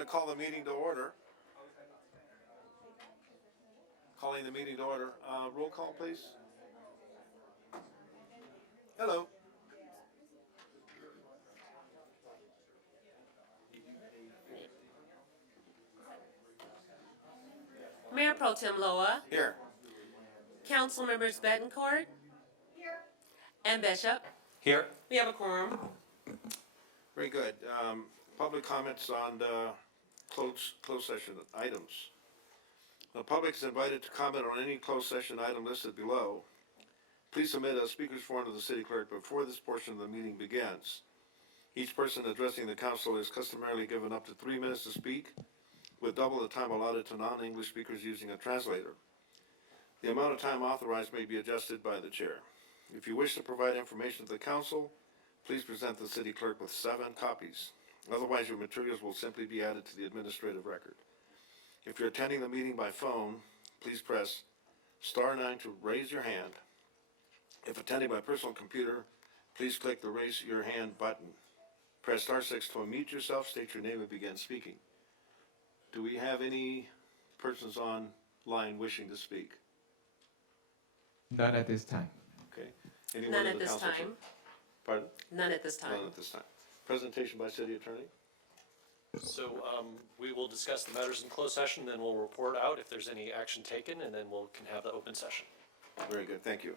to call the meeting to order. Calling the meeting to order. Roll call, please. Hello. Mayor Pro Tem Loa, Here. Council Members Betancourt and Bishop. Here. We have a quorum. Very good. Public comments on the closed session items. The public is invited to comment on any closed session item listed below. Please submit a speaker's form to the city clerk before this portion of the meeting begins. Each person addressing the council is customarily given up to 3 minutes to speak, with double the time allotted to non-English speakers using a translator. The amount of time authorized may be adjusted by the chair. If you wish to provide information to the council, please present the city clerk with 7 copies. Otherwise, your materials will simply be added to the administrative record. If you're attending the meeting by phone, please press *9 to raise your hand. If attending by personal computer, please click the raise your hand button. Press *6 to unmute yourself, state your name, and begin speaking. Do we have any persons online wishing to speak? None at this time. Okay. Anyone None in at the this council? time. Pardon? None at this time. None at this time. Presentation by city attorney. So we will discuss the matters in closed session, then we'll report out if there's any action taken, and then we can have the open session. Very good, thank you.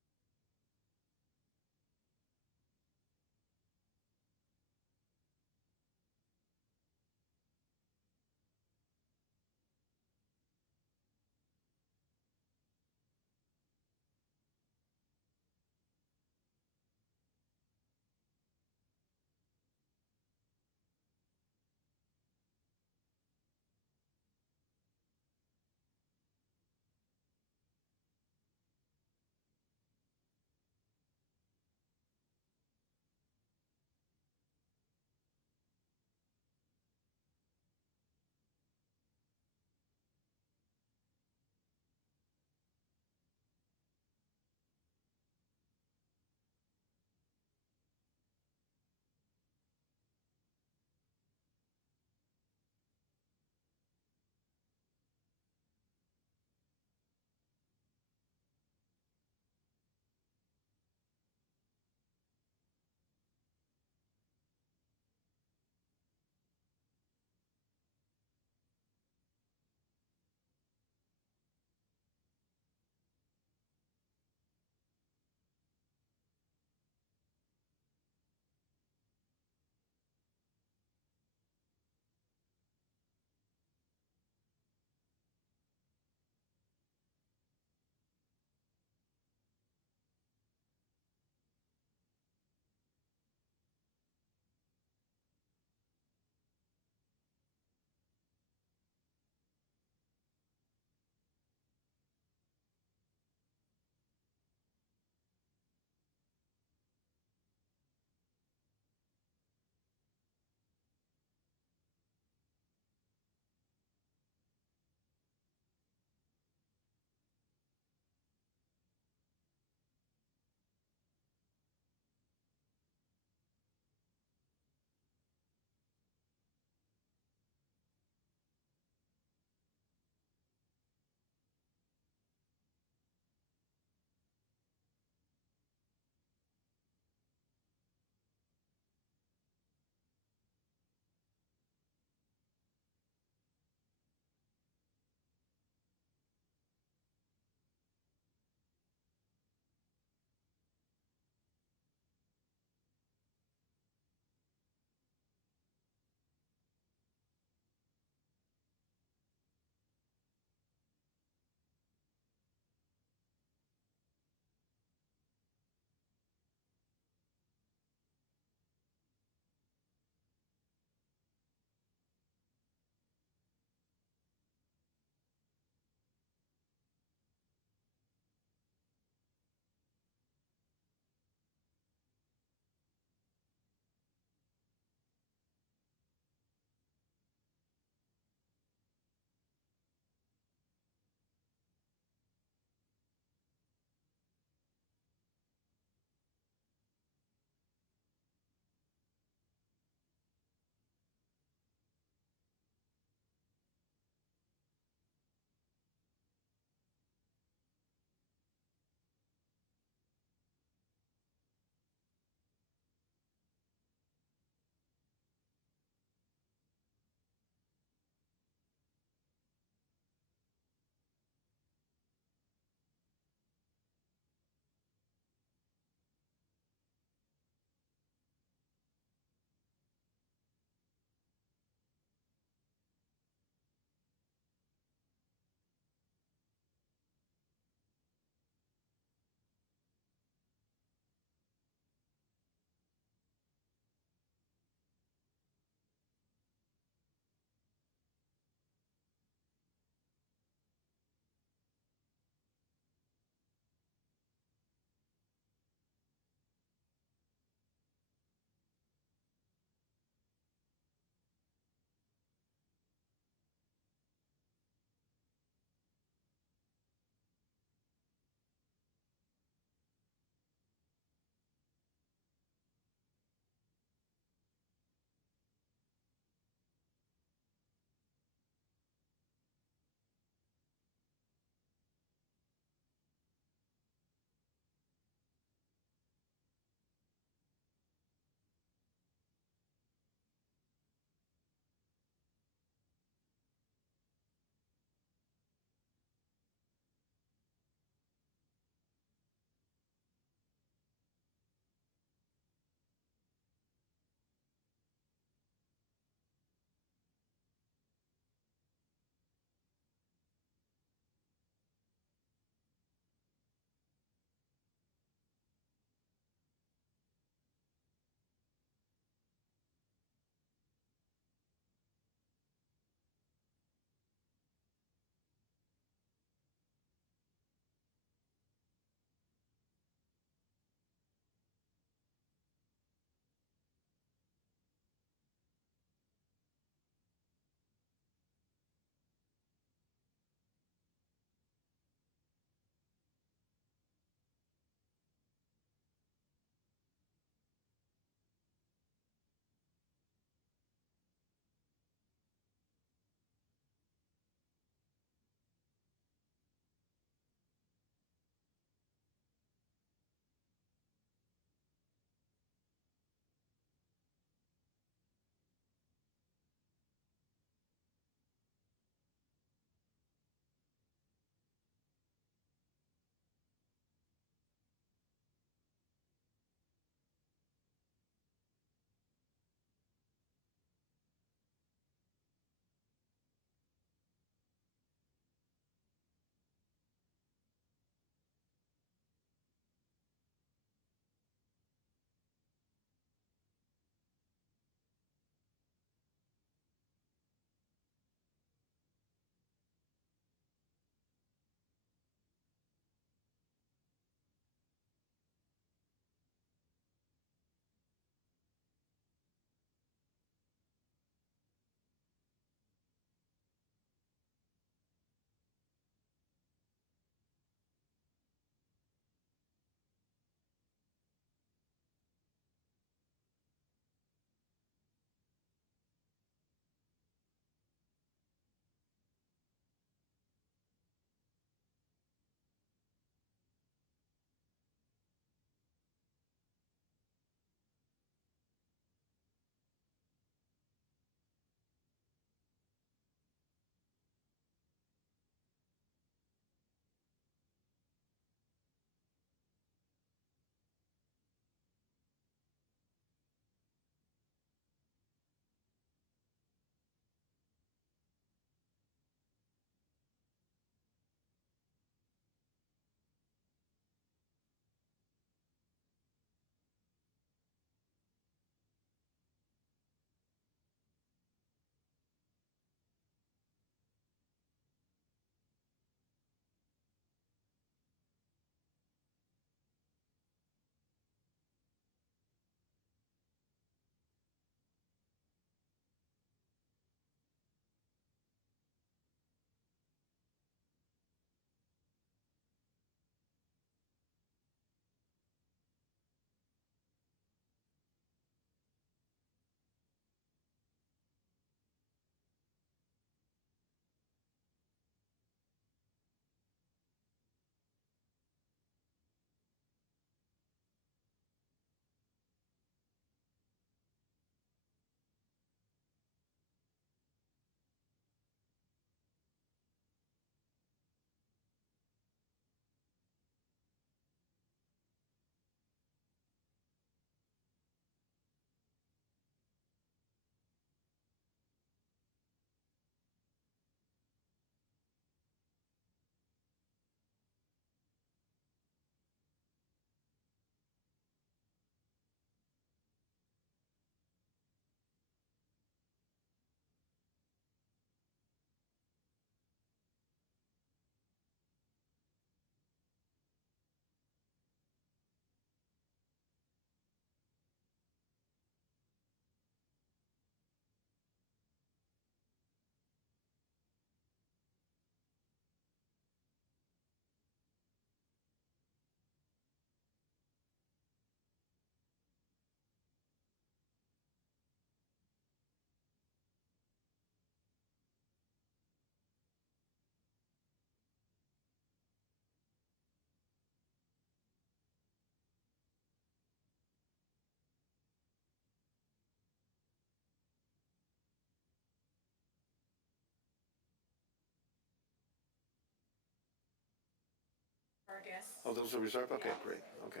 Oh, those are reserved? Okay, great, okay.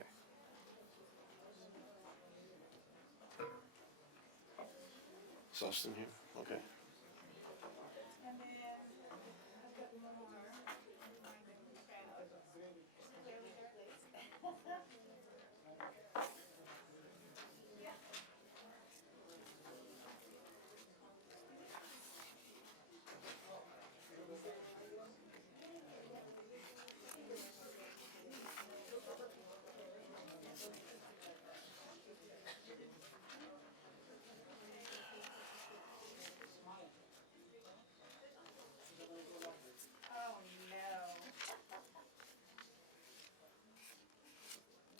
Is Austin here? Okay.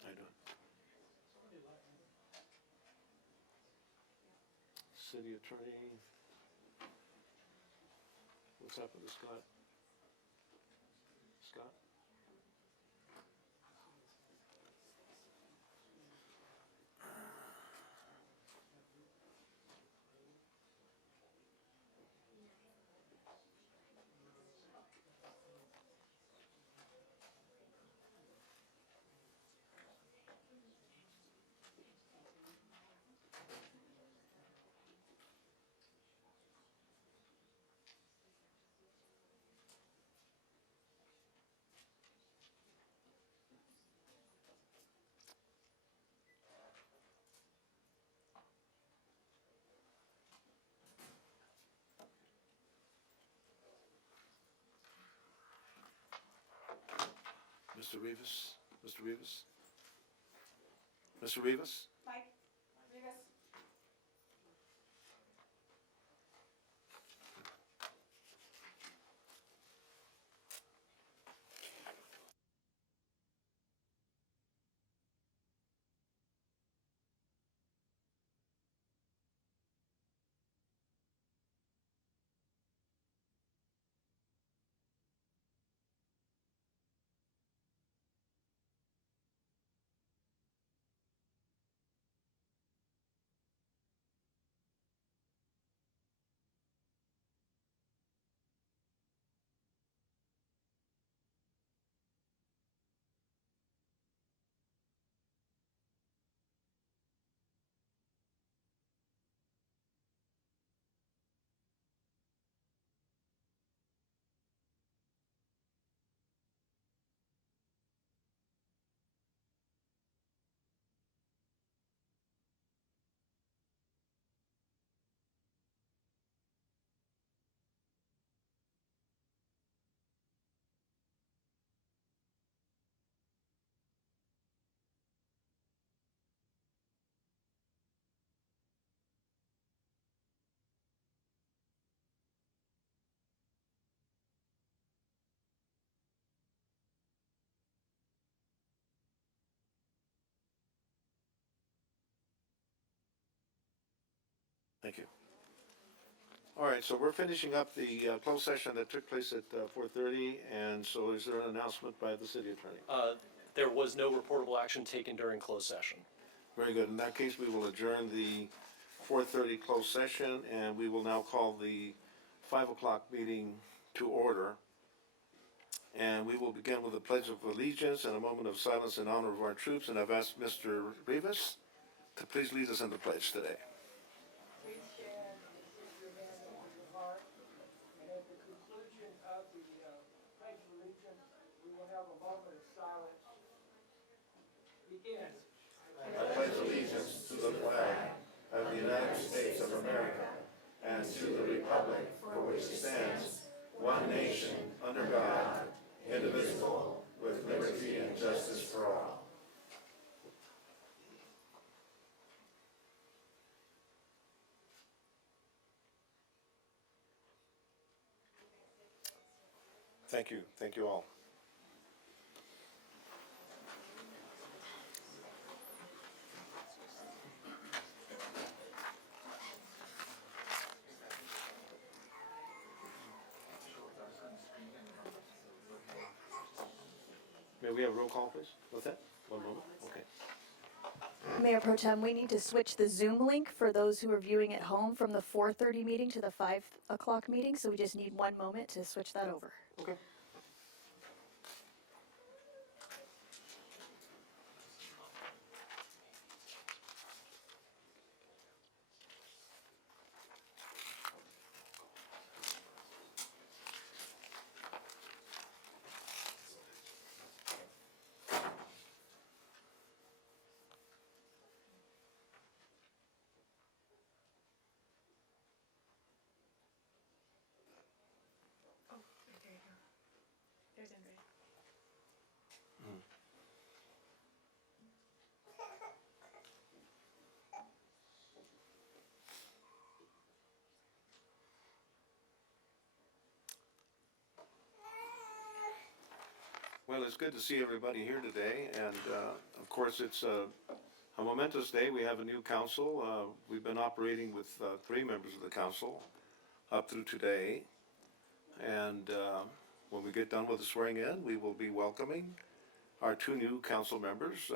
How you doing? City attorney. What's happened to Scott? Scott? Mr. Rivas? Mr. Rivas? Mr. Rivas? Mike, Rivas. Thank you. All right, so we're finishing up the closed session that took place at 4:30, and so is there an announcement by the city attorney? There was no reportable action taken during closed session. Very good. In that case, we will adjourn the 4:30 closed session, and we will now call the 5 o'clock meeting to order. And we will begin with a pledge of allegiance and a moment of silence in honor of our troops, and I've asked Mr. Rivas to please lead us in the pledge today. Please stand and put your hand on your heart. And at the conclusion of the pledge of allegiance, we will have a moment of silence. Begin. I pledge allegiance to the flag of the United States of America and to the republic for which it stands, one nation, under God, indivisible, with liberty and justice for all. Thank you. Thank you all. May we have a roll call, please? What's that? One moment, okay. Mayor Pro Tem, we need to switch the Zoom link for those who are viewing at home from the 4:30 meeting to the 5 o'clock meeting, so we just need 1 moment to switch that over. Okay. Well, it's good to see everybody here today, and of course, it's a momentous day. We have a new council. We've been operating with 3 members of the council up through today. And when we get done with the swearing in, we will be welcoming our 2 new council members,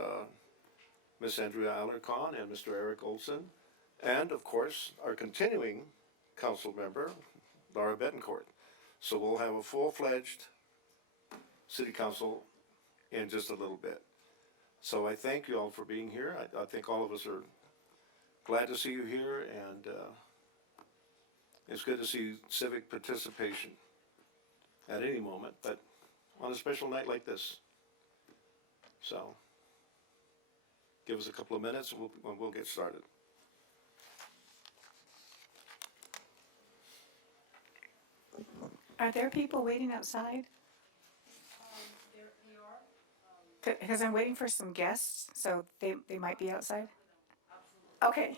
Miss Andrea Alarcon and Mr. Eric Olson, and of course, our continuing council member, Laura Betancourt. So we'll have a full-fledged city council in just a little bit. So I thank you all for being here. I think all of us are glad to see you here, and it's good to see civic participation at any moment, but on a special night like this. So give us a couple of minutes and we'll get started. Are there people waiting outside? Because I'm waiting for some guests, so they might be outside? Okay.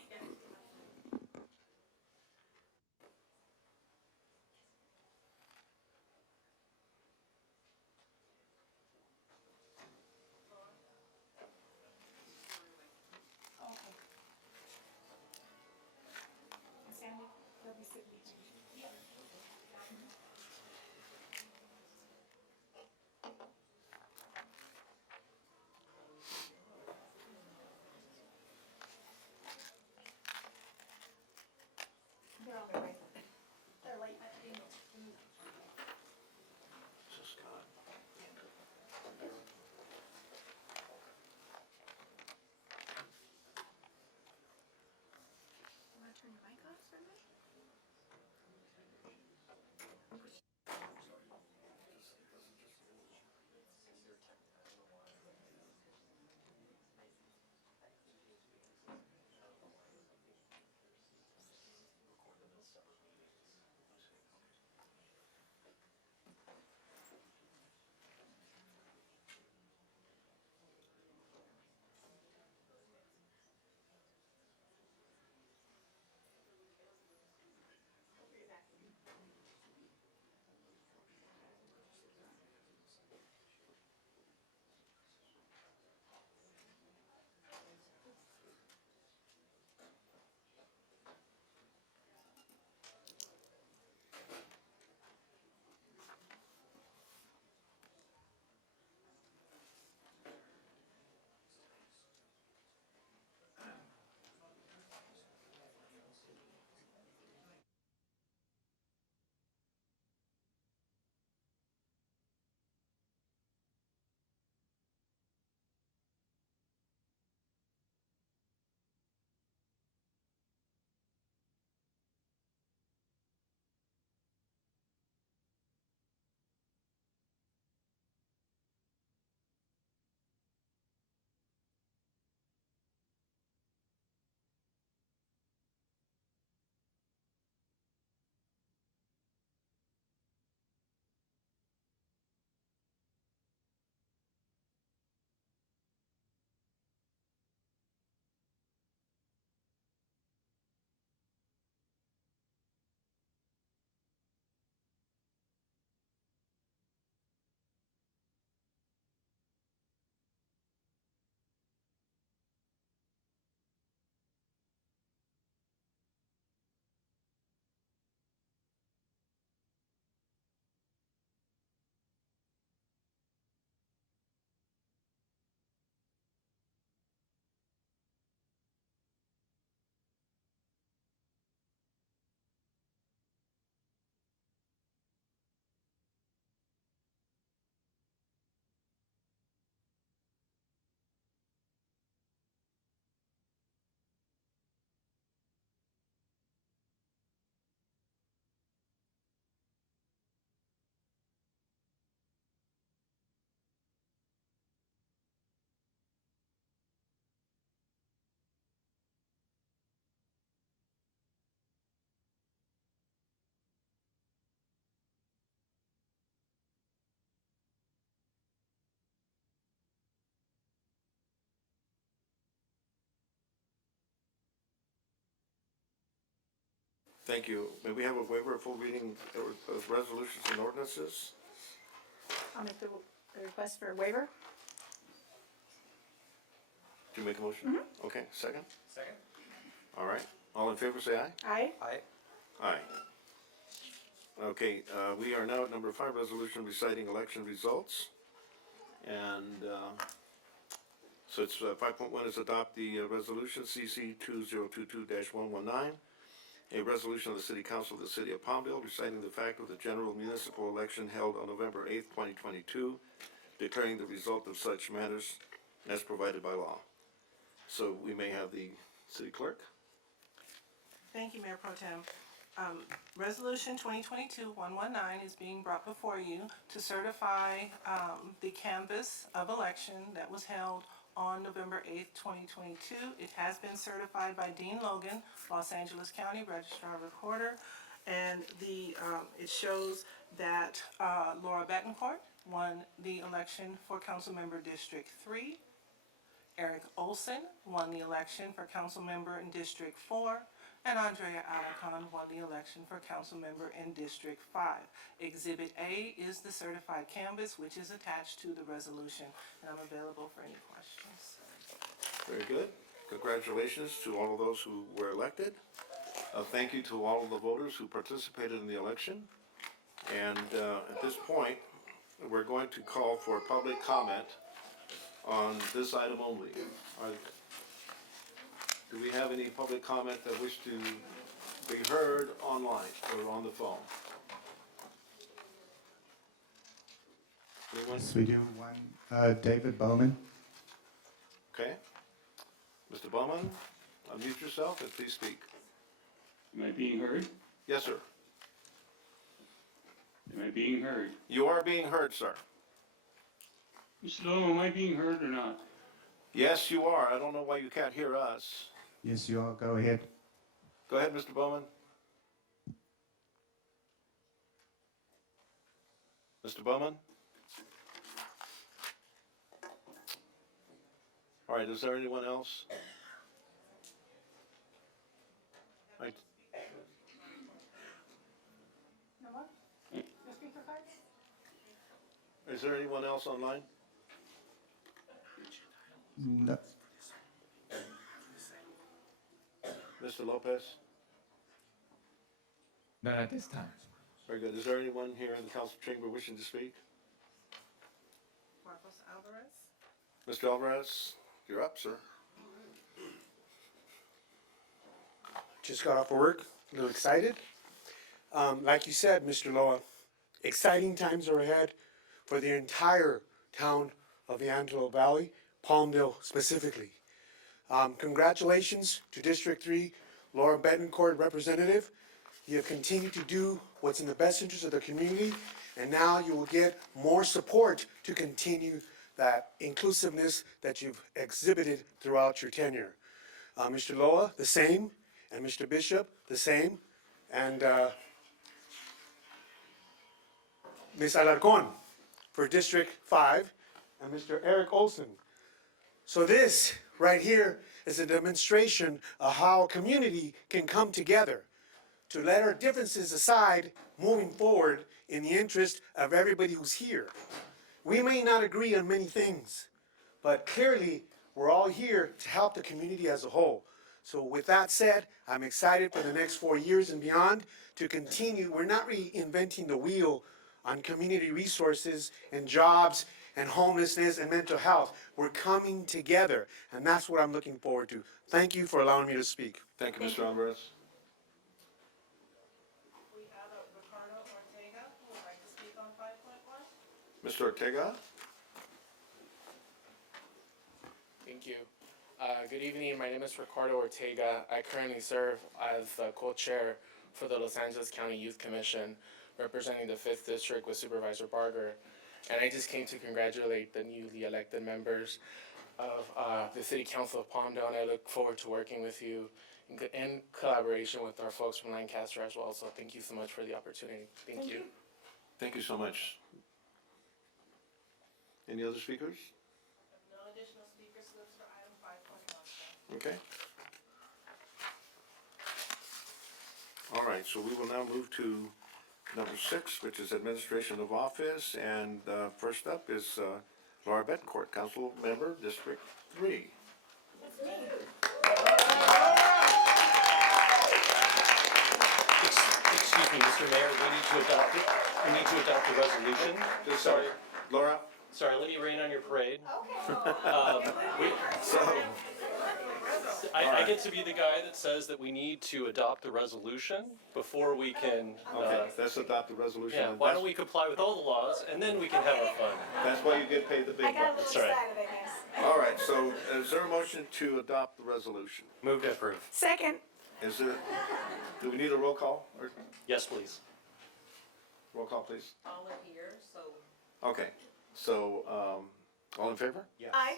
Thank you. May we have a waiver of full reading of resolutions and ordinances? I'll make the request for a waiver. Do you make a motion? Okay, second? Second. All right. All in favor, say aye. Aye. Aye. Aye. Okay, we are now at number 5, resolution reciting election results. And, so it's, 5.1 is adopt the resolution CC 2022-119, a resolution of the City Council of the City of Palmdale reciting the fact of the general municipal election held on November 8th, 2022, declaring the result of such matters as provided by law. So we may have the city clerk. Thank you, Mayor Pro Tem. Resolution 2022-119 is being brought before you to certify the canvass of election that was held on November 8th, 2022. It has been certified by Dean Logan, Los Angeles County Registrar Recorder, and it shows that Laura Betancourt won the election for Councilmember District 3. Eric Olson won the election for council member in District 4, and Andrea Alacon won the election for council member in District 5. Exhibit A is the certified canvas, which is attached to the resolution, and I'm available for any questions. Very good. Congratulations to all of those who were elected. Thank you to all of the voters who participated in the election. And at this point, we're going to call for public comment on this item only. Do we have any public comment that wish to be heard online or on the phone? Anyone? Yes, we do. One, David Bowman. Okay. Mr. Bowman, unmute yourself and please speak. Am I being heard? Yes, sir. Am I being heard? You are being heard, sir. Mr. Lowe, am I being heard or not? Yes, you are. I don't know why you can't hear us. Yes, you are. Go ahead. Go ahead, Mr. Bowman. Mr. Bowman? All right, is there anyone else? Right. No more? No speaker cards? Is there anyone else online? No. Mr. Lopez? None at this time. Very good. Is there anyone here in the council chamber wishing to speak? Marcos Alvarez? Mr. Alvarez, you're up, sir. Just got off of work, a little excited. Like you said, Mr. Loa, exciting times are ahead for the entire town of the Antelope Valley, Palmdale specifically. Congratulations to District 3, Laura Betancourt, Representative. You have continued to do what's in the best interest of the community, and now you will get more support to continue that inclusiveness that you've exhibited throughout your tenure. Mr. Loa, the same, and Mr. Bishop, the same, and Ms. Alarcon for District 5, and Mr. Eric Olson. So this right here is a demonstration of how a community can come together to let our differences aside, moving forward in the interest of everybody who's here. We may not agree on many things, but clearly we're all here to help the community as a whole. So with that said, I'm excited for the next 4 years and beyond to continue. We're not reinventing the wheel on community resources and jobs and homelessness and mental health. We're coming together, and that's what I'm looking forward to. Thank you for allowing me to speak. Thank you, Mr. Alvarez. We have Ricardo Ortega, who would like to speak on 5.1. Mr. Ortega? Thank you. Good evening. My name is Ricardo Ortega. I currently serve as the co-chair for the Los Angeles County Youth Commission, representing the 5th District with Supervisor Barger. And I just came to congratulate the newly elected members of the City Council of Palmdale, and I look forward to working with you in collaboration with our folks from Lancaster as well. So thank you so much for the opportunity. Thank you. Thank you so much. Any other speakers? No additional speaker slips for item 5.1. Okay. All right, so we will now move to number 6, which is administration of office, and first up is Laura Bettencourt, council member, District 3. Excuse me, Mr. Mayor, we need to adopt the resolution. Sorry, Laura? sorry, let me rain on your parade. So, I get to be the guy that says that we need to adopt the resolution before we can, okay, let's adopt the resolution. yeah, and why that's- don't we comply with all the laws and then we can have our fun. That's why you get paid the big bucks. That's right. All right, so is there a motion to adopt the resolution? Move to approve. Second. Is there, do we need a roll call? Or, Yes, please. roll call, please. All are here, so. Okay, so, all in favor? Yes. Aye.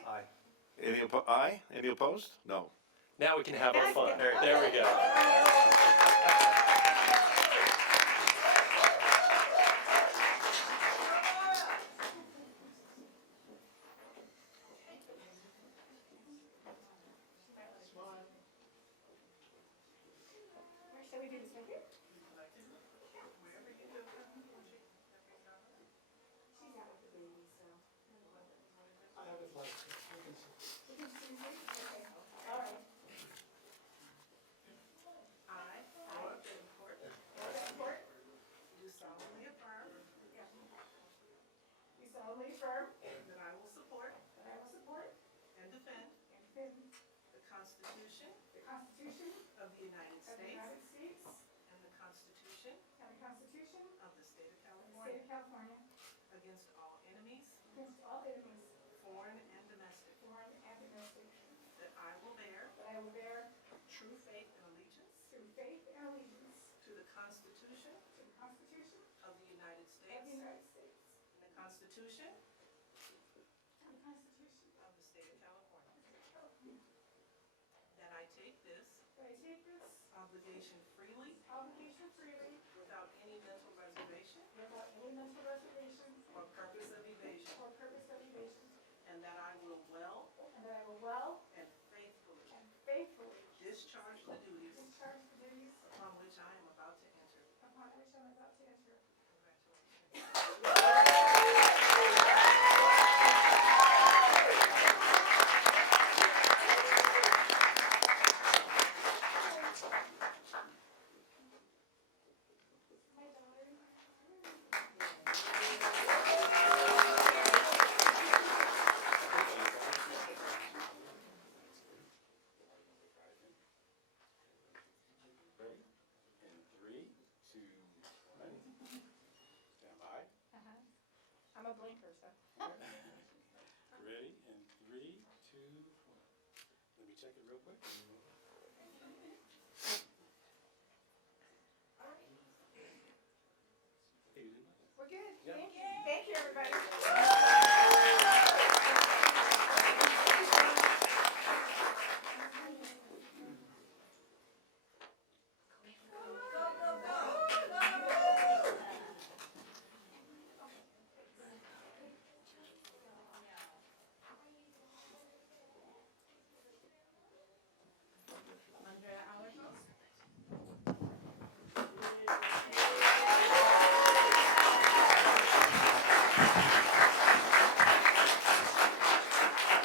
Aye? Any opposed? No. Now we can have our fun. There we go. Solemnly affirm that I will support and defend the Constitution of the United States and the Constitution of the State of California against all enemies, foreign and domestic, that I will bear true faith and allegiance to the Constitution of the United States and the Constitution of the State of California. That I take this obligation freely without any mental reservation or purpose of evasion. And that I will well and faithfully discharge the duties upon which I am about to enter. Congratulations. I'm a blinker, so. Ready? And 3, 2, 1. Let me check it real quick. We're good. Thank you. Thank you, everybody.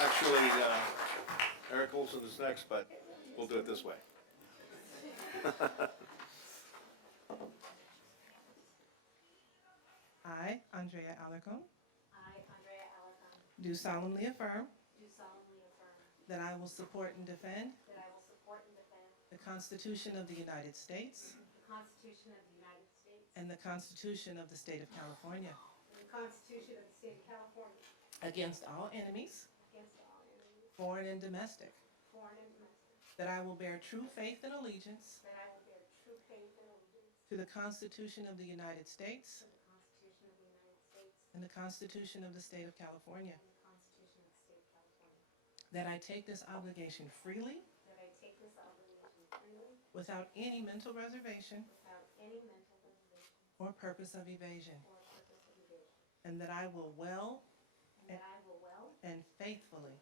Actually, Eric Olson is next, but we'll do it this way. I, Andrea Alarcon. Do solemnly affirm that I will support and defend the Constitution of the United States and the Constitution of the State of California against all enemies, foreign and domestic. That I will bear true faith and allegiance to the Constitution of the United States and the Constitution of the State of California. That I take this obligation freely without any mental reservation or purpose of evasion. And that I will well and faithfully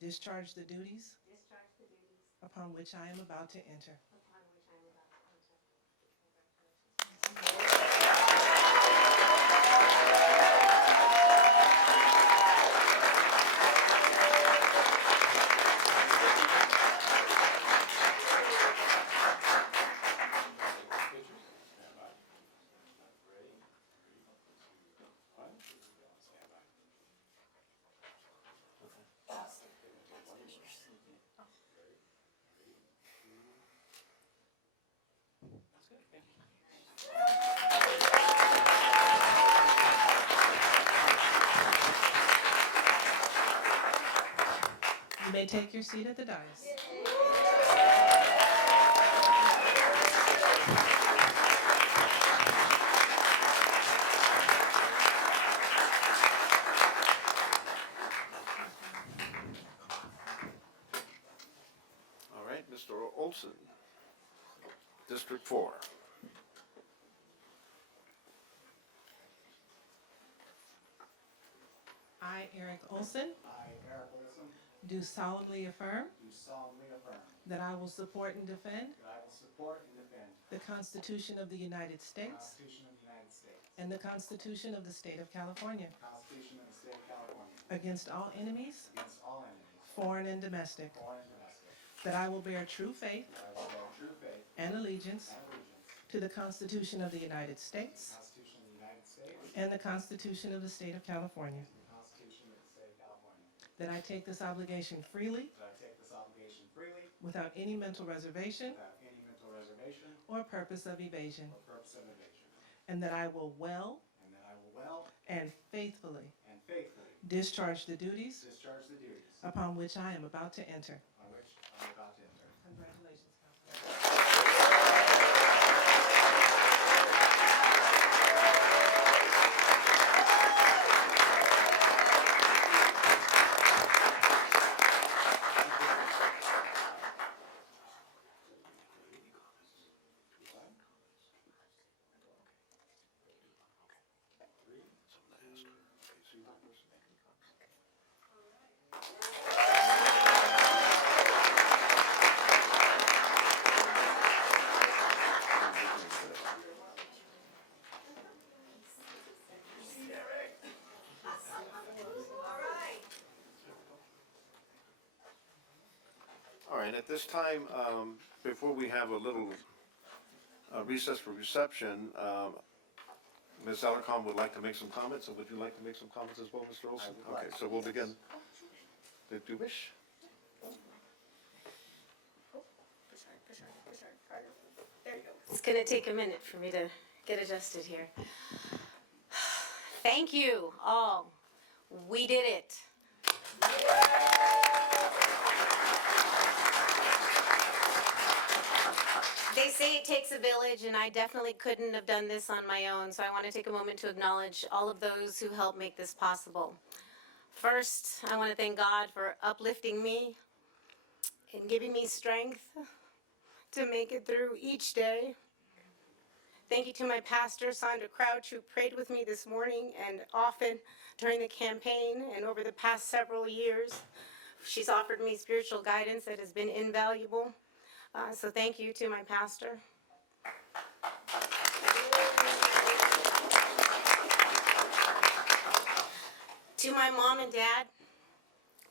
discharge the duties upon which I am about to enter. You may take your seat at the dais. All right, Mr. Olson, District 4. I, Eric Olson, I, Eric Olson, do solemnly affirm do solemnly affirm that I will support and defend that I will support and defend the Constitution of the United the States Constitution of the United States, and the Constitution of the State of California the Constitution of the State of California, against all enemies, against all enemies, foreign and domestic, foreign and domestic, that I will bear true faith that I will bear true faith and allegiance and allegiance to the Constitution of the United to States the Constitution of the United States and the Constitution of the State of California, and the Constitution of the State of California, that I take this obligation freely that I take this obligation freely without any mental reservation without any mental reservation or purpose of evasion, or purpose of evasion, and that I will well and that I will well and faithfully and faithfully discharge the duties discharge the duties upon which I am about to enter. on which I am about to enter. Congratulations, Councilman. All right, at this time, before we have a little recess for reception, Ms. Alarcon would like to make some comments, and would you like to make some comments as well, Mr. Olson? would like Okay, so we'll begin. Did you wish? It's gonna take a minute for me to get adjusted here. Thank you all. We did it. They say it takes a village, and I definitely couldn't have done this on my own, so I want to take a moment to acknowledge all of those who helped make this possible. First, I want to thank God for uplifting me and giving me strength to make it through each day. Thank you to my pastor, Sandra Crouch, who prayed with me this morning and often during the campaign and over the past several years. She's offered me spiritual guidance that has been invaluable. So thank you to my pastor. To my mom and dad.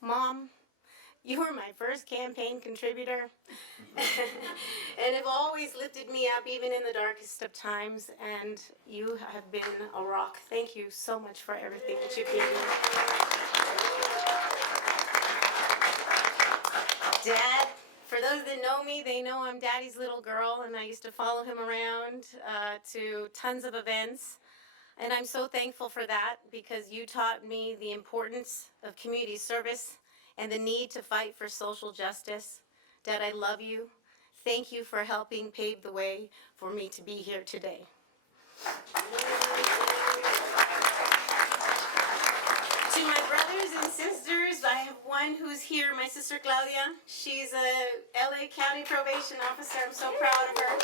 Mom, you were my first campaign contributor and have always lifted me up even in the darkest of times, and you have been a rock. Thank you so much for everything that you've given me. Dad, for those that know me, they know I'm Daddy's little girl, and I used to follow him around to tons of events. And I'm so thankful for that, because you taught me the importance of community service and the need to fight for social justice. Dad, I love you. Thank you for helping pave the way for me to be here today. To my brothers and sisters, I have one who's here, my sister Claudia. She's a LA County probation officer. I'm so proud of her.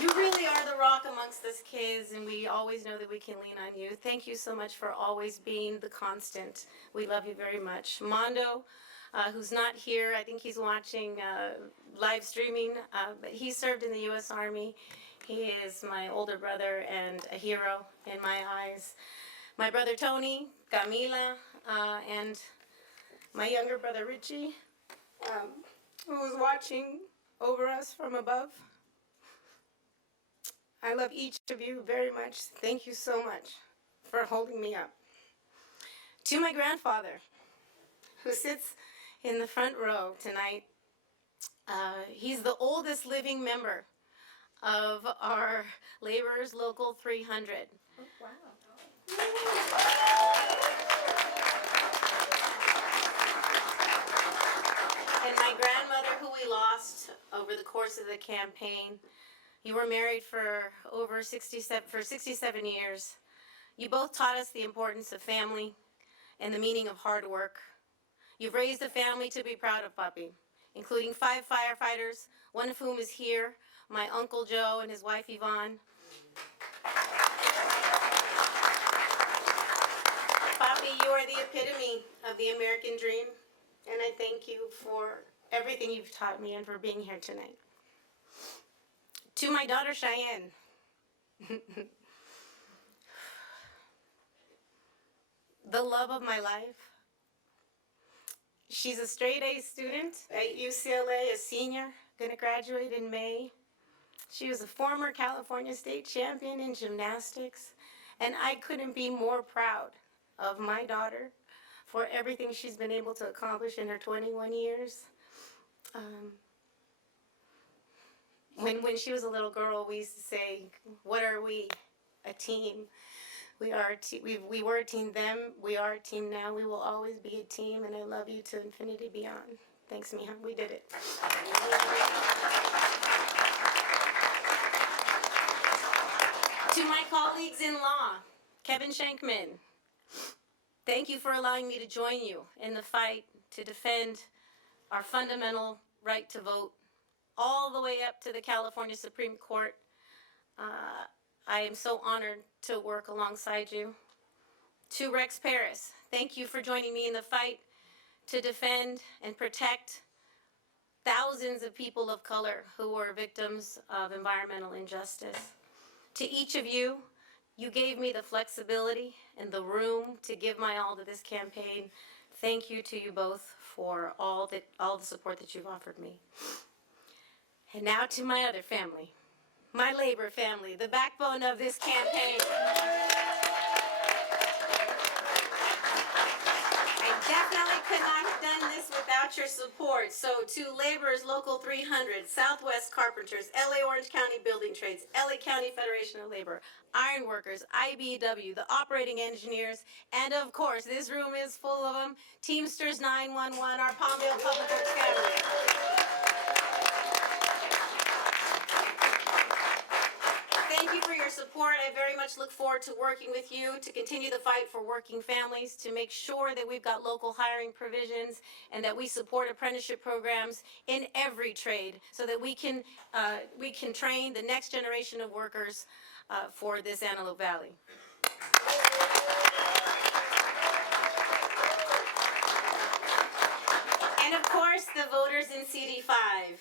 You really are the rock amongst us kids, and we always know that we can lean on you. Thank you so much for always being the constant. We love you very much. Mondo, who's not here, I think he's watching live streaming, but he served in the U.S. Army. He is my older brother and a hero in my eyes. My brother Tony, Camila, and my younger brother Richie, who was watching over us from above. I love each of you very much. Thank you so much for holding me up. To my grandfather, who sits in the front row tonight, He's the oldest living member of our Laborers Local 300. And my grandmother, who we lost over the course of the campaign. You were married for over 67 years. You both taught us the importance of family and the meaning of hard work. You've raised a family to be proud of, Papi, including 5 firefighters, one of whom is here, my Uncle Joe and his wife Yvonne. Papi, you are the epitome of the American dream, and I thank you for everything you've taught me and for being here tonight. To my daughter Cheyenne, the love of my life. She's a straight A student at UCLA, a senior, gonna graduate in May. She was a former California state champion in gymnastics, and I couldn't be more proud of my daughter for everything she's been able to accomplish in her 21 years. When she was a little girl, we used to say, "What are we? A team." We were a team then, we are a team now, we will always be a team, and I love you to infinity beyond. Thanks, Mija, we did it. To my colleagues in law, Kevin Shankman, thank you for allowing me to join you in the fight to defend our fundamental right to vote, all the way up to the California Supreme Court. I am so honored to work alongside you. To Rex Paris, thank you for joining me in the fight to defend and protect thousands of people of color who were victims of environmental injustice. To each of you, you gave me the flexibility and the room to give my all to this campaign. Thank you to you both for all the support that you've offered me. And now to my other family, my labor family, the backbone of this campaign. I definitely could not have done this without your support. So to Laborers Local 300, Southwest Carpenters, LA Orange County Building Trades, LA County Federation of Labor, Iron Workers, IBEW, the operating engineers, and of course, this room is full of them, Teamsters 911, our Palmdale Public Works family. Thank you for your support. I very much look forward to working with you to continue the fight for working families, to make sure that we've got local hiring provisions and that we support apprenticeship programs in every trade so that we can train the next generation of workers for this Antelope Valley. And of course, the voters in CD5.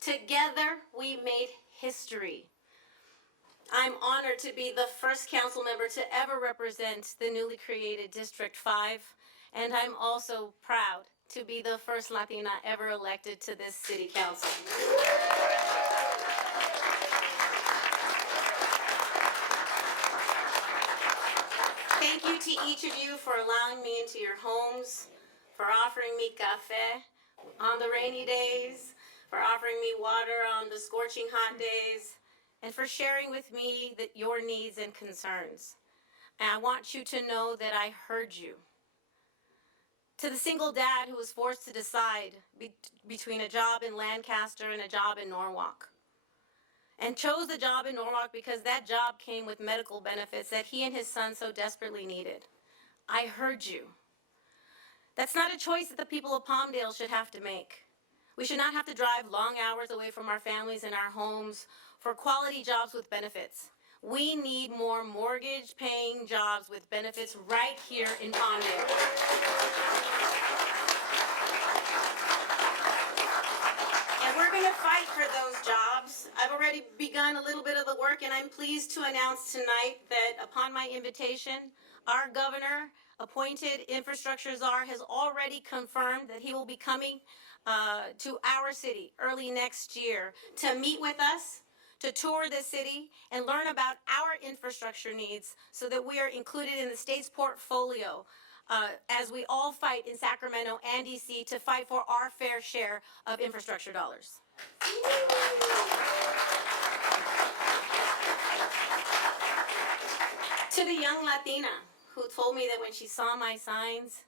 Together, we made history. I'm honored to be the first council member to ever represent the newly created District 5, and I'm also proud to be the first Latina ever elected to this city council. Thank you to each of you for allowing me into your homes, for offering me café on the rainy days, for offering me water on the scorching hot days, and for sharing with me your needs and concerns. And I want you to know that I heard you. To the single dad who was forced to decide between a job in Lancaster and a job in Norwalk, and chose the job in Norwalk because that job came with medical benefits that he and his son so desperately needed. I heard you. That's not a choice that the people of Palmdale should have to make. We should not have to drive long hours away from our families and our homes for quality jobs with benefits. We need more mortgage-paying jobs with benefits right here in Palmdale. And we're going to fight for those jobs. I've already begun a little bit of the work, and I'm pleased to announce tonight that upon my invitation, our governor, appointed infrastructure czar, has already confirmed that he will be coming to our city early next year to meet with us, to tour the city, and learn about our infrastructure needs so that we are included in the state's portfolio as we all fight in Sacramento and DC to fight for our fair share of infrastructure dollars. To the young Latina who told me that when she saw my signs,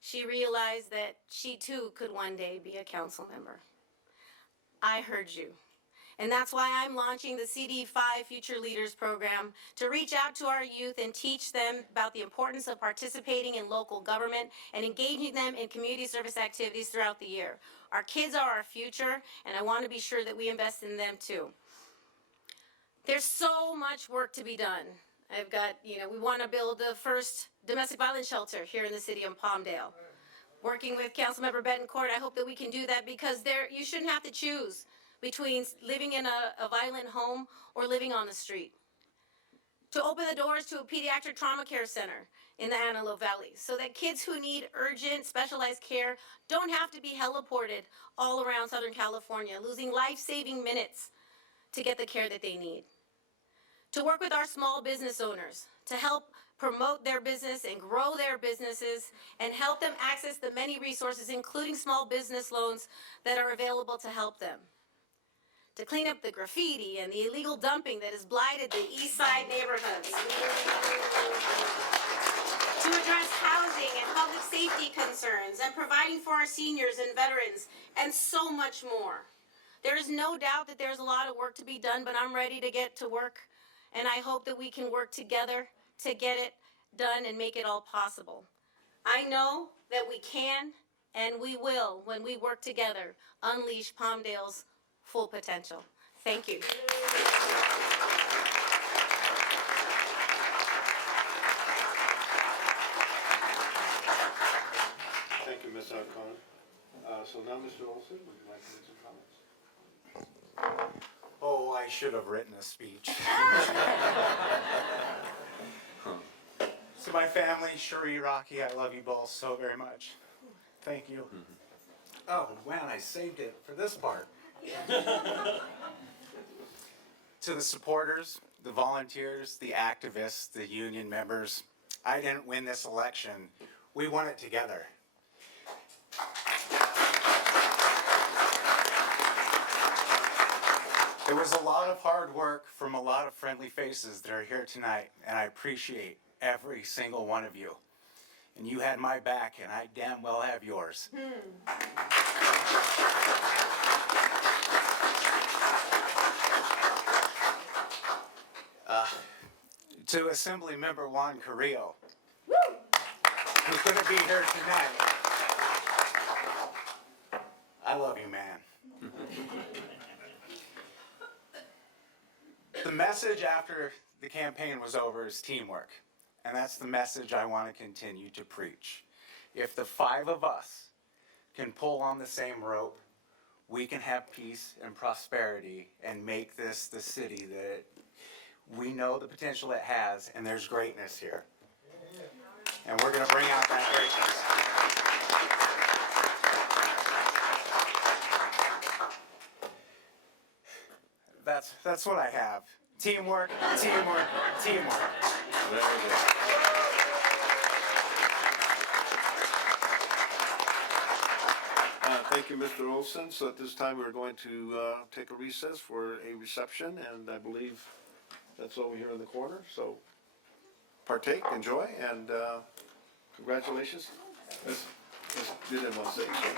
she realized that she too could one day be a council member. I heard you. And that's why I'm launching the CD5 Future Leaders program to reach out to our youth and teach them about the importance of participating in local government and engaging them in community service activities throughout the year. Our kids are our future, and I want to be sure that we invest in them too. There's so much work to be done. We want to build the first domestic violence shelter here in the city of Palmdale. Working with Councilmember Betancourt, I hope that we can do that because you shouldn't have to choose between living in a violent home or living on the street. To open the doors to a pediatric trauma care center in the Antelope Valley so that kids who need urgent, specialized care don't have to be heliported all around Southern California, losing life-saving minutes to get the care that they need. To work with our small business owners to help promote their business and grow their businesses and help them access the many resources, including small business loans that are available to help them. To clean up the graffiti and the illegal dumping that has blighted the East Side neighborhoods. To address housing and public safety concerns and providing for our seniors and veterans and so much more. There is no doubt that there's a lot of work to be done, but I'm ready to get to work. And I hope that we can work together to get it done and make it all possible. I know that we can and we will, when we work together, unleash Palmdale's full potential. Thank you. Thank you, Ms. Alcon. So now, Mr. Olson, would you like to make some comments? Oh, I should have written a speech. To my family, Shuri, Rocky, I love you both so very much. Thank you. Oh, man, I saved it for this part. To the supporters, the volunteers, the activists, the union members, I didn't win this election. We won it together. It was a lot of hard work from a lot of friendly faces that are here tonight, and I appreciate every single one of you. And you had my back, and I damn well have yours. To Assembly Member Juan Carrillo, who couldn't be here tonight, I love you, man. The message after the campaign was over is teamwork, and that's the message I want to continue to preach. If the five of us can pull on the same rope, we can have peace and prosperity and make this the city that we know the potential it has, and there's greatness here. And we're going to bring out that greatness. That's what I have. Teamwork, teamwork, teamwork. Very good. Thank you, Mr. Olson. So at this time, we're going to take a recess for a reception, and I believe that's over here in the corner. So partake, enjoy, and congratulations. You didn't want to say so. Okay.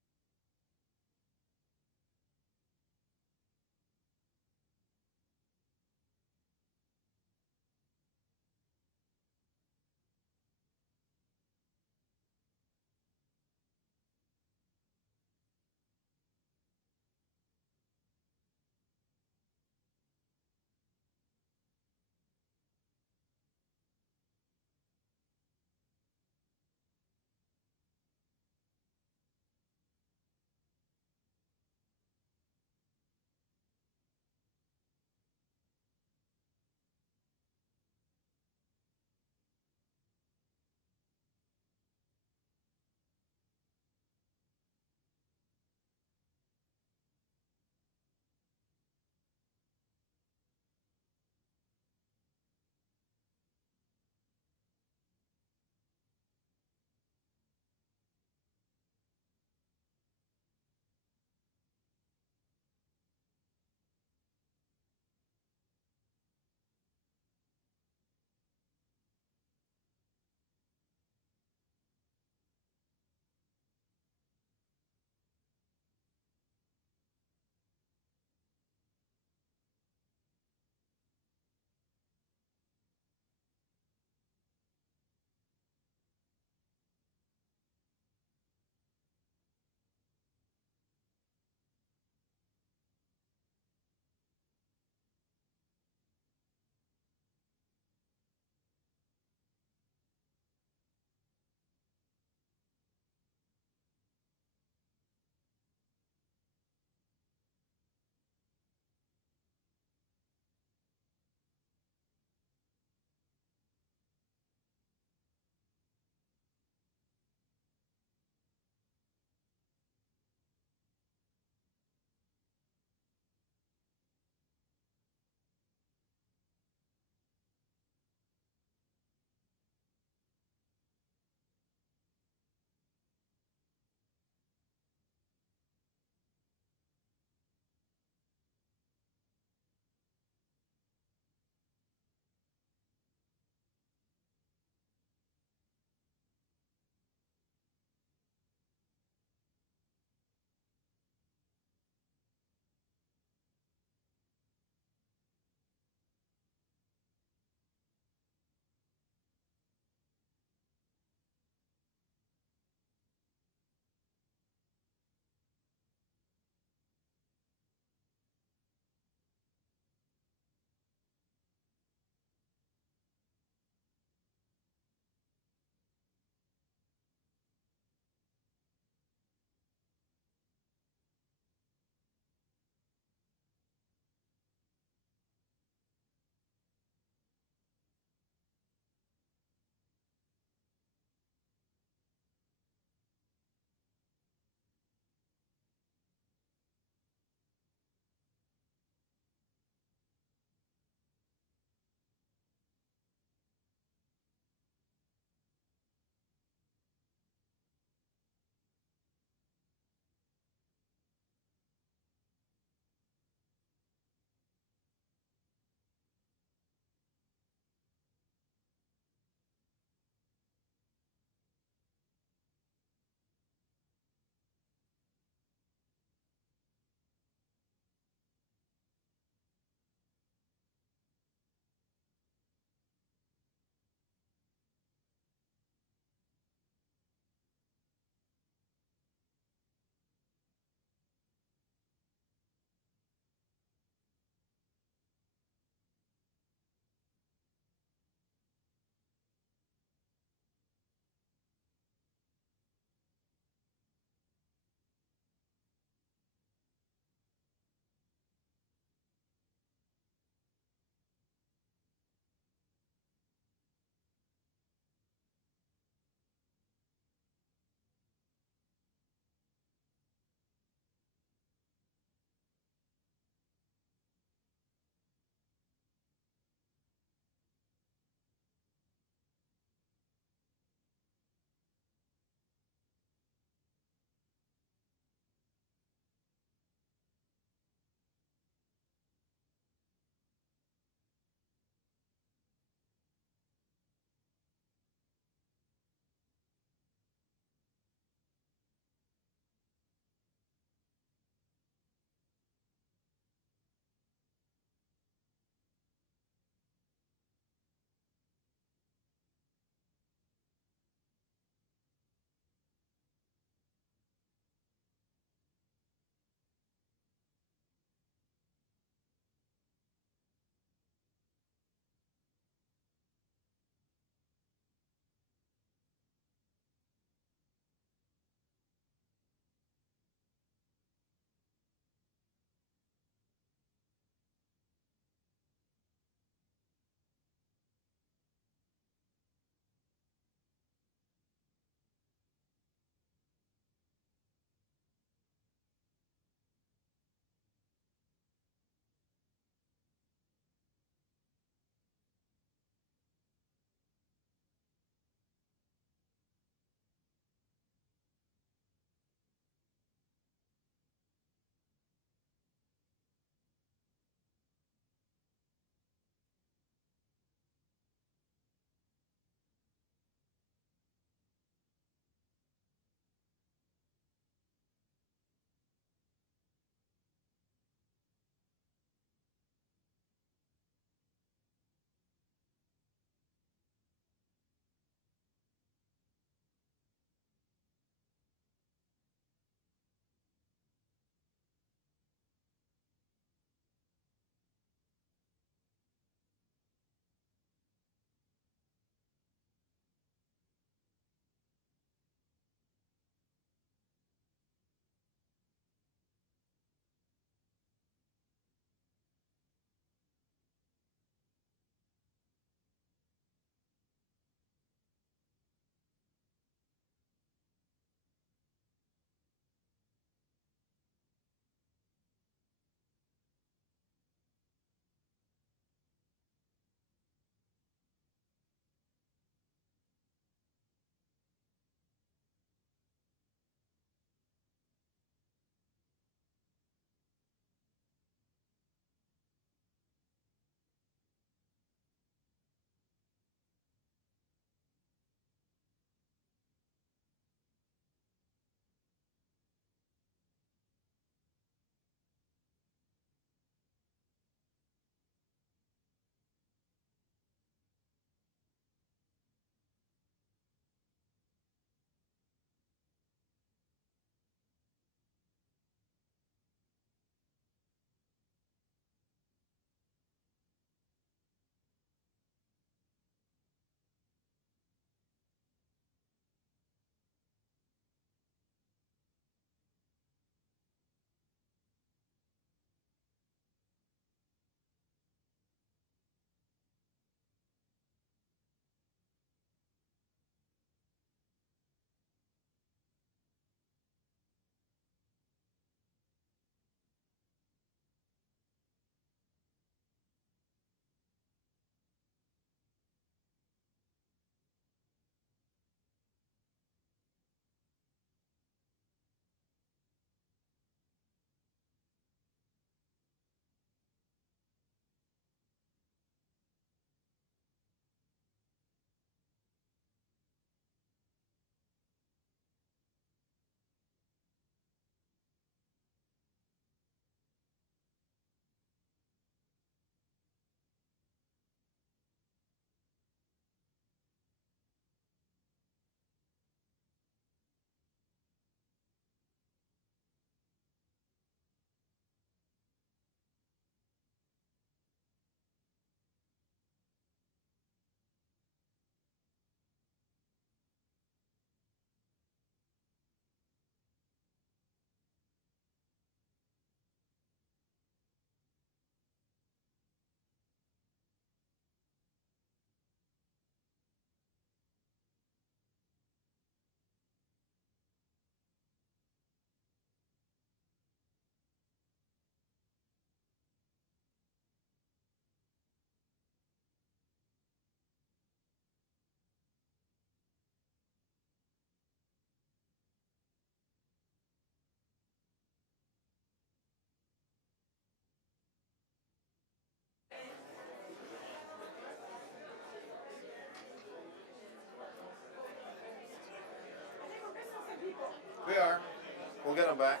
We'll get them back.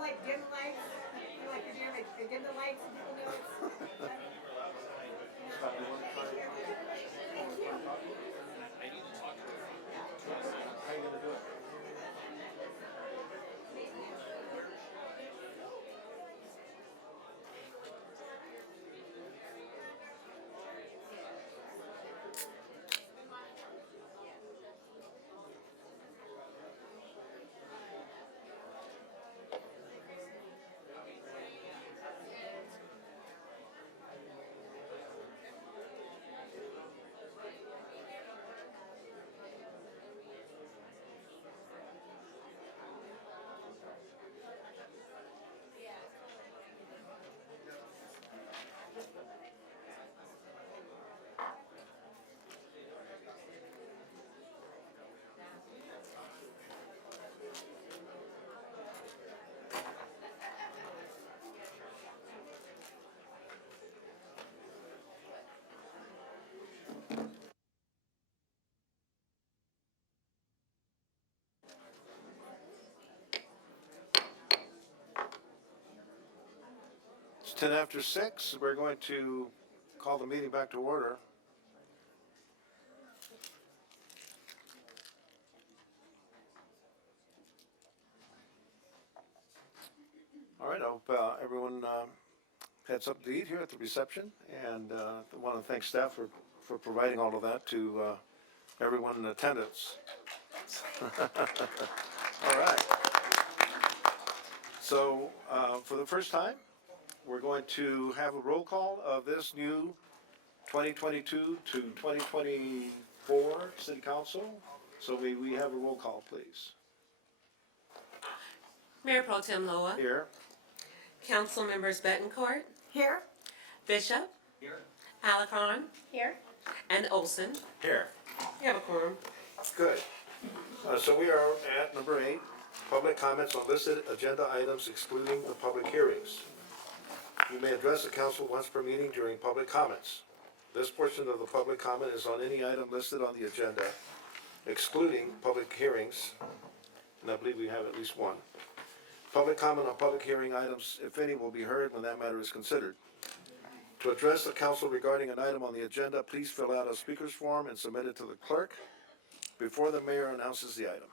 Like dim lights, like they dim the lights and people know it's. How you gonna do it? It's 10 after 6. We're going to call the meeting back to order. All right, I hope everyone had something to eat here at the reception, and I want to thank staff for providing all of that to everyone in attendance. All right. So for the first time, we're going to have a roll call of this new 2022 to 2024 City Council. So may we have a roll call, please? Mayor Pro Tem Loa. Here. Council members Bettencourt, Here? Bishop. Here. Alacon. Here. And Olson. Here. You have a quorum. Good. So we are at number 8, public comments on listed agenda items excluding the public hearings. You may address the council once per meeting during public comments. This portion of the public comment is on any item listed on the agenda, excluding public hearings, and I believe we have at least one. Public comment on public hearing items, if any, will be heard when that matter is considered. To address the council regarding an item on the agenda, please fill out a speaker's form and submit it to the clerk before the mayor announces the item.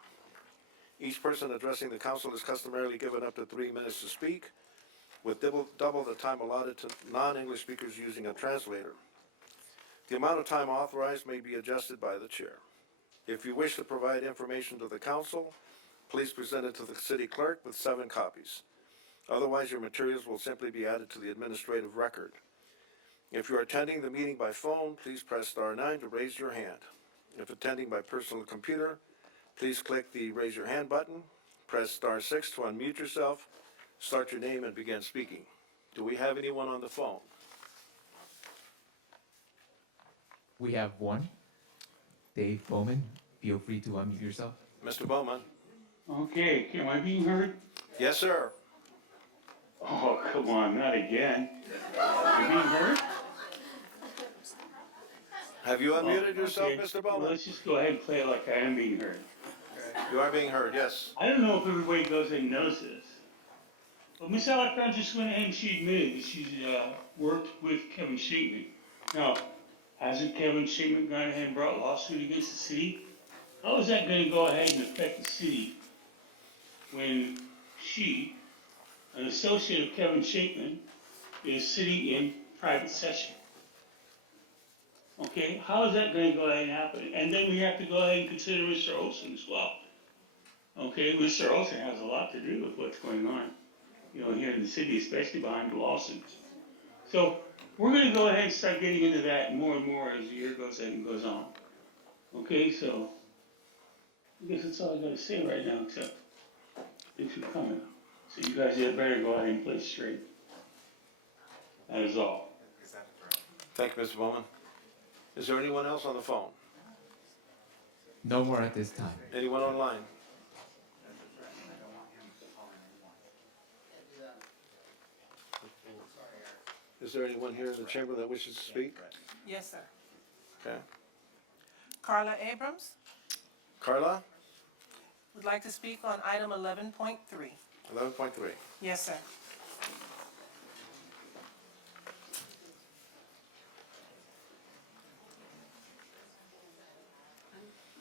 Each person addressing the council is customarily given up to 3 minutes to speak, with double the time allotted to non-English speakers using a translator. The amount of time authorized may be adjusted by the chair. If you wish to provide information to the council, please present it to the city clerk with 7 copies. Otherwise, your materials will simply be added to the administrative record. If you are attending the meeting by phone, please press *9 to raise your hand. If attending by personal computer, please click the raise your hand button, press *6 to unmute yourself, start your name and begin speaking. Do we have anyone on the phone? We have one. Dave Bowman, feel free to unmute yourself. Mr. Bowman? Okay, am I being heard? Yes, sir. Oh, come on, not again. Am I being heard? Have you unmuted Oh, yourself, okay. Mr. Well, Bowman? let's just go ahead and play it like I am being heard. You are being heard, yes. I don't know if everybody goes ahead and knows this. But Miss Alacron just went ahead and she admitted that she's worked with Kevin Shateman. Now, hasn't Kevin Shateman gone ahead and brought a lawsuit against the city? How is that going to go ahead and affect the city when she, an associate of Kevin Shateman, is sitting in private session? Okay, how is that going to go ahead and happen? And then we have to go ahead and consider Mr. Olson as well. Okay, Mr. Olson has a lot to do with what's going on, you know, here in the city, especially behind the lawsuits. So we're going to go ahead and start getting into that more and more as the year goes ahead and goes on. Okay, so I guess that's all I got to say right now, except thanks for coming. So you guys had better go ahead and play straight. That is all. Thank you, Mr. Bowman. Is there anyone else on the phone? No more at this time. Anyone online? Is there anyone here in the chamber that wishes to speak? Yes, sir. Okay. Carla Abrams Carla, would like to speak on item 11.3. 11.3. Yes, sir.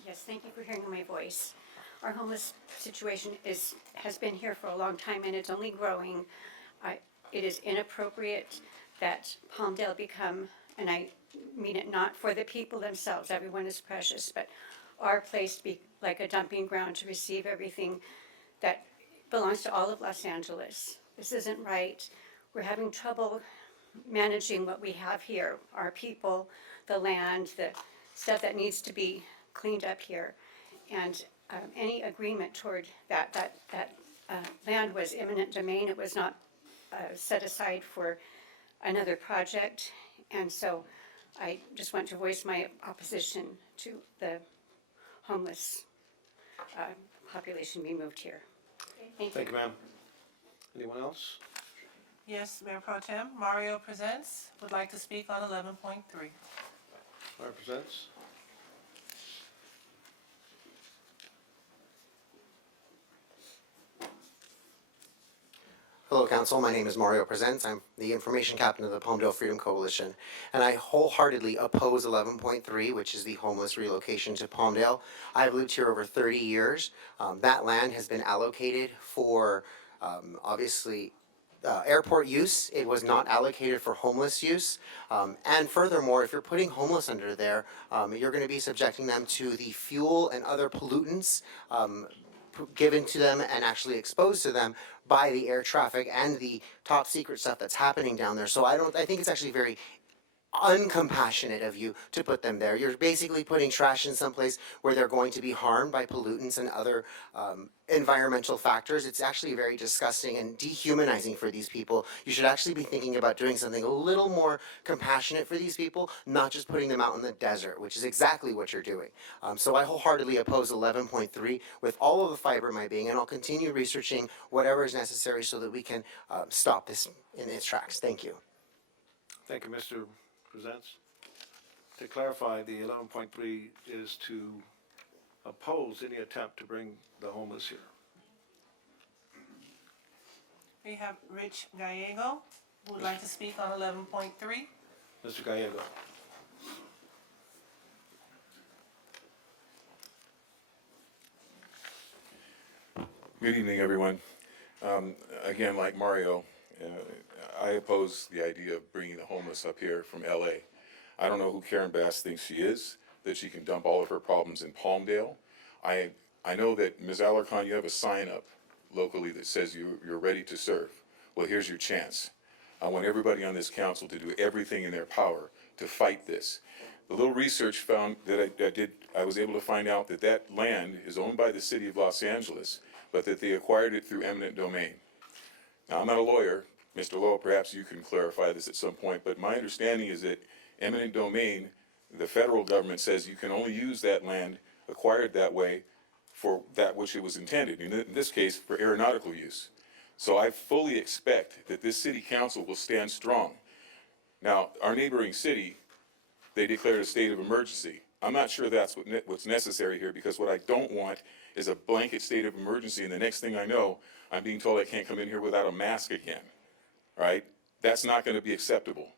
Yes, thank you for hearing my voice. Our homeless situation has been here for a long time and it's only growing. It is inappropriate that Palmdale become, and I mean it not for the people themselves, everyone is precious, but our place be like a dumping ground to receive everything that belongs to all of Los Angeles. This isn't right. We're having trouble managing what we have here, our people, the land, the stuff that needs to be cleaned up here. And any agreement toward that land was eminent domain. It was not set aside for another project. And so I just want to voice my opposition to the homeless population being moved here. Thank you. Thank you, ma'am. Anyone else? Yes, Mayor Pro Tem, Mario Presents would like to speak on 11.3. Represents. Hello, Council. My name is Mario Presents. I'm the Information Captain of the Palmdale Freedom Coalition, and I wholeheartedly oppose 11.3, which is the homeless relocation to Palmdale. I've lived here over 30 years. That land has been allocated for, obviously, airport use. It was not allocated for homeless use. And furthermore, if you're putting homeless under there, you're going to be subjecting them to the fuel and other pollutants given to them and actually exposed to them by the air traffic and the top secret stuff that's happening down there. So I think it's actually very uncompassionate of you to put them there. You're basically putting trash in someplace where they're going to be harmed by pollutants and other environmental factors. It's actually very disgusting and dehumanizing for these people. You should actually be thinking about doing something a little more compassionate for these people, not just putting them out in the desert, which is exactly what you're doing. So I wholeheartedly oppose 11.3 with all of the fiber of my being, and I'll continue researching whatever is necessary so that we can stop this in its tracks. Thank you. Thank you, Mr. Presents. To clarify, the 11.3 is to oppose any attempt to bring the homeless here. We have Rich Gallego who would like to speak on 11.3. Mr. Gallego. Good evening, everyone. Again, like Mario, I oppose the idea of bringing the homeless up here from LA. I don't know who Karen Bass thinks she is, that she can dump all of her problems in Palmdale. I know that, Ms. Alarcon, you have a sign up locally that says you're ready to serve. Well, here's your chance. I want everybody on this council to do everything in their power to fight this. The little research found that I was able to find out that that land is owned by the city of Los Angeles, but that they acquired it through eminent domain. Now, I'm not a lawyer. Mr. Lowell, perhaps you can clarify this at some point, but my understanding is that eminent domain, the federal government says you can only use that land acquired that way for that which it was intended, in this case, for aeronautical use. So I fully expect that this city council will stand strong. Now, our neighboring city, they declared a state of emergency. I'm not sure that's what's necessary here, because what I don't want is a blanket state of emergency, and the next thing I know, I'm being told I can't come in here without a mask again, right? That's not going to be acceptable.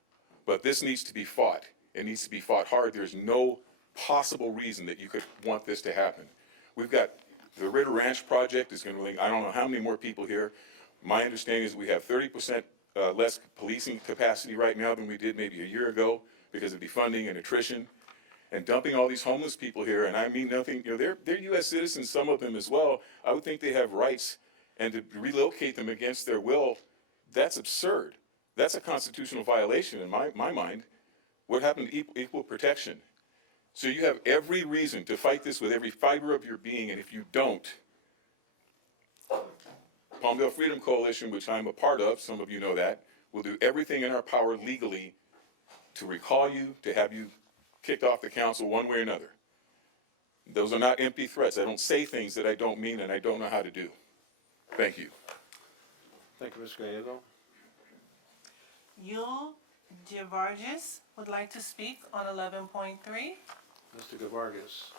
But this needs to be fought. It needs to be fought hard. There's no possible reason that you could want this to happen. We've got the Ritter Ranch project is going to, I don't know how many more people here. My understanding is we have 30% less policing capacity right now than we did maybe a year ago because of defunding and attrition. And dumping all these homeless people here, and I mean nothing, you know, they're U.S. citizens, some of them as well. I would think they have rights, and to relocate them against their will, that's absurd. That's a constitutional violation in my mind. What happened to equal protection? So you have every reason to fight this with every fiber of your being, and if you don't, Palmdale Freedom Coalition, which I'm a part of, some of you know that, will do everything in our power legally to recall you, to have you kicked off the council one way or another. Those are not empty threats. I don't say things that I don't mean and I don't know how to do. Thank you. Thank you, Mr. Gallego. Yul Gevargis would like to speak on 11.3. Mr. Vargas.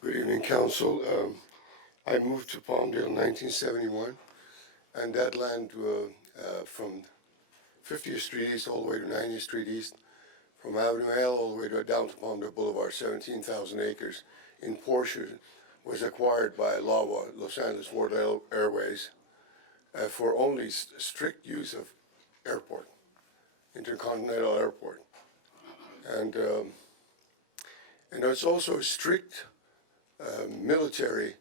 Good evening, council. I moved to Palmdale in 1971, and that land from 50th Street East all the way to 90th Street East, from Avenue L all the way down to Palmdale Boulevard, 17,000 acres in portion, was acquired by LAWA, Los Angeles World Airways, for only strict use of airport, Intercontinental Airport. And it's also a strict military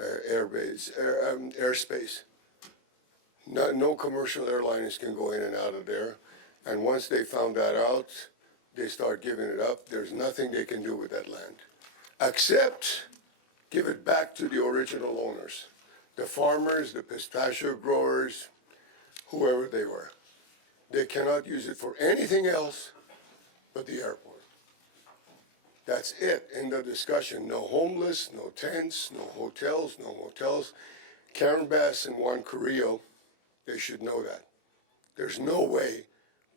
airspace. No commercial airliners can go in and out of there. And once they found that out, they start giving it up. There's nothing they can do with that land, except give it back to the original owners, the farmers, the pistachio growers, whoever they were. They cannot use it for anything else but the airport. That's it, end of discussion. No homeless, no tents, no hotels, no motels. Karen Bass and Juan Carrillo, they should know that. There's no way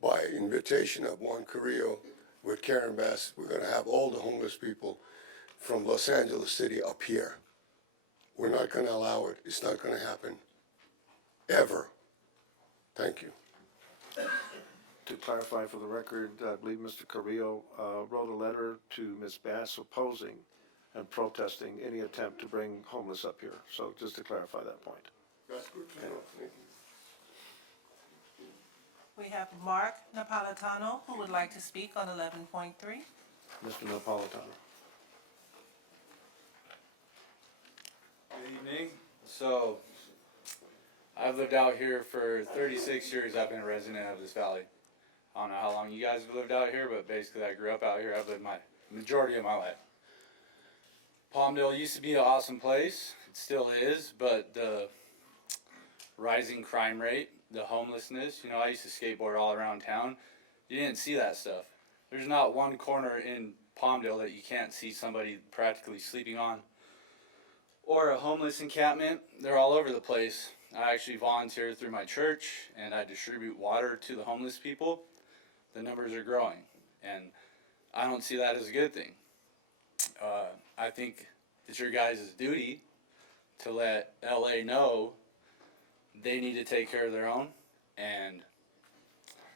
by invitation of Juan Carrillo with Karen Bass, we're gonna have all the homeless people from Los Angeles City up here. We're not gonna allow it. It's not gonna happen, ever. Thank you. To clarify for the record, I believe Mr. Carrillo wrote a letter to Ms. Bass opposing and protesting any attempt to bring homeless up here. So just to clarify that point. That's good to know. Thank you. We have Mark Napolitano, who would like to speak on 11.3. Mr. Napolitano. Good evening. So, I've lived out here for 36 years. I've been a resident of this valley. I don't know how long you guys have lived out here, but basically I grew up out here. I've lived my majority of my life. Palmdale used to be an awesome place. It still is, but the rising crime rate, the homelessness, you know, I used to skateboard all around town. You didn't see that stuff. There's not one corner in Palmdale that you can't see somebody practically sleeping on. Or a homeless encampment. They're all over the place. I actually volunteer through my church and I distribute water to the homeless people. The numbers are growing, and I don't see that as a good thing. I think it's your guys' duty to let LA know they need to take care of their own, and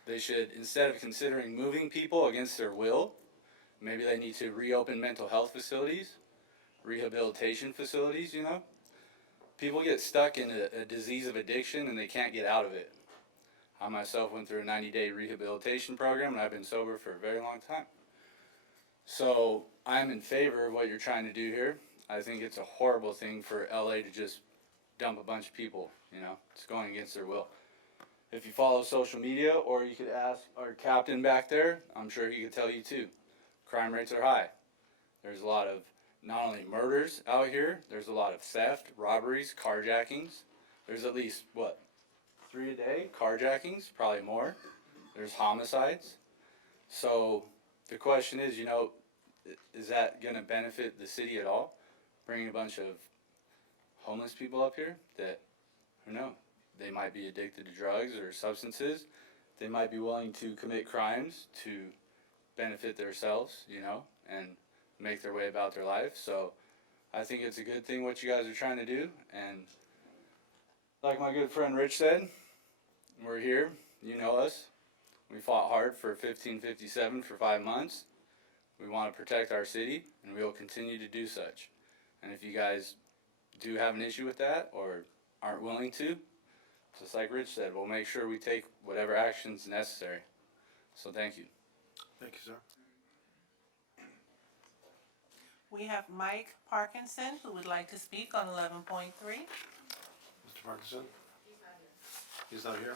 they should, instead of considering moving people against their will, maybe they need to reopen mental health facilities, rehabilitation facilities, you know. People get stuck in a disease of addiction and they can't get out of it. I myself went through a 90-day rehabilitation program, and I've been sober for a very long time. So I'm in favor of what you're trying to do here. I think it's a horrible thing for LA to just dump a bunch of people, you know. It's going against their will. If you follow social media, or you could ask our captain back there, I'm sure he could tell you too. Crime rates are high. There's a lot of not only murders out here, there's a lot of theft, robberies, carjackings. There's at least, 3 a day, carjackings, probably more. There's homicides. So the question is, you know, is that going to benefit the city at all? Bringing a bunch of homeless people up here that, who knows, they might be addicted to drugs or substances. They might be willing to commit crimes to benefit themselves, you know, and make their way about their life. So I think it's a good thing what you guys are trying to do. And like my good friend Rich said, we're here, you know us. We fought hard for 1557 for 5 months. We want to protect our city, and we will continue to do such. And if you guys do have an issue with that or aren't willing to, just like Rich said, we'll make sure we take whatever actions necessary. So thank you. Thank you, sir. We have Mike Parkinson, who would like to speak on 11.3. Mr. Parkinson? He's not here.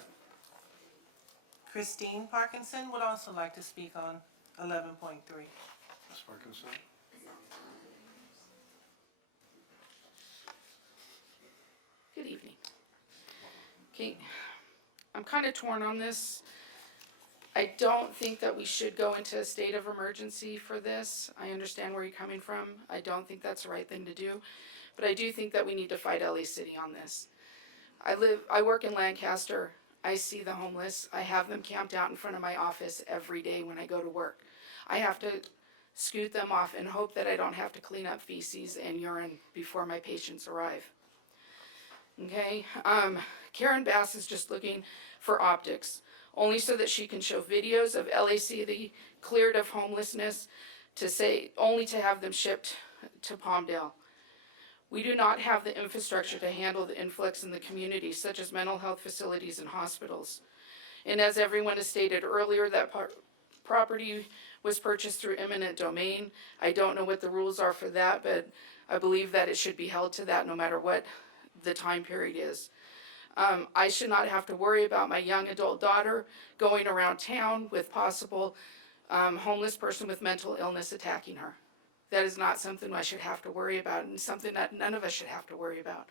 Christine Parkinson would also like to speak on 11.3. Ms. Parkinson? Good evening. Okay, I'm kind of torn on this. I don't think that we should go into a state of emergency for this. I understand where you're coming from. I don't think that's the right thing to do. But I do think that we need to fight LA City on this. I work in Lancaster. I see the homeless. I have them camped out in front of my office every day when I go to work. I have to scoot them off and hope that I don't have to clean up feces and urine before my patients arrive. Okay, Karen Bass is just looking for optics, only so that she can show videos of LAC cleared of homelessness only to have them shipped to Palmdale. We do not have the infrastructure to handle the influx in the community, such as mental health facilities and hospitals. And as everyone has stated earlier, that property was purchased through eminent domain. I don't know what the rules are for that, but I believe that it should be held to that no matter what the time period is. I should not have to worry about my young adult daughter going around town with possible homeless person with mental illness attacking her. That is not something I should have to worry about, and something that none of us should have to worry about.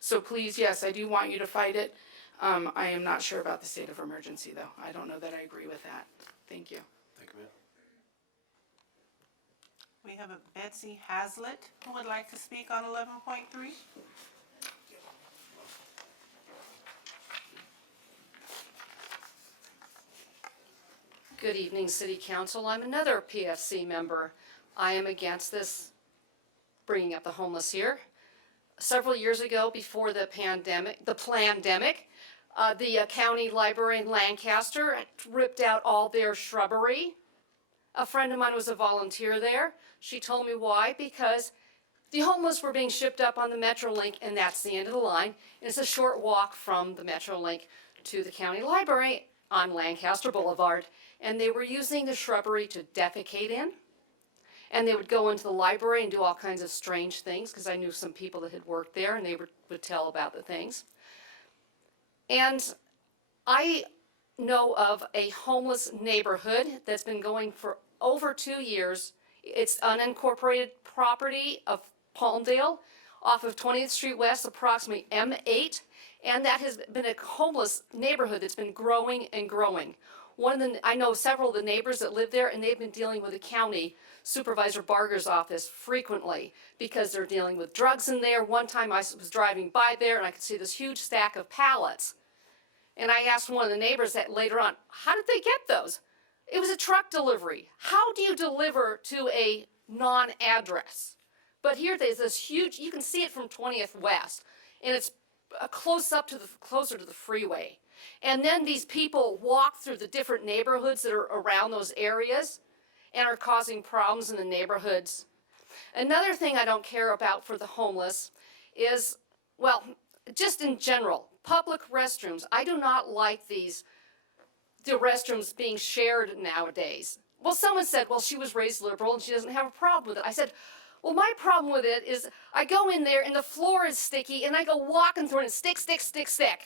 So please, yes, I do want you to fight it. I am not sure about the state of emergency, though. I don't know that I agree with that. Thank you. Thank you, ma'am. We have a Betsy Hazlitt who would like to speak on 11.3. Good evening, City Council. I'm another PFC member. I am against this, bringing up the homeless here. Several years ago, before the pandemic, the county library in Lancaster ripped out all their shrubbery. A friend of mine was a volunteer there. She told me why, because the homeless were being shipped up on the Metrolink, and that's the end of the line. And it's a short walk from the Metrolink to the county library on Lancaster Boulevard. And they were using the shrubbery to defecate in. And they would go into the library and do all kinds of strange things, because I knew some people that had worked there, and they would tell about the things. And I know of a homeless neighborhood that's been going for over 2 years. It's unincorporated property of Palmdale off of 20th Street West, approximately M8. And that has been a homeless neighborhood that's been growing and growing. I know several of the neighbors that live there, and they've been dealing with the county Supervisor Barger's office frequently because they're dealing with drugs in there. One time I was driving by there and I could see this huge stack of pallets. And I asked one of the neighbors that later on, how did they get those? It was a truck delivery. How do you deliver to a non-address? But here there's this huge, you can see it from 20th West, and it's closer to the freeway. And then these people walk through the different neighborhoods that are around those areas and are causing problems in the neighborhoods. Another thing I don't care about for the homeless is, well, just in general, public restrooms. I do not like the restrooms being shared nowadays. Well, someone said, well, she was raised liberal and she doesn't have a problem with it. I said, well, my problem with it is I go in there and the floor is sticky and I go walking through it and stick.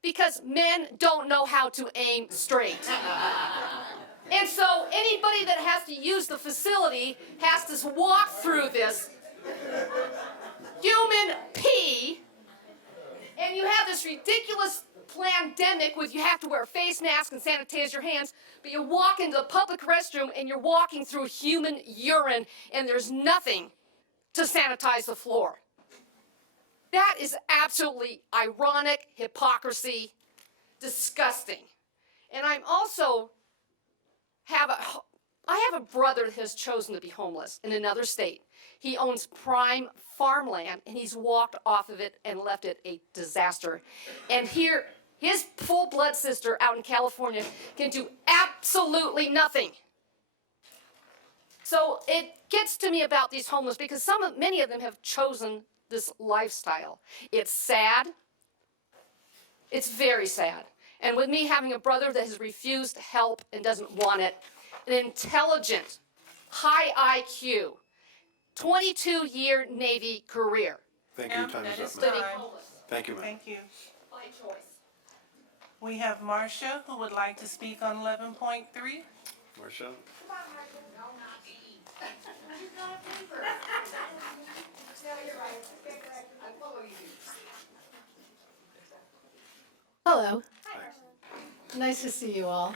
Because men don't know how to aim straight. And so anybody that has to use the facility has to walk through this human pee, and you have this ridiculous pandemic with you have to wear a face mask and sanitize your hands, but you walk into the public restroom and you're walking through human urine and there's nothing to sanitize the floor. That is absolutely ironic, hypocrisy, disgusting. And I have a brother that has chosen to be homeless in another state. He owns prime farmland and he's walked off of it and left it a disaster. And here, his full-blood sister out in California can do absolutely nothing. So it gets to me about these homeless because many of them have chosen this lifestyle. It's sad. It's very sad. And with me having a brother that has refused help and doesn't want it, an intelligent, high IQ, 22-year Navy career. Thank you. Your time is up, ma'am. Thank you, ma'am. Thank you. By choice. We have Marcia who would like to speak on 11.3. Marcia? Hello. Nice to see you all.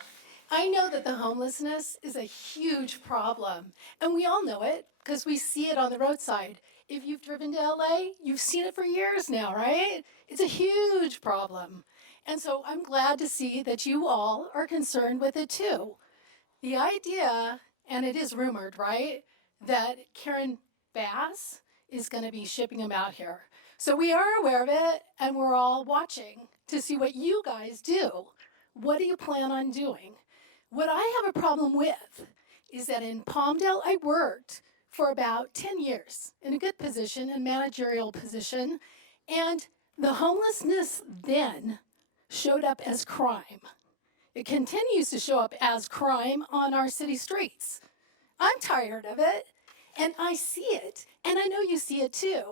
I know that the homelessness is a huge problem, and we all know it because we see it on the roadside. If you've driven to LA, you've seen it for years now, right? It's a huge problem. And so I'm glad to see that you all are concerned with it too. The idea, and it is rumored, right, that Karen Bass is going to be shipping them out here. So we are aware of it, and we're all watching to see what you guys do. What do you plan on doing? What I have a problem with is that in Palmdale, I worked for about 10 years in a good position, a managerial position, and the homelessness then showed up as crime. It continues to show up as crime on our city streets. I'm tired of it, and I see it, and I know you see it too.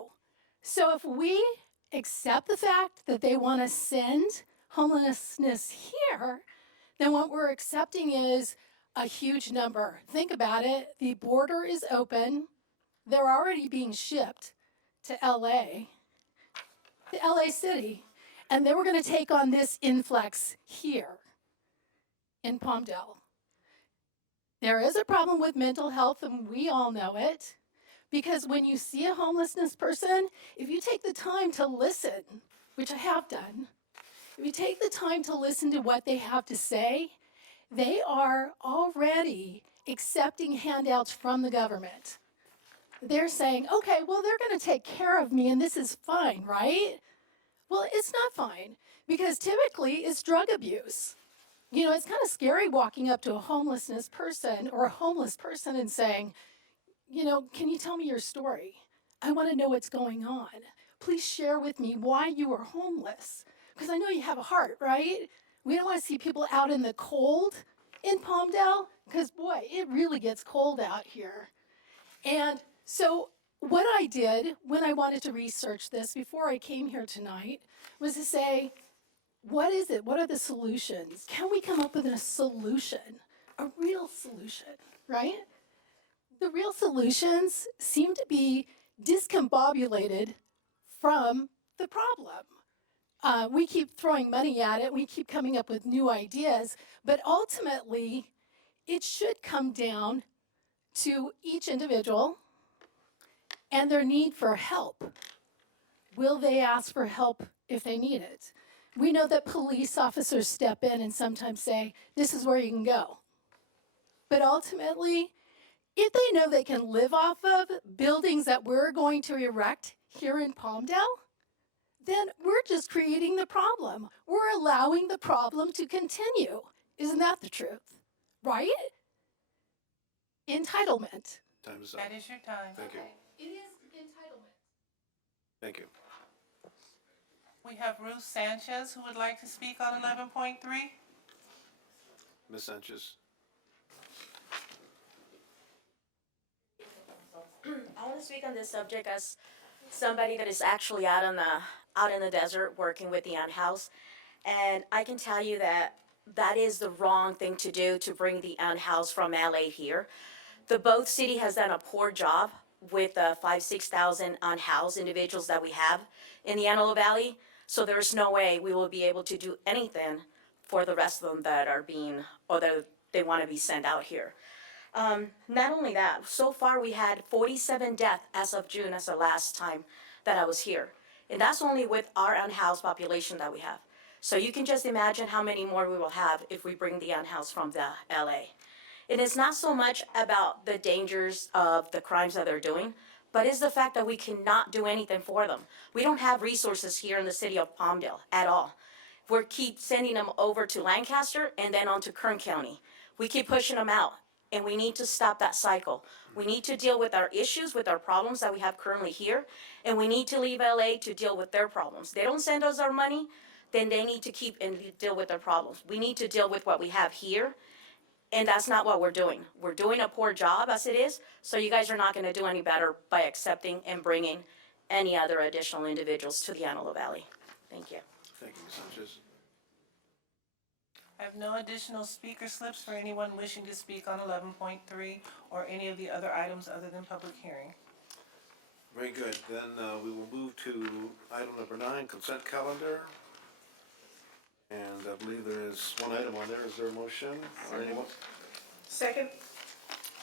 So if we accept the fact that they want to send homelessness here, then what we're accepting is a huge number. Think about it. The border is open. They're already being shipped to LA, City, and then we're going to take on this influx here in Palmdale. There is a problem with mental health, and we all know it, because when you see a homelessness person, if you take the time to listen, which I have done, if you take the time to listen to what they have to say, they are already accepting handouts from the government. They're saying, okay, well, they're going to take care of me, and this is fine, right? Well, it's not fine, because typically it's drug abuse. You know, it's kind of scary walking up to a homelessness person or a homeless person and saying, you know, can you tell me your story? I want to know what's going on. Please share with me why you are homeless. Because I know you have a heart, right? We don't want to see people out in the cold in Palmdale, because boy, it really gets cold out here. And so what I did when I wanted to research this before I came here tonight was to say, what is it? What are the solutions? Can we come up with a solution, a real solution, right? The real solutions seem to be discombobulated from the problem. We keep throwing money at it, we keep coming up with new ideas, but ultimately, it should come down to each individual and their need for help. Will they ask for help if they need it? We know that police officers step in and sometimes say, this is where you can go. But ultimately, if they know they can live off of buildings that we're going to erect here in Palmdale, then we're just creating the problem. We're allowing the problem to continue. Isn't that the truth? Right? Entitlement. Time is up. That is your time. Thank you. It is entitlement. Thank you. We have Ruth Sanchez who would like to speak on 11.3. Ms. Sanchez. I want to speak on this subject as somebody that is actually out in the desert working with the Ant House, and I can tell you that that is the wrong thing to do, to bring the Ant House from LA here. The both city has done a poor job with the 5,000-6,000 unhoused individuals that we have in the Antelope Valley. So there's no way we will be able to do anything for the rest of them that are being, or that they want to be sent out here. Not only that, so far we had 47 deaths as of June, as the last time that I was here. And that's only with our unhoused population that we have. So you can just imagine how many more we will have if we bring the unhoused from the LA. And it's not so much about the dangers of the crimes that they're doing, but it's the fact that we cannot do anything for them. We don't have resources here in the city of Palmdale at all. We keep sending them over to Lancaster and then on to Kern County. We keep pushing them out, and we need to stop that cycle. We need to deal with our issues, with our problems that we have currently here, and we need to leave LA to deal with their problems. They don't send us our money, then they need to keep and deal with their problems. We need to deal with what we have here, and that's not what we're doing. We're doing a poor job as it is, so you guys are not going to do any better by accepting and bringing any other additional individuals to the Antelope Valley. Thank you. Thank you, Ms. Sanchez. I have no additional speaker slips for anyone wishing to speak on 11.3 or any of the other items other than public hearing. Very good. Then we will move to item number 9, consent calendar. And I believe there is one item on there. Is there a motion or anyone? Second.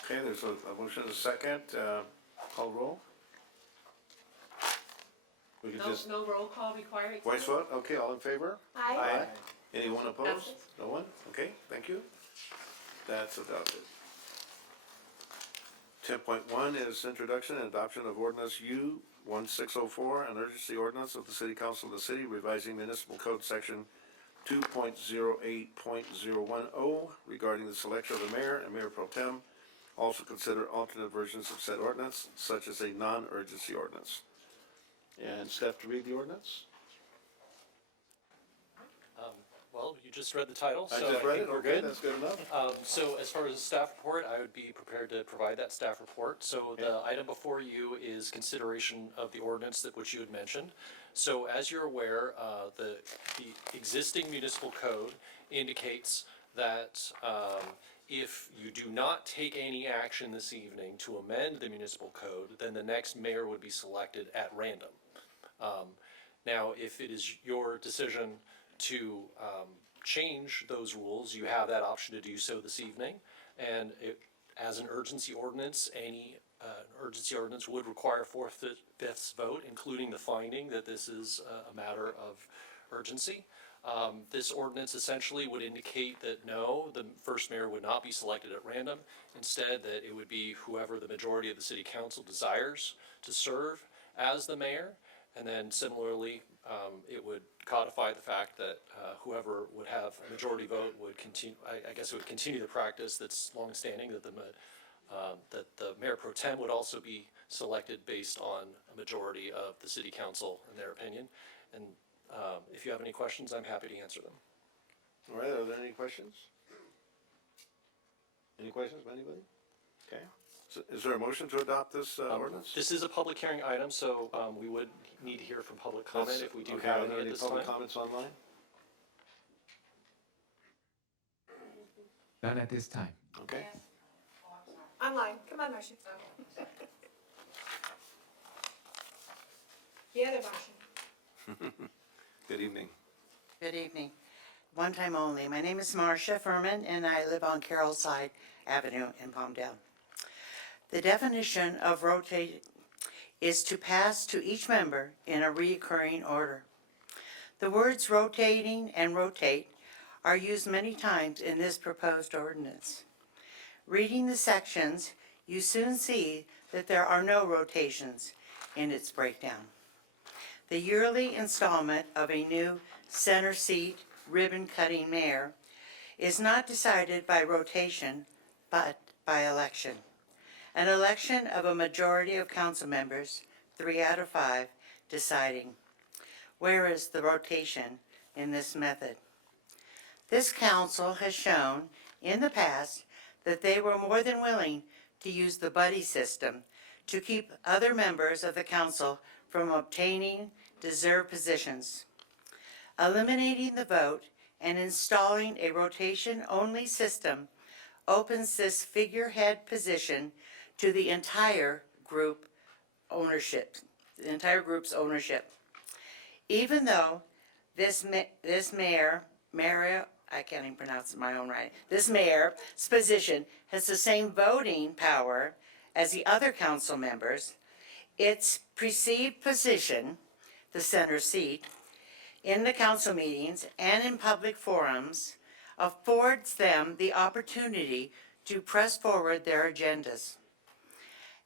Okay, there's a motion and a second. Call roll. We can No, just, no roll call required? voice vote, okay, all in favor? Aye. Anyone opposed? Absent? No one? Okay, thank you. That's adopted. 10.1 is introduction and adoption of ordinance U 1604, an urgency ordinance of the City Council of the City revising municipal code section 2.08.010 regarding the selection of the mayor and mayor pro tem. Also consider alternate versions of said ordinance, such as a non-urgency ordinance. And staff to read the ordinance? Well, you just read the title, I so just I read think it, we're okay, good. that's good enough. So as far as the staff report, I would be prepared to provide that staff report. So the item before you is consideration of the ordinance that which you had mentioned. So as you're aware, the existing municipal code indicates that if you do not take any action this evening to amend the municipal code, then the next mayor would be selected at random. Now, if it is your decision to change those rules, you have that option to do so this evening. And as an urgency ordinance, any urgency ordinance would require 4/5 vote, including the finding that this is a matter of urgency. This ordinance essentially would indicate that no, the first mayor would not be selected at random. Instead, that it would be whoever the majority of the city council desires to serve as the mayor. And then similarly, it would codify the fact that whoever would have a majority vote would continue, I guess it would continue the practice that's longstanding, that the mayor pro tem would also be selected based on a majority of the city council in their opinion. And if you have any questions, I'm happy to answer them. All right, are there any questions? Any questions by anybody? Okay. So is there a motion to adopt this ordinance? This is a public hearing item, so we would need to hear from public comment if we do Okay, have are any there at this public time. comments online? None at this time. Okay. Online, come on, Marcia. The other Marcia. Good evening. Good evening. One time only. My name is Marcia Furman, and I live on Carrollside Avenue in Palmdale. The definition of rotate is to pass to each member in a recurring order. The words rotating and rotate are used many times in this proposed ordinance. Reading the sections, you soon see that there are no rotations in its breakdown. The yearly installment of a new center seat ribbon-cutting mayor is not decided by rotation, but by election. An election of a majority of council members, 3 out of 5, deciding. Where is the rotation in this method? This council has shown in the past that they were more than willing to use the buddy system to keep other members of the council from obtaining deserved positions. Eliminating the vote and installing a rotation-only system opens this figurehead position to the entire group ownership, the entire group's ownership. Even though this mayor, I can't even pronounce my own right, this mayor's position has the same voting power as the other council members, its perceived position, the center seat, in the council meetings and in public forums affords them the opportunity to press forward their agendas.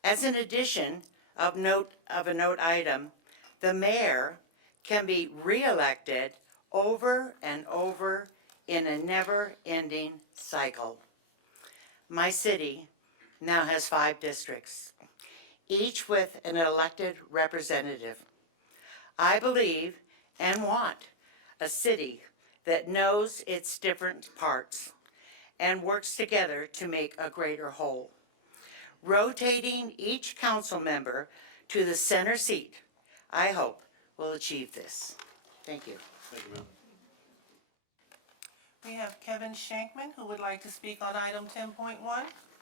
As an addition of a note item, the mayor can be re-elected over and over in a never-ending cycle. My city now has 5 districts, each with an elected representative. I believe and want a city that knows its different parts and works together to make a greater whole. Rotating each council member to the center seat, I hope, will achieve this. Thank you. Thank you, ma'am. We have Kevin Shankman, who would like to speak on item 10.1.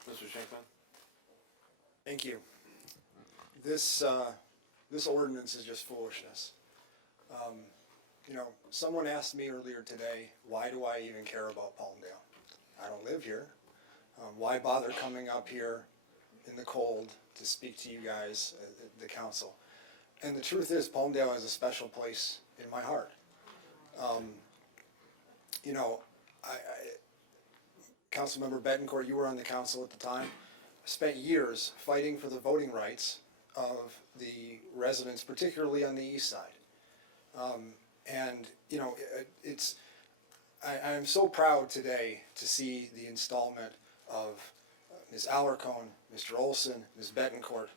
Mr. Shankman? Thank you. This ordinance is just foolishness. Someone asked me earlier today, why do I even care about Palmdale? I don't live here. Why bother coming up here in the cold to speak to you guys, the council? And the truth is, Palmdale has a special place in my heart. You know, Councilmember Betancourt, you were on the council at the time, spent years fighting for the voting rights of the residents, particularly on the east side. And, you know, I am so proud today to see the installment of Ms. Alarcon, Mr. Olson, Ms. Betancourt.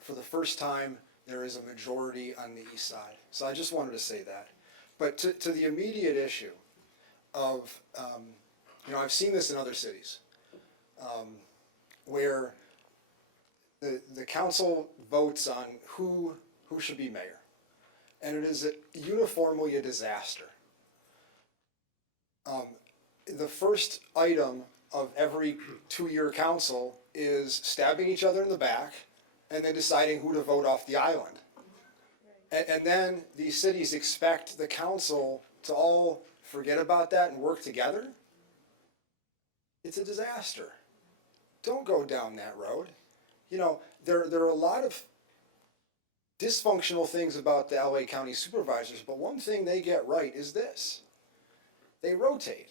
For the first time, there is a majority on the east side. So I just wanted to say that. But to the immediate issue of, you know, I've seen this in other cities, where the council votes on who should be mayor. And it is uniformly a disaster. The first item of every 2-year council is stabbing each other in the back and then deciding who to vote off the island. And then these cities expect the council to all forget about that and work together. It's a disaster. Don't go down that road. You know, there are a lot of dysfunctional things about the LA County supervisors, but one thing they get right is this. They rotate.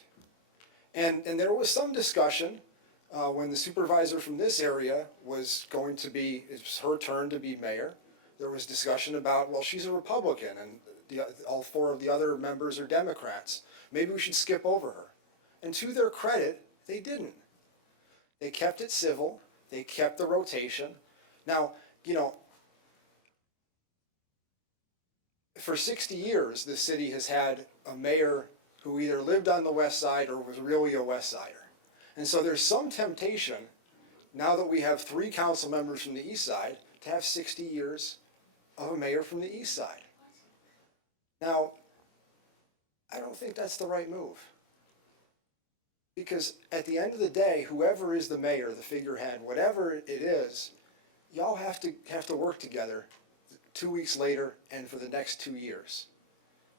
And there was some discussion when the supervisor from this area was going to be, it was her turn to be mayor. There was discussion about, well, she's a Republican and all 4 of the other members are Democrats. Maybe we should skip over her. And to their credit, they didn't. They kept it civil. They kept the rotation. Now, you know, for 60 years, the city has had a mayor who either lived on the west side or was really a west sider. And so there's some temptation, now that we have 3 council members from the east side, to have 60 years of a mayor from the east side. Now, I don't think that's the right move. Because at the end of the day, whoever is the mayor, the figurehead, whatever it is, y'all have to work together 2 weeks later and for the next 2 years.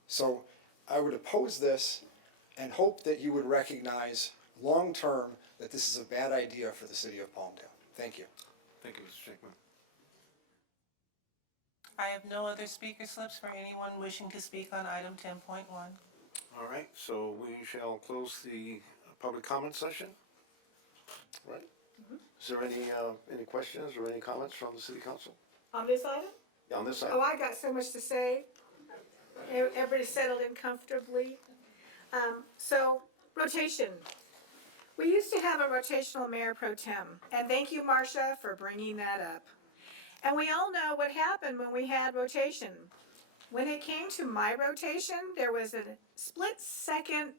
So I would oppose this and hope that you would recognize long-term that this is a bad idea for the city of Palmdale. Thank you. Thank you, Mr. Shankman. I have no other speaker slips for anyone wishing to speak on item 10.1. All right, so we shall close the public comment session. Right? Is there any questions or any comments from the city council? On this item? Yeah, on this side? Oh, I got so much to say. Everybody settled in comfortably. So, rotation. We used to have a rotational mayor pro tem, and thank you, Marcia, for bringing that up. And we all know what happened when we had rotation. When it came to my rotation, there was a split-second,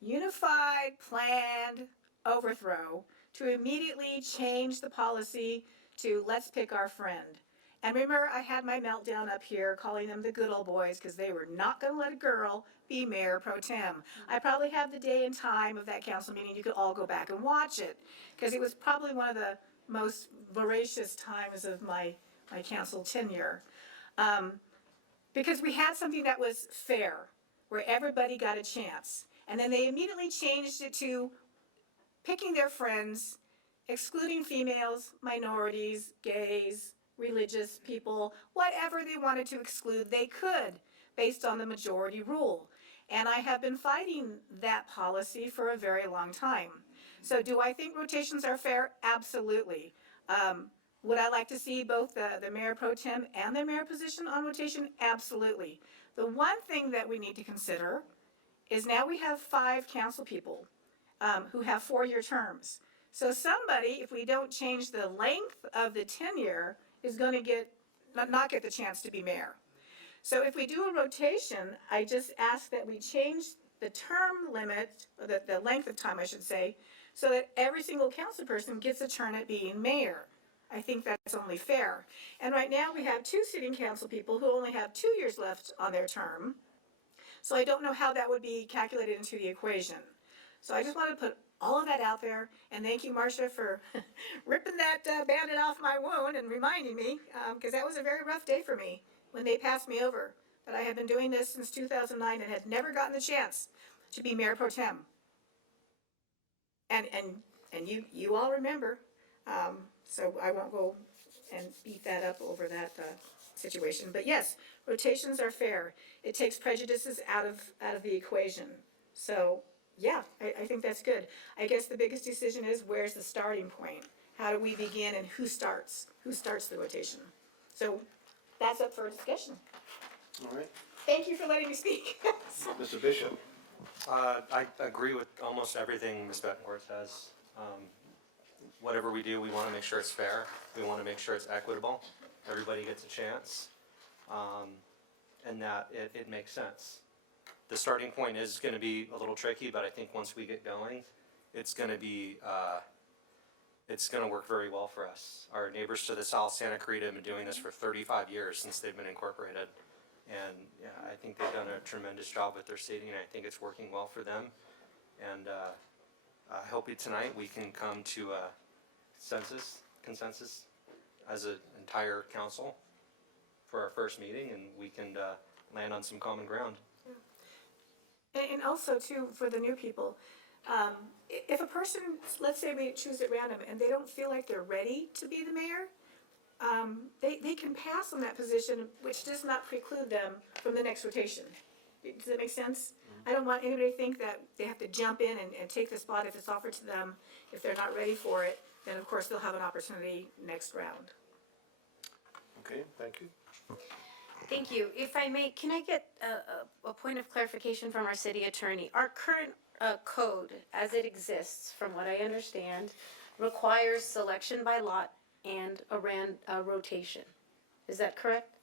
unified, planned overthrow to immediately change the policy to let's pick our friend. And remember, I had my meltdown up here calling them the good old boys because they were not going to let a girl be mayor pro tem. I probably have the day and time of that council meeting. You could all go back and watch it because it was probably one of the most voracious times of my council tenure. Because we had something that was fair, where everybody got a chance. And then they immediately changed it to picking their friends, excluding females, minorities, gays, religious people, whatever they wanted to exclude, they could, based on the majority rule. And I have been fighting that policy for a very long time. So do I think rotations are fair? Absolutely. Would I like to see both the mayor pro tem and the mayor position on rotation? Absolutely. The one thing that we need to consider is now we have 5 council people who have 4-year terms. So somebody, if we don't change the length of the tenure, is going to not get the chance to be mayor. So if we do a rotation, I just ask that we change the term limit, or the length of time I should say, so that every single council person gets a turn at being mayor. I think that's only fair. And right now we have 2 sitting council people who only have 2 years left on their term. So I don't know how that would be calculated into the equation. So I just wanted to put all of that out there, and thank you, Marcia, for ripping that bandit off my wound and reminding me, because that was a very rough day for me when they passed me over. But I have been doing this since 2009 and had never gotten the chance to be mayor pro tem. And you all remember, so I won't go and beat that up over that situation. But yes, rotations are fair. It takes prejudices out of the equation. So, yeah, I think that's good. I guess the biggest decision is where's the starting point? How do we begin and who starts? Who starts the rotation? So that's up for discussion. All right, Thank you for letting me speak. Mr. Bishop. I agree with almost everything Ms. Bettencourt says. Whatever we do, we want to make sure it's fair. We want to make sure it's equitable. Everybody gets a chance. And that it makes sense. The starting point is going to be a little tricky, but I think once we get going, it's going to be, it's going to work very well for us. Our neighbors to the south, Santa Clarita, have been doing this for 35 years since they've been incorporated. And yeah, I think they've done a tremendous job with their city, and I think it's working well for them. And I hope tonight we can come to a consensus as an entire council for our first meeting, and we can land on some common ground. And also too, for the new people, if a person, let's say we choose at random and they don't feel like they're ready to be the mayor, they can pass on that position, which does not preclude them from the next rotation. Does that make sense? I don't want anybody to think that they have to jump in and take the spot if it's offered to them. If they're not ready for it, then of course they'll have an opportunity next round. Okay, thank you. Thank you. If I may, can I get a point of clarification from our city attorney? Our current code, as it exists, from what I understand, requires selection by lot and a rotation. Is that correct?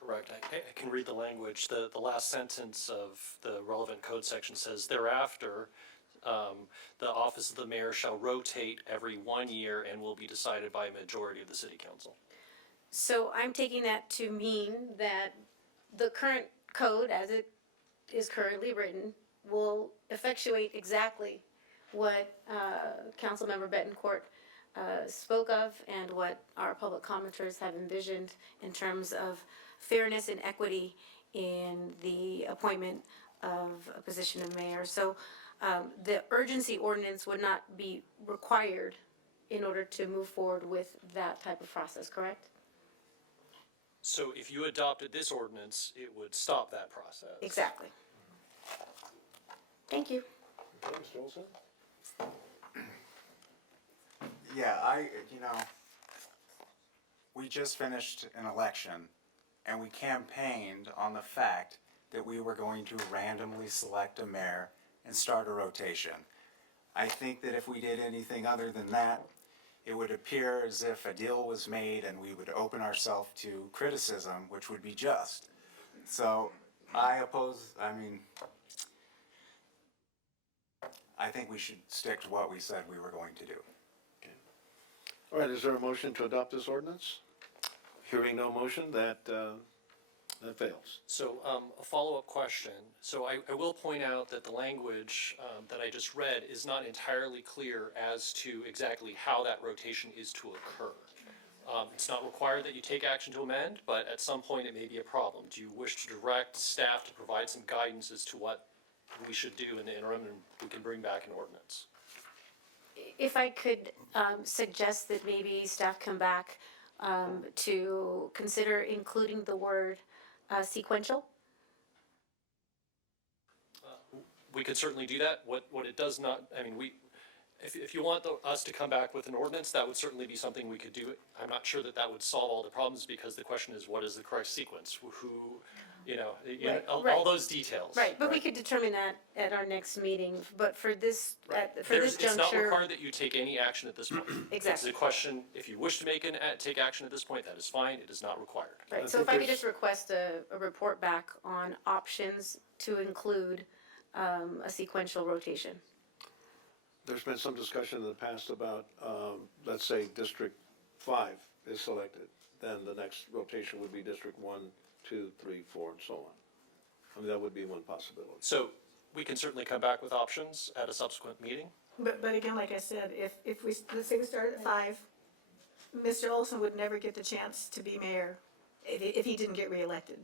Correct. I can read the language. The last sentence of the relevant code section says, thereafter, the office of the mayor shall rotate every 1 year and will be decided by a majority of the city council. So I'm taking that to mean that the current code, as it is currently written, will effectuate exactly what Councilmember Bettencourt spoke of and what our public commenters have envisioned in terms of fairness and equity in the appointment of a position of mayor. So the urgency ordinance would not be required in order to move forward with that type of process, correct? So if you adopted this ordinance, it would stop that process. Exactly. Thank you. Okay, Mr. Olson? Yeah, we just finished an election and we campaigned on the fact that we were going to randomly select a mayor and start a rotation. I think that if we did anything other than that, it would appear as if a deal was made and we would open ourselves to criticism, which would be just. So I think we should stick to what we said we were going to do. All right, is there a motion to adopt this ordinance? Hearing no motion, that fails. So a follow-up question. So I will point out that the language that I just read is not entirely clear as to exactly how that rotation is to occur. It's not required that you take action to amend, but at some point it may be a problem. Do you wish to direct staff to provide some guidance as to what we should do in the interim, and we can bring back an ordinance? If I could suggest that maybe staff come back to consider including the word sequential. We could certainly do that. What it does not, I mean, if you want us to come back with an ordinance, that would certainly be something we could do. I'm not sure that would solve all the problems, because the question is, what is the correct sequence? Who, all those details. Right, but we could determine that at our next meeting. But for this, for this It's not juncture, required that you take any action at this point. Exactly. It's a question, if you wish to take action at this point, that is fine. It is not required. right. So if I could just request a report back on options to include a sequential rotation. There's been some discussion in the past about, let's say District 5 is selected, then the next rotation would be District 1, 2, 3, 4, and so on. I mean, that would be one possibility. So we can certainly come back with options at a subsequent meeting. But again, like I said, if we, let's say we started at 5, Mr. Olson would never get the chance to be mayor if he didn't get reelected.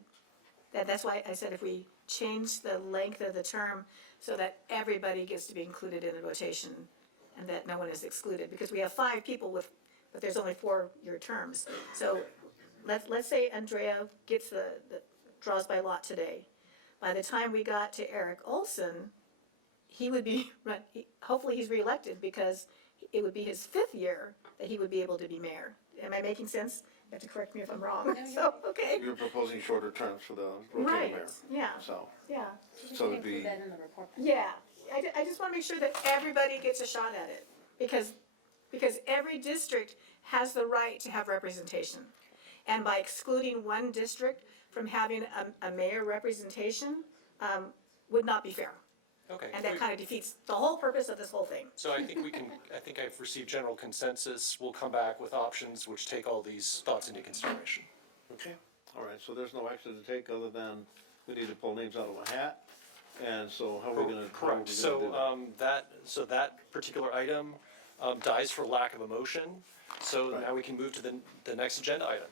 That's why I said if we change the length of the term so that everybody gets to be included in the rotation and that no one is excluded, because we have 5 people but there's only 4-year terms. So let's say Andrea gets the draws by lot today. By the time we got to Eric Olson, he would be, hopefully he's reelected because it would be his 5th year that he would be able to be mayor. Am I making sense? You have to correct me if I'm wrong. So, okay. You're proposing shorter terms for the rotating Right, mayor. yeah, So, yeah. so it'd be, Yeah, I just want to make sure that everybody gets a shot at it, because every district has the right to have representation. And by excluding one district from having a mayor representation, would not be fair. Okay. And that kind of defeats the whole purpose of this whole thing. So I think I've received general consensus. We'll come back with options which take all these thoughts into consideration. okay, all right, so there's no action to take other than we need to pull names out of a hat. And so how are we gonna, Correct. So, that particular item, dies for lack of a motion. So Right. now we can move to the next agenda item,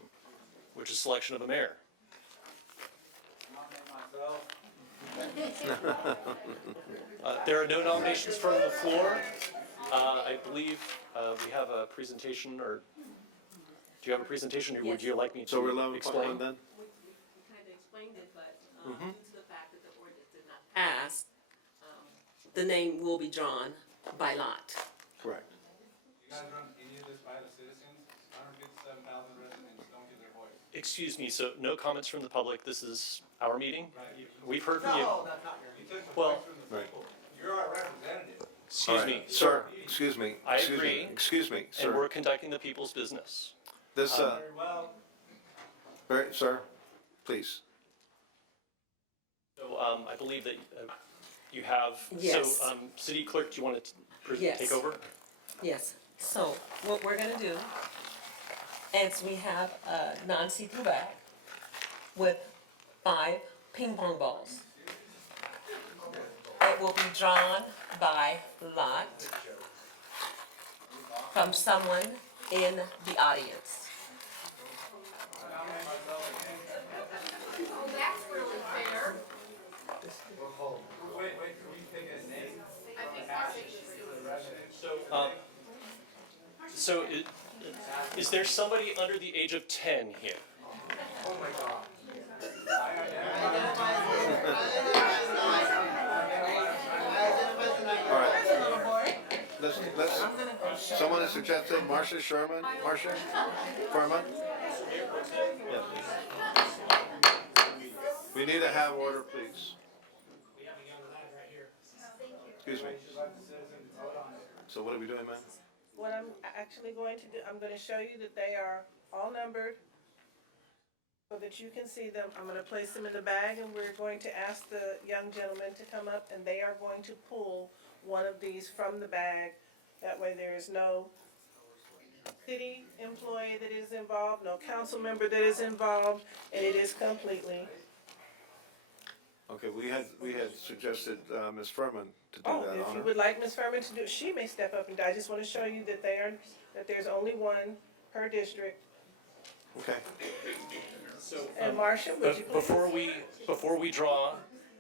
which is selection of a mayor. There are no nominations from the floor. I believe, we have a presentation, or do you have a presentation, or would you like me So we're to 11.1 explain? then? We kind of explained it, but due to the fact that the ordinance did not pass, the name will be drawn by lot. Correct. You guys run any of this by the citizens? 157,000 residents don't get their voice. Excuse me, so no comments from the public. This is our meeting? We've heard from you. No, that's not your. You took the Well, voice from the people. You're our representative. Excuse All me, right, sir. Excuse me. I excuse me, agree. Excuse me, And sir. we're conducting the people's business. This, Very well. sir, please. So, I believe that you have, Yes. so, City Clerk, do you want to Yes. take over? Yes, so what we're gonna do is we have a non-see-through bag with 5 ping pong balls. It will be drawn by lot from someone in the audience. Oh, that's really fair. Wait, can we pick a name? I think Marcia should do it. So, is there somebody under the age of 10 here? Oh my God. All right. Let's, someone has suggested Marcia Sherman, Marcia Furman? Yes. We need to have order, please. Excuse me. So what are we doing, ma'am? What I'm actually going to do, I'm gonna show you that they are all numbered so that you can see them. I'm gonna place them in the bag, and we're going to ask the young gentleman to come up, and they are going to pull one of these from the bag. That way there is no city employee that is involved, no council member that is involved, and it is completely. Okay, we had suggested, Ms. Furman to do Oh, that if honor. you would like Ms. Furman to do it, she may step up, and I just wanna show you that that there's only one per district. Okay. So, And Marcia, would you please? Before we draw,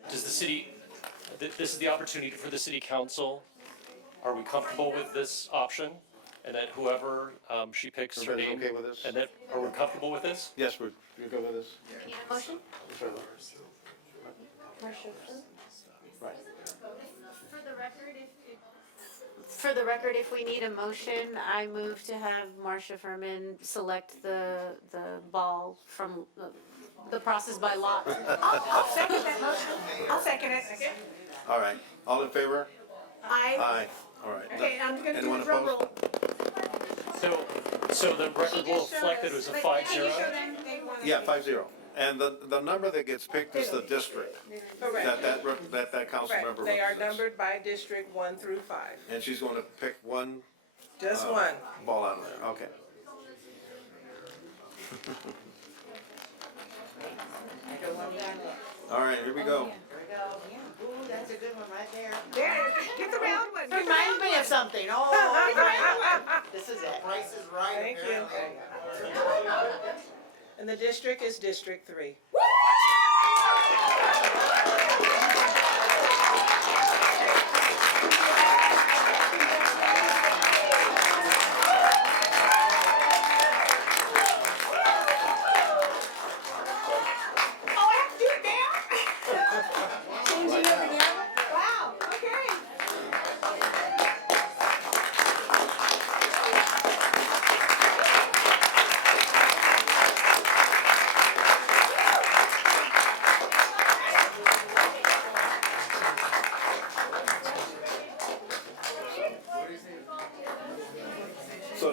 does the city, this is the opportunity for the city council. Are we comfortable with this option? And that whoever, she picks her Everybody's name? okay with this? And that, are we comfortable with this? Yes, you're good with this? Need a motion? Sure. Right. For the record, if we need a motion, I move to have Marcia Furman select the ball from the process by lot. I'll second that motion. I'll second it. All right, all in favor? Aye. Aye, all right. Okay, I'm gonna do Anyone a drum opposed? roll. So the record will reflect that it was a 5-0? Yeah, 5-0. And the number that gets picked is the district Correct. that council Correct. member They are represents. numbered by district 1 through 5. And she's gonna pick one Just one. ball out of there, okay. All right, here we go. Ooh, that's a good one right there. There, get the round one. Get the Reminds round me one. of something. Oh, right. This is it. Price is right, Thank you. And the district is District 3.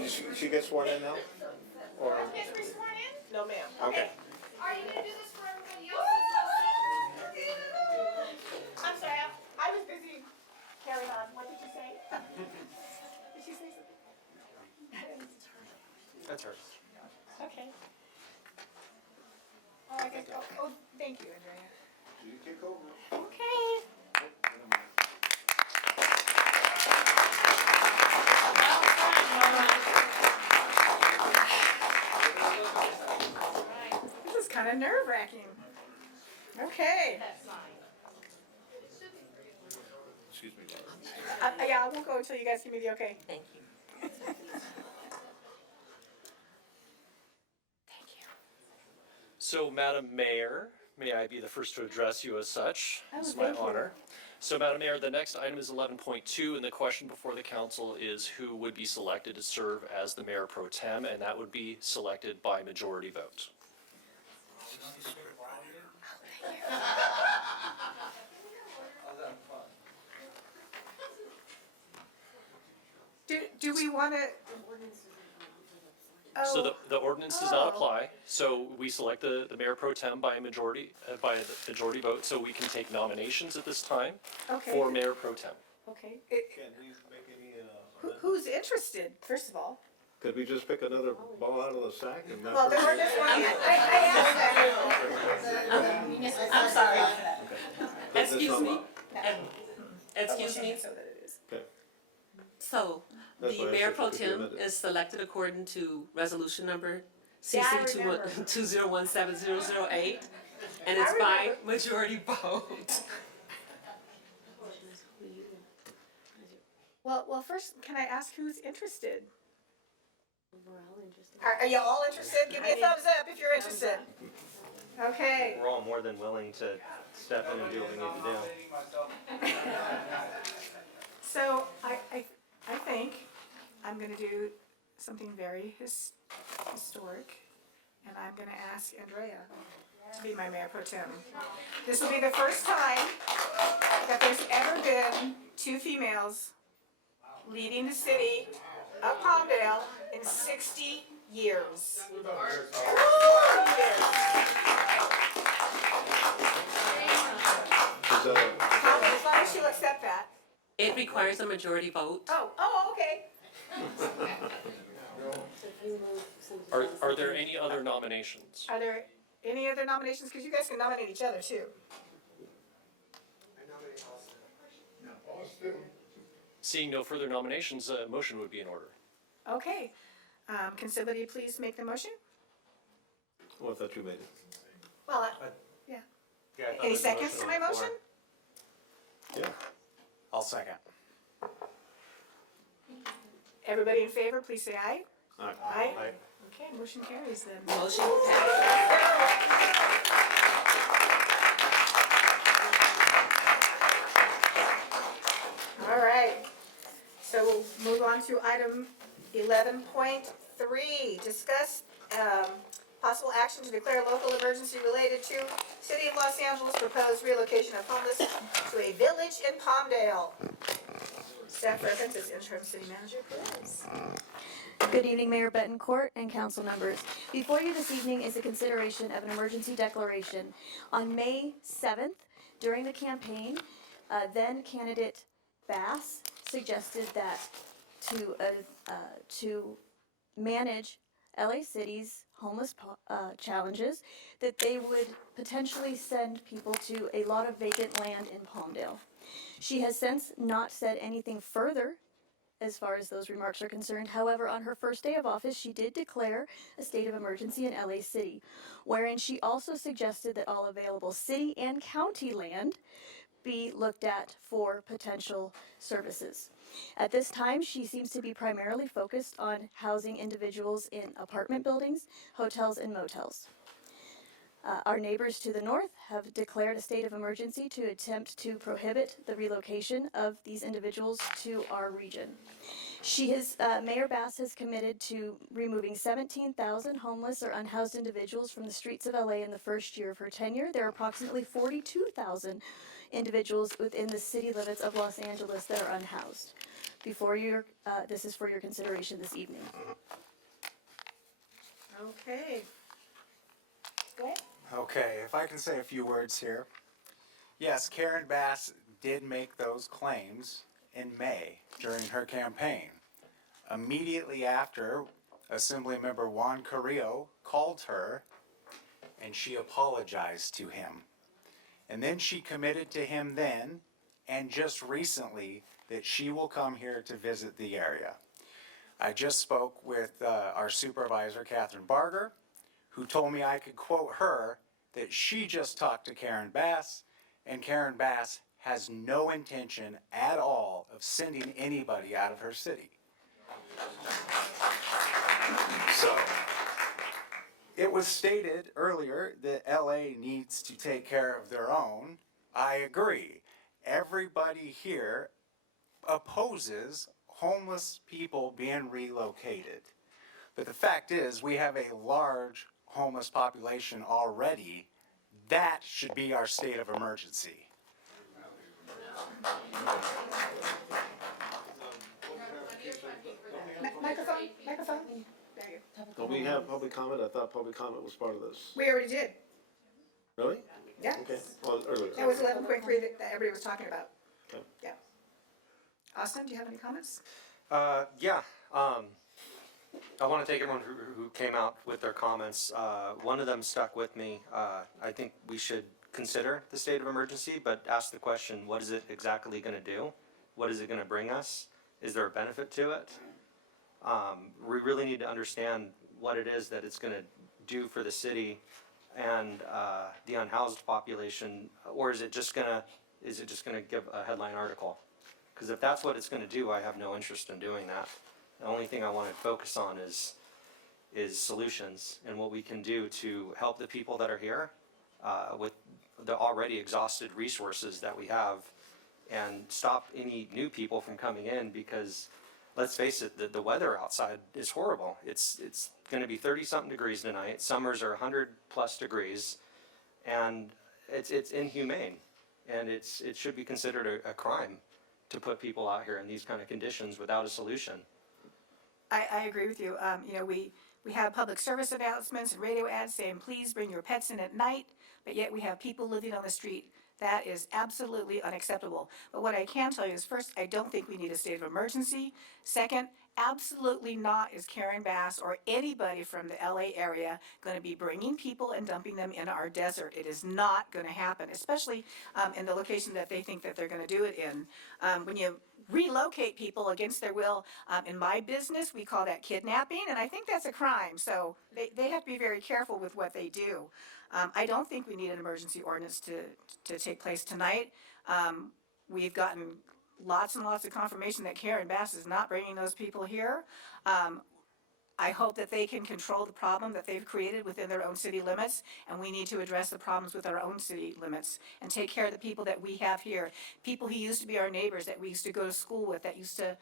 she gets sworn in now? Or, No, ma'am. okay. Are you gonna do this for everybody else? I'm sorry, I was busy carrying on. What did you say? Did she say something? That's hers. Okay. Oh, I guess, oh, thank you, Andrea. You take over. Okay. This is kind of nerve-wracking. Okay. Excuse me. Yeah, I won't go until you guys give me the okay. Thank you. So, Madam Mayor, may I be the first to address you as such? It's my thank you. honor. So, Madam Mayor, the next item is 11.2, and the question before the council is who would be selected to serve as the mayor pro tem, and that would be selected by majority vote. Do we want to? So Oh, the ordinance does not apply, so we select the mayor pro tem by a majority, by the majority vote, so we can take nominations at this time okay. for mayor pro tem. Okay. Can we make any, Who's interested, first of all? could we just pick another ball out of the sack and not? Well, there were just one, I asked that. I'm sorry. That's Excuse not me. allowed. Excuse me. So that it is. Okay. So, That's the why I mayor said pro it could be tem amended. is selected according to resolution number Yeah, I CC remember. 2017-008, and it's I by remember. majority vote. Well, first, can I ask who's interested? Are you all interested? Give me a thumbs up if you're interested. Okay. We're all more than willing to step in and do what we need to do. So I think I'm gonna do something very historic, and I'm gonna ask Andrea to be my mayor pro tem. This will be the first time that there's ever been two females leading the city of Palmdale in 60 years. Is that a- As long as she'll accept that. It requires a majority vote. Oh, okay. Are there any other nominations? Are there any other nominations? Because you guys can nominate each other too. Seeing no further nominations, a motion would be in order. Okay. Can somebody please make the motion? Oh, I thought you made it. Well, yeah. Yeah, I thought Any there was a seconds to on my the floor. motion? Yeah. I'll second. Everybody in favor, please say aye. Aye. Aye. Aye. Okay, motion carries then. Motion passed. All right. So we'll move on to item 11.3. Discuss possible action to declare local emergency related to City of Los Angeles proposed relocation of homeless to a village in Palmdale. Staff reference is interim city manager Perez. Good evening, Mayor Betancourt and council members. Before you this evening is a consideration of an emergency declaration. On May 7th, during the campaign, then candidate Bass suggested that to manage LA City's homeless challenges, that they would potentially send people to a lot of vacant land in Palmdale. She has since not said anything further as far as those remarks are concerned. However, on her first day of office, she did declare a state of emergency in LA City, wherein she also suggested that all available city and county land be looked at for potential services. At this time, she seems to be primarily focused on housing individuals in apartment buildings, hotels, and motels. Our neighbors to the north have declared a state of emergency to attempt to prohibit the relocation of these individuals to our region. Mayor Bass has committed to removing 17,000 homeless or unhoused individuals from the streets of LA in the first year of her tenure. There are approximately 42,000 individuals within the city limits of Los Angeles that are unhoused. before your, this is for your consideration this evening. Okay. Go ahead. Okay, if I can say a few words here. Yes, Karen Bass did make those claims in May during her campaign. Immediately after, Assemblymember Juan Carrillo called her and she apologized to him. And then she committed to him then and just recently that she will come here to visit the area. I just spoke with our supervisor, Catherine Barger, who told me I could quote her that she just talked to Karen Bass, and Karen Bass has no intention at all of sending anybody out of her city. So, it was stated earlier that LA needs to take care of their own. I agree. Everybody here opposes homeless people being relocated. But the fact is, we have a large homeless population already. That should be our state of emergency. Microphone, microphone. There you go. Don't we have public comment? I thought public comment was part of this. We already did. Really? Yeah. Okay, well, earlier. That was 11.3 that everybody was talking about. Okay. Yeah. Austin, do you have any comments? Yeah, I want to thank everyone who came out with their comments. One of them stuck with me. I think we should consider the state of emergency, but ask the question, what is it exactly going to do? What is it going to bring us? Is there a benefit to it? We really need to understand what it is that it's going to do for the city and the unhoused population, or is it just going to give a headline article? Because if that's what it's going to do, I have no interest in doing that. The only thing I want to focus on is solutions and what we can do to help the people that are here with the already exhausted resources that we have, and stop any new people from coming in, because let's face it, the weather outside is horrible. It's going to be 30-something degrees tonight. Summers are 100+ degrees, and it's inhumane, and it should be considered a crime to put people out here in these kind of conditions without a solution. I agree with you. We have public service announcements and radio ads saying, please bring your pets in at night, but yet we have people living on the street. That is absolutely unacceptable. But what I can tell you is, first, I don't think we need a state of emergency. Second, absolutely not is Karen Bass or anybody from the LA area going to be bringing people and dumping them in our desert. It is not going to happen, especially in the location that they think that they're going to do it in. When you relocate people against their will, in my business, we call that kidnapping, and I think that's a crime. So they have to be very careful with what they do. I don't think we need an emergency ordinance to take place tonight. We've gotten lots and lots of confirmation that Karen Bass is not bringing those people here. I hope that they can control the problem that they've created within their own city limits, and we need to address the problems with our own city limits and take care of the people that we have here. People who used to be our neighbors, that we used to go to school with, that used to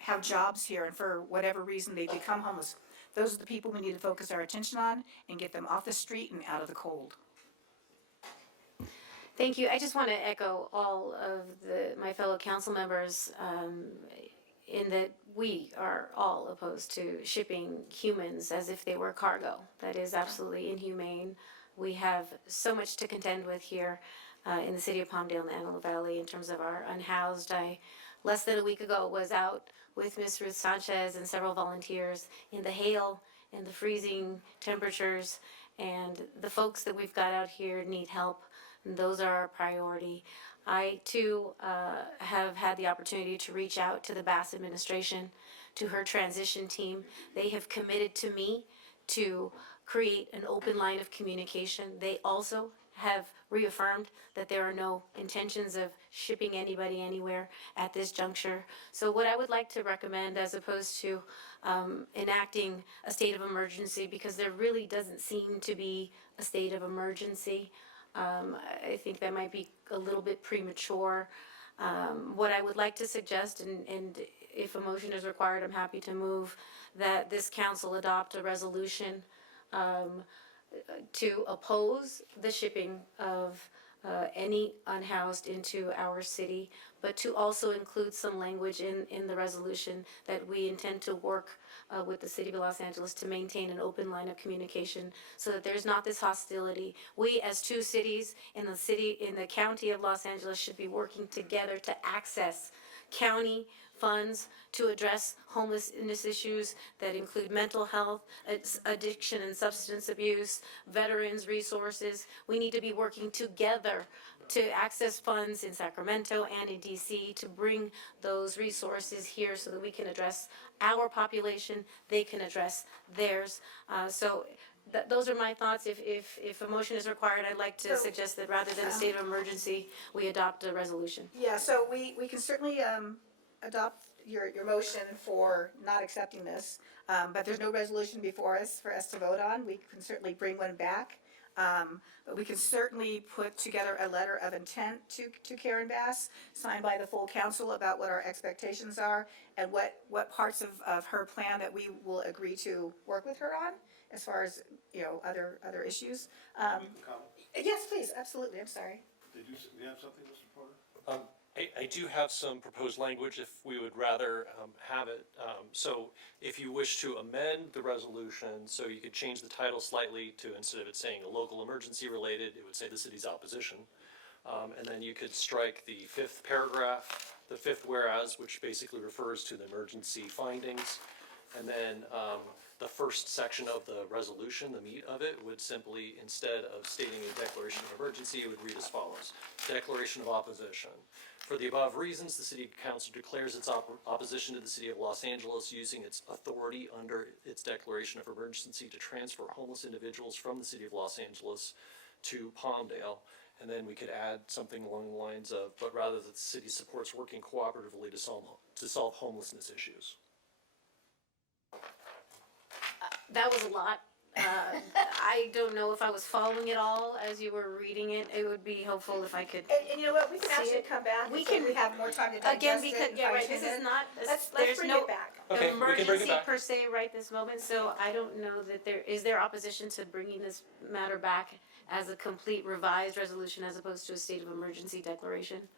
have jobs here, and for whatever reason they become homeless. Those are the people we need to focus our attention on and get them off the street and out of the cold. Thank you. I just want to echo all of my fellow council members in that we are all opposed to shipping humans as if they were cargo. That is absolutely inhumane. We have so much to contend with here in the city of Palmdale and the Antelope Valley in terms of our unhoused. I, less than a week ago, was out with Ms. Ruth Sanchez and several volunteers in the hail, in the freezing temperatures, and the folks that we've got out here need help. And those are our priority. I, too, have had the opportunity to reach out to the Bass administration, to her transition team. They have committed to me to create an open line of communication. They also have reaffirmed that there are no intentions of shipping anybody anywhere at this juncture. So what I would like to recommend, as opposed to enacting a state of emergency, because there really doesn't seem to be a state of emergency, I think that might be a little bit premature. What I would like to suggest, and if a motion is required, I'm happy to move, that this council adopt a resolution to oppose the shipping of any unhoused into our city, but to also include some language in the resolution that we intend to work with the city of Los Angeles to maintain an open line of communication so that there's not this hostility. We, as two cities in the county of Los Angeles, should be working together to access county funds to address homelessness issues that include mental health, addiction and substance abuse, veterans resources. We need to be working together to access funds in Sacramento and in DC to bring those resources here so that we can address our population, they can address theirs. Those are my thoughts. If a motion is required, I'd like to suggest that rather than a state of emergency, we adopt a resolution. Yeah, so we can certainly adopt your motion for not accepting this, but there's no resolution before us for us to vote on. We can certainly bring one back. But we can certainly put together a letter of intent to Karen Bass, signed by the full council about what our expectations are and what parts of her plan that we will agree to work with her on as far as, other issues. Yes, please, absolutely, I'm sorry. Did you have something, Mr. Porter? I do have some proposed language if we would rather have it. So if you wish to amend the resolution, so you could change the title slightly to, instead of it saying a local emergency related, it would say the city's opposition. And then you could strike the fifth paragraph, the fifth whereas, which basically refers to the emergency findings. And then the first section of the resolution, the meat of it, would simply, instead of stating a declaration of emergency, it would read as follows. Declaration of opposition. For the above reasons, the City Council declares its opposition to the City of Los Angeles using its authority under its declaration of emergency to transfer homeless individuals from the City of Los Angeles to Palmdale. And then we could add something along the lines of, but rather that the city supports working cooperatively to solve homelessness issues. That was a lot. I don't know if I was following it all as you were reading it. It would be helpful if I could. And you know what, we can See actually it? come back. We so can- we have more time to digest Again, it because, and yeah, right, fine-tune this is it. not, Let's there's bring no it back. Okay, we can bring it emergency back. per se right this moment, so I don't know that is there opposition to bringing this matter back as a complete revised resolution as opposed to a state of emergency declaration?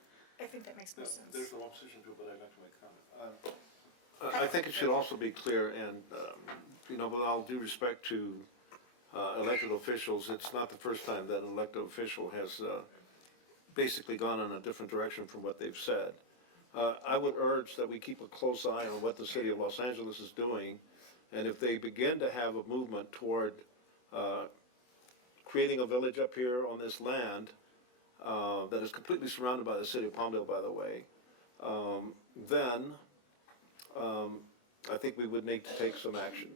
I think that makes more sense. There's no opposition to it, but I'd like to make a comment. I think it should also be clear, and, with all due respect to elected officials, it's not the first time that an elected official has basically gone in a different direction from what they've said. I would urge that we keep a close eye on what the City of Los Angeles is doing, and if they begin to have a movement toward creating a village up here on this land that is completely surrounded by the City of Palmdale, by the way, then I think we would need to take some action.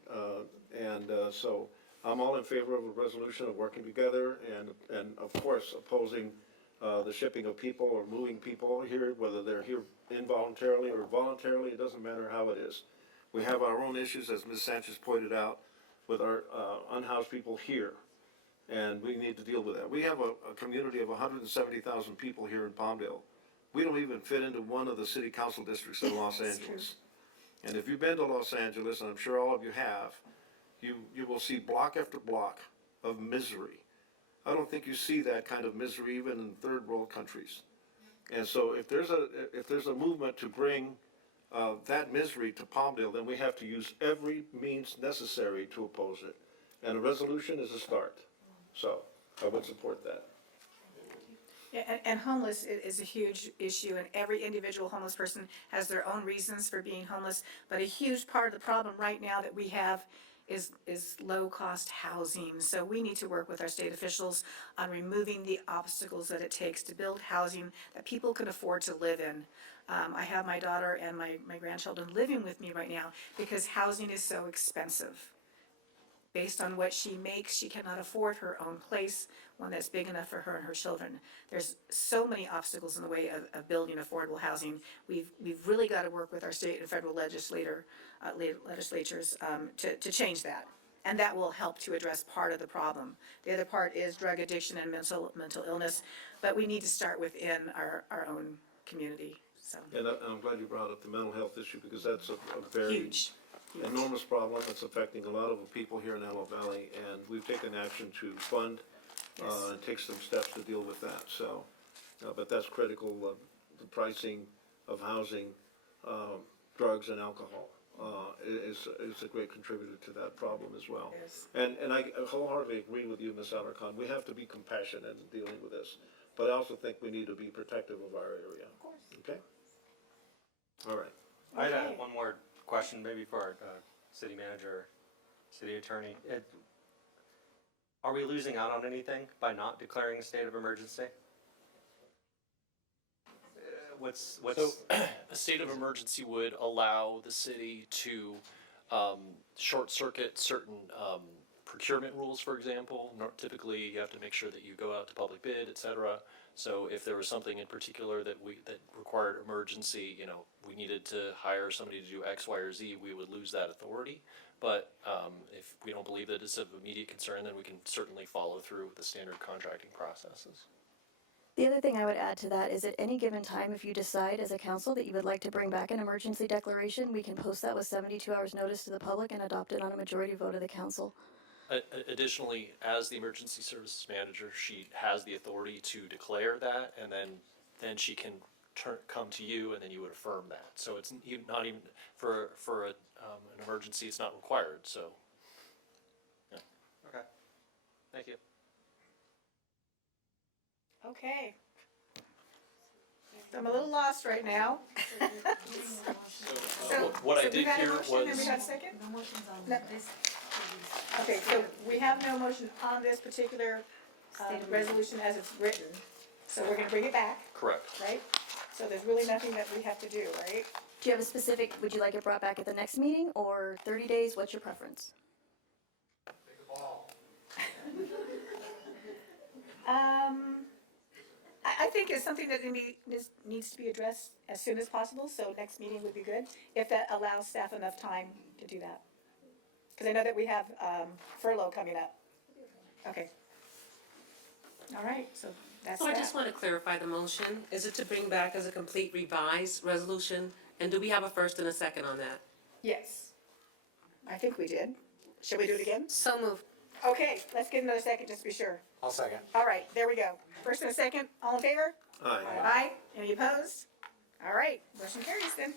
So I'm all in favor of a resolution of working together and of course opposing the shipping of people or moving people here, whether they're here involuntarily or voluntarily, it doesn't matter how it is. We have our own issues, as Ms. Sanchez pointed out, with our unhoused people here, and we need to deal with that. We have a community of 170,000 people here in Palmdale. We don't even fit into one of the city council districts in Los Angeles. And if you've been to Los Angeles, and I'm sure all of you have, you will see block after block of misery. I don't think you see that kind of misery even in third world countries. And so if there's a movement to bring that misery to Palmdale, then we have to use every means necessary to oppose it. And a resolution is a start. So I would support that. Yeah, and homeless is a huge issue, and every individual homeless person has their own reasons for being homeless. But a huge part of the problem right now that we have is low-cost housing. So we need to work with our state officials on removing the obstacles that it takes to build housing that people can afford to live in. I have my daughter and my grandchildren living with me right now because housing is so expensive. Based on what she makes, she cannot afford her own place, one that's big enough for her and her children. There's so many obstacles in the way of building affordable housing. We've really got to work with our state and federal legislatures to change that. And that will help to address part of the problem. The other part is drug addiction and mental illness, but we need to start within our own community, so. And I'm glad you brought up the mental health issue because that's a very Huge. enormous problem that's affecting a lot of people here in Antelope Valley, and we've taken action to fund Yes. And take some steps to deal with that, so, but that's critical, the pricing of housing, drugs and alcohol, is a great contributor to that problem as well. Yes. And I wholeheartedly agree with you, Ms. Alarcon, we have to be compassionate in dealing with this, but I also think we need to be protective of our area. Of course. Okay? All right. I had one more question, maybe for our city manager, city attorney. Are we losing out on anything by not declaring a state of emergency? What's So, a state of emergency would allow the city to short circuit certain procurement rules, for example. Typically, you have to make sure that you go out to public bid, et cetera. So if there was something in particular that required emergency, we needed to hire somebody to do X, Y, or Z, we would lose that authority. But if we don't believe that it's of immediate concern, then we can certainly follow through with the standard contracting processes. The other thing I would add to that is at any given time, if you decide as a council that you would like to bring back an emergency declaration, we can post that with 72 hours notice to the public and adopt it on a majority vote of the council. Additionally, as the emergency services manager, she has the authority to declare that, and then she can come to you, and then you would affirm that. So it's not even for an emergency; it's not required. So, yeah. Okay. Thank you. Okay. I'm a little lost right now. What I did we've had a here motion and was- we had a second? No motions on this. Okay, so we have no motion on this particular resolution as it's written. So we're gonna bring it back, Correct. right? So there's really nothing that we have to do, right? Do you have a specific, would you like it brought back at the next meeting or 30 days? What's your preference? I think it's something that needs to be addressed as soon as possible, so next meeting would be good, if that allows staff enough time to do that. Because I know that we have furlough coming up. Okay. All right, so that's So I that. just want to clarify the motion. Is it to bring back as a complete revised resolution? And do we have a first and a second on that? Yes. I think we did. Should we do it again? So moved. Okay, let's get another second, just to be sure. I'll second. All right, there we go. First and a second, all in favor? Aye. Aye. Any opposed? All right, motion carries then.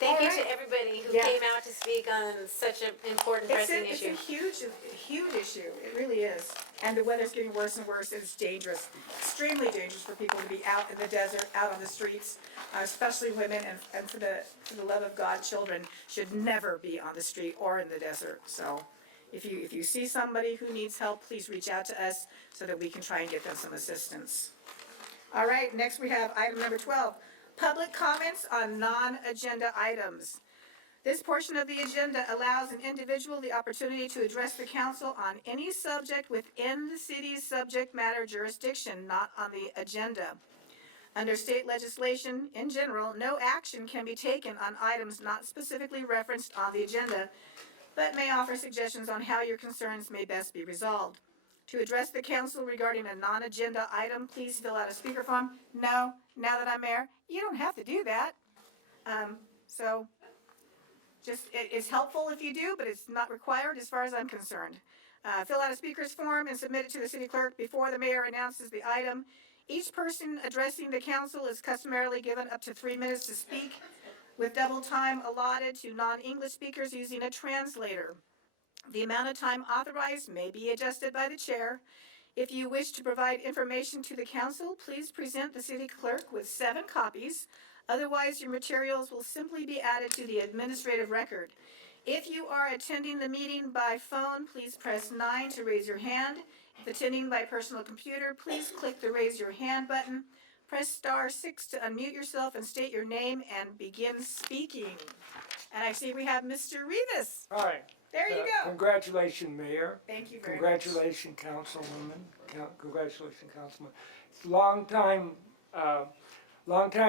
Thank you All right. to everybody who Yeah. came out to speak on such an important pressing It's issue. a huge issue. It really is. And the weather's getting worse and worse, and it's dangerous, extremely dangerous for people to be out in the desert, out on the streets, especially women, and for the love of God, children should never be on the street or in the desert. So if you see somebody who needs help, please reach out to us so that we can try and get them some assistance. All right, next we have item number 12, public comments on non-agenda items. This portion of the agenda allows an individual the opportunity to address the council on any subject within the city's subject matter jurisdiction, not on the agenda. Under state legislation, in general, no action can be taken on items not specifically referenced on the agenda, but may offer suggestions on how your concerns may best be resolved. To address the council regarding a non-agenda item, please fill out a speaker form. No, now that I'm mayor, you don't have to do that. So it's helpful if you do, but it's not required as far as I'm concerned. Fill out a speaker's form and submit it to the city clerk before the mayor announces the item. Each person addressing the council is customarily given up to 3 minutes to speak, with double time allotted to non-English speakers using a translator. The amount of time authorized may be adjusted by the chair. If you wish to provide information to the council, please present the city clerk with 7 copies. Otherwise, your materials will simply be added to the administrative record. If you are attending the meeting by phone, please press 9 to raise your hand. If attending by personal computer, please click the raise your hand button. Press *6 to unmute yourself and state your name and begin speaking. And I see we have Mr. Rivas. Hi. There you go. Congratulations, Mayor. Thank you very much. Congratulations, Councilwoman. Congratulations, Councilman. It's a long time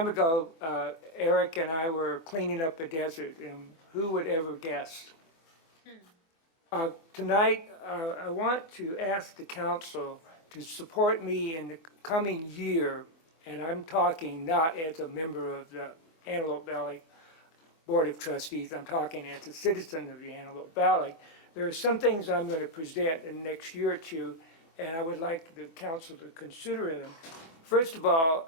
ago, Eric and I were cleaning up the desert, and who would ever guess? Tonight, I want to ask the council to support me in the coming year, and I'm talking not as a member of the Antelope Valley Board of Trustees, I'm talking as a citizen of the Antelope Valley. There are some things I'm going to present in the next year or two and I would like the council to consider them. First of all,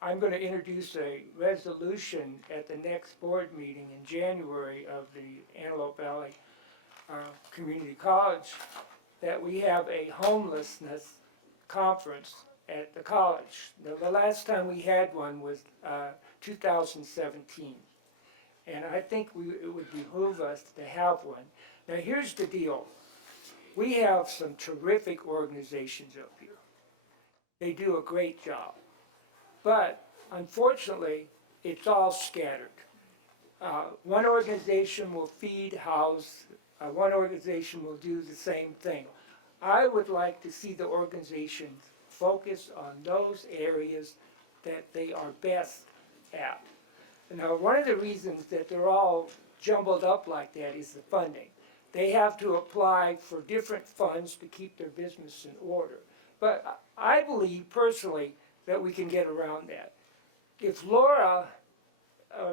I'm going to introduce a resolution at the next board meeting in January of the Antelope Valley Community College that we have a homelessness conference at the college. The last time we had one was 2017. And I think it would behoove us to have one. Now here's the deal. We have some terrific organizations up here. They do a great job. But unfortunately, it's all scattered. One organization will feed, house, one organization will do the same thing. I would like to see the organizations focus on those areas that they are best at. Now, one of the reasons that they're all jumbled up like that is the funding. They have to apply for different funds to keep their business in order. But I believe personally that we can get around that. If Laura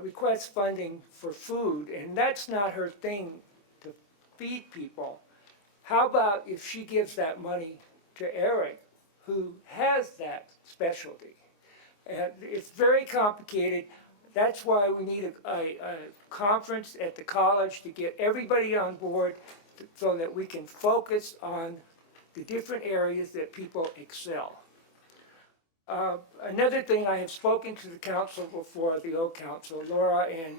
requests funding for food, and that's not her thing to feed people, how about if she gives that money to Eric, who has that specialty? And it's very complicated. That's why we need a conference at the college to get everybody on board so that we can focus on the different areas that people excel. Another thing, I have spoken to the council before, the old council, Laura and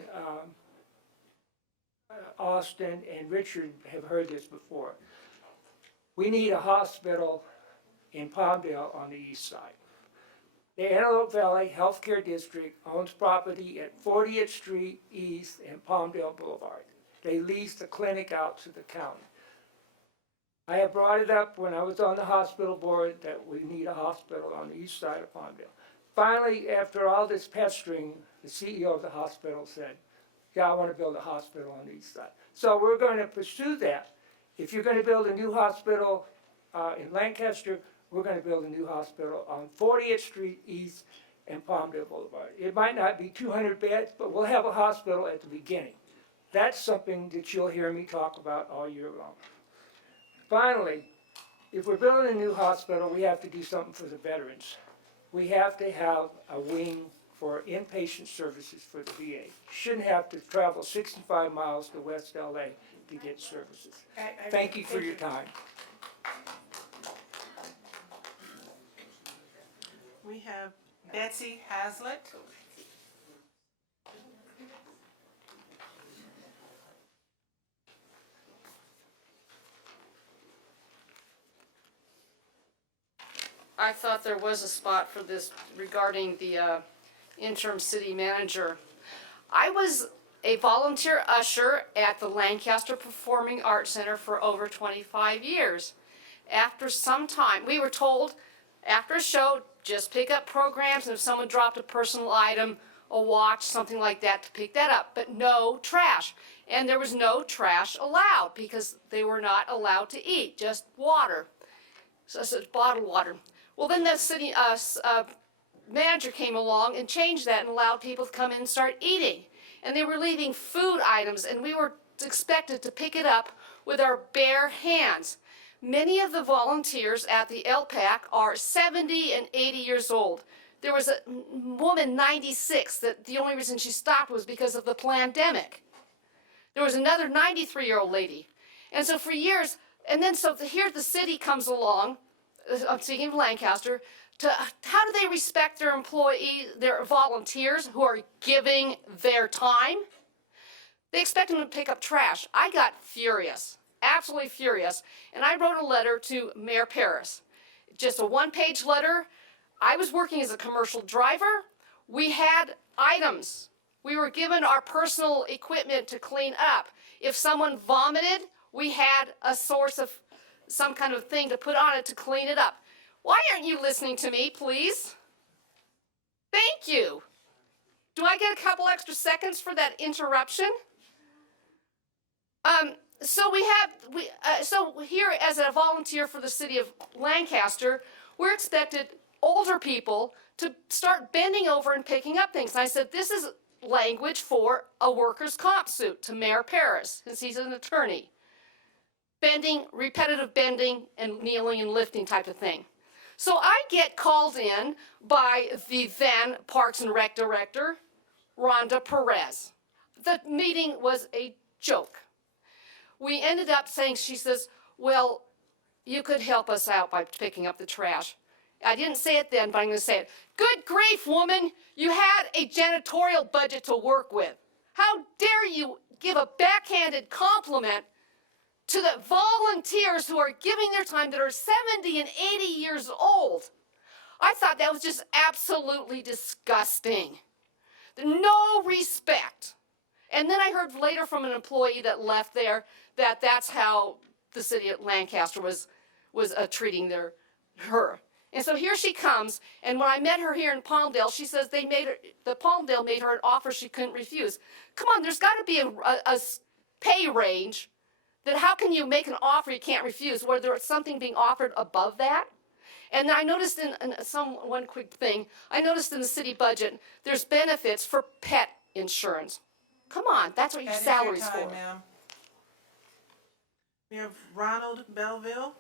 Austin and Richard have heard this before. We need a hospital in Palmdale on the east side. The Antelope Valley Healthcare District owns property at 40th Street East and Palmdale Boulevard. They lease the clinic out to the county. I have brought it up when I was on the hospital board that we need a hospital on the east side of Palmdale. Finally, after all this pestering, the CEO of the hospital said, yeah, I want to build a hospital on the east side. So we're going to pursue that. If you're going to build a new hospital in Lancaster, we're going to build a new hospital on 40th Street East and Palmdale Boulevard. It might not be 200 beds, but we'll have a hospital at the beginning. That's something that you'll hear me talk about all year long. Finally, if we're building a new hospital, we have to do something for the veterans. We have to have a wing for inpatient services for the VA. Shouldn't have to travel 65 miles to West LA to get services. Thank you for your time. We have Betsy Hazlitt. I thought there was a spot for this regarding the interim city manager. I was a volunteer usher at the Lancaster Performing Arts Center for over 25 years. After some time, we were told after a show, just pick up programs, and if someone dropped a personal item, a watch, something like that, to pick that up, but no trash. And there was no trash allowed because they were not allowed to eat, just water, so bottled water. Well, then the city manager came along and changed that and allowed people to come in and start eating. And they were leaving food items, and we were expected to pick it up with our bare hands. Many of the volunteers at the LPAC are 70 and 80 years old. There was a woman, 96, that the only reason she stopped was because of the pandemic. There was another 93-year-old lady. And so for years, and then so here the city comes along, I'm speaking of Lancaster, to how do they respect their employees, their volunteers who are giving their time? They expect them to pick up trash. I got furious, absolutely furious, and I wrote a letter to Mayor Paris. Just a one-page letter. I was working as a commercial driver. We had items. We were given our personal equipment to clean up. If someone vomited, we had a source of some kind of thing to put on it to clean it up. Why aren't you listening to me, please? Thank you. Do I get a couple extra seconds for that interruption? So here as a volunteer for the city of Lancaster, we're expected, older people, to start bending over and picking up things. And I said, this is language for a workers' comp suit to Mayor Paris, since he's an attorney. bending, repetitive bending, and kneeling and lifting type of thing. So I get called in by the then Parks and Rec director, Rhonda Perez. The meeting was a joke. We ended up saying, she says, well, you could help us out by picking up the trash. I didn't say it then, but I'm going to say it. Good grief, woman, you had a janitorial budget to work with. How dare you give a backhanded compliment to the volunteers who are giving their time that are 70 and 80 years old? I thought that was just absolutely disgusting. No respect. And then I heard later from an employee that left there that that's how the city of Lancaster was treating her. And so here she comes, and when I met her here in Palmdale, she says the Palmdale made her an offer she couldn't refuse. Come on, there's got to be a pay range that how can you make an offer you can't refuse, where there's something being offered above that? And I noticed one quick thing, I noticed in the city budget, there's benefits for pet insurance. Come on, that's what your That is your salary's time, for. ma'am. We have Ronald Belville.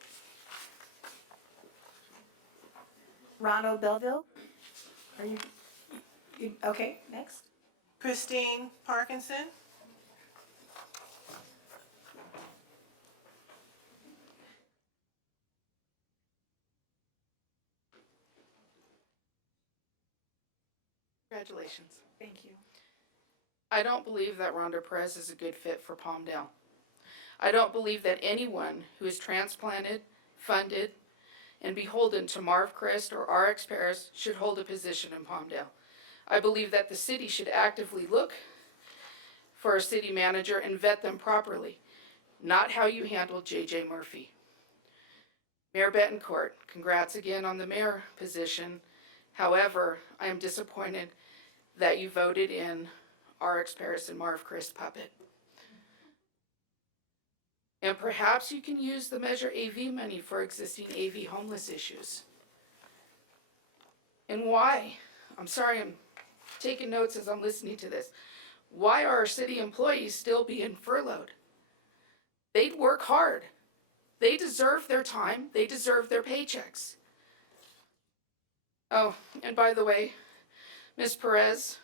Ronald Belville? Are you, okay, next. Christine Parkinson. Congratulations. Thank you. I don't believe that Rhonda Perez is a good fit for Palmdale. I don't believe that anyone who is transplanted, funded, and beholden to Marv Christ or RX Paris should hold a position in Palmdale. I believe that the city should actively look for a city manager and vet them properly, not how you handled JJ Murphy. Mayor Betancourt, congrats again on the mayor position. However, I am disappointed that you voted in RX Paris and Marv Christ puppet. And perhaps you can use the Measure AV money for existing AV homeless issues. And why? I'm sorry, I'm taking notes as I'm listening to this. Why are our city employees still being furloughed? They work hard. They deserve their time. They deserve their paychecks. Oh, and by the way, Ms. Perez,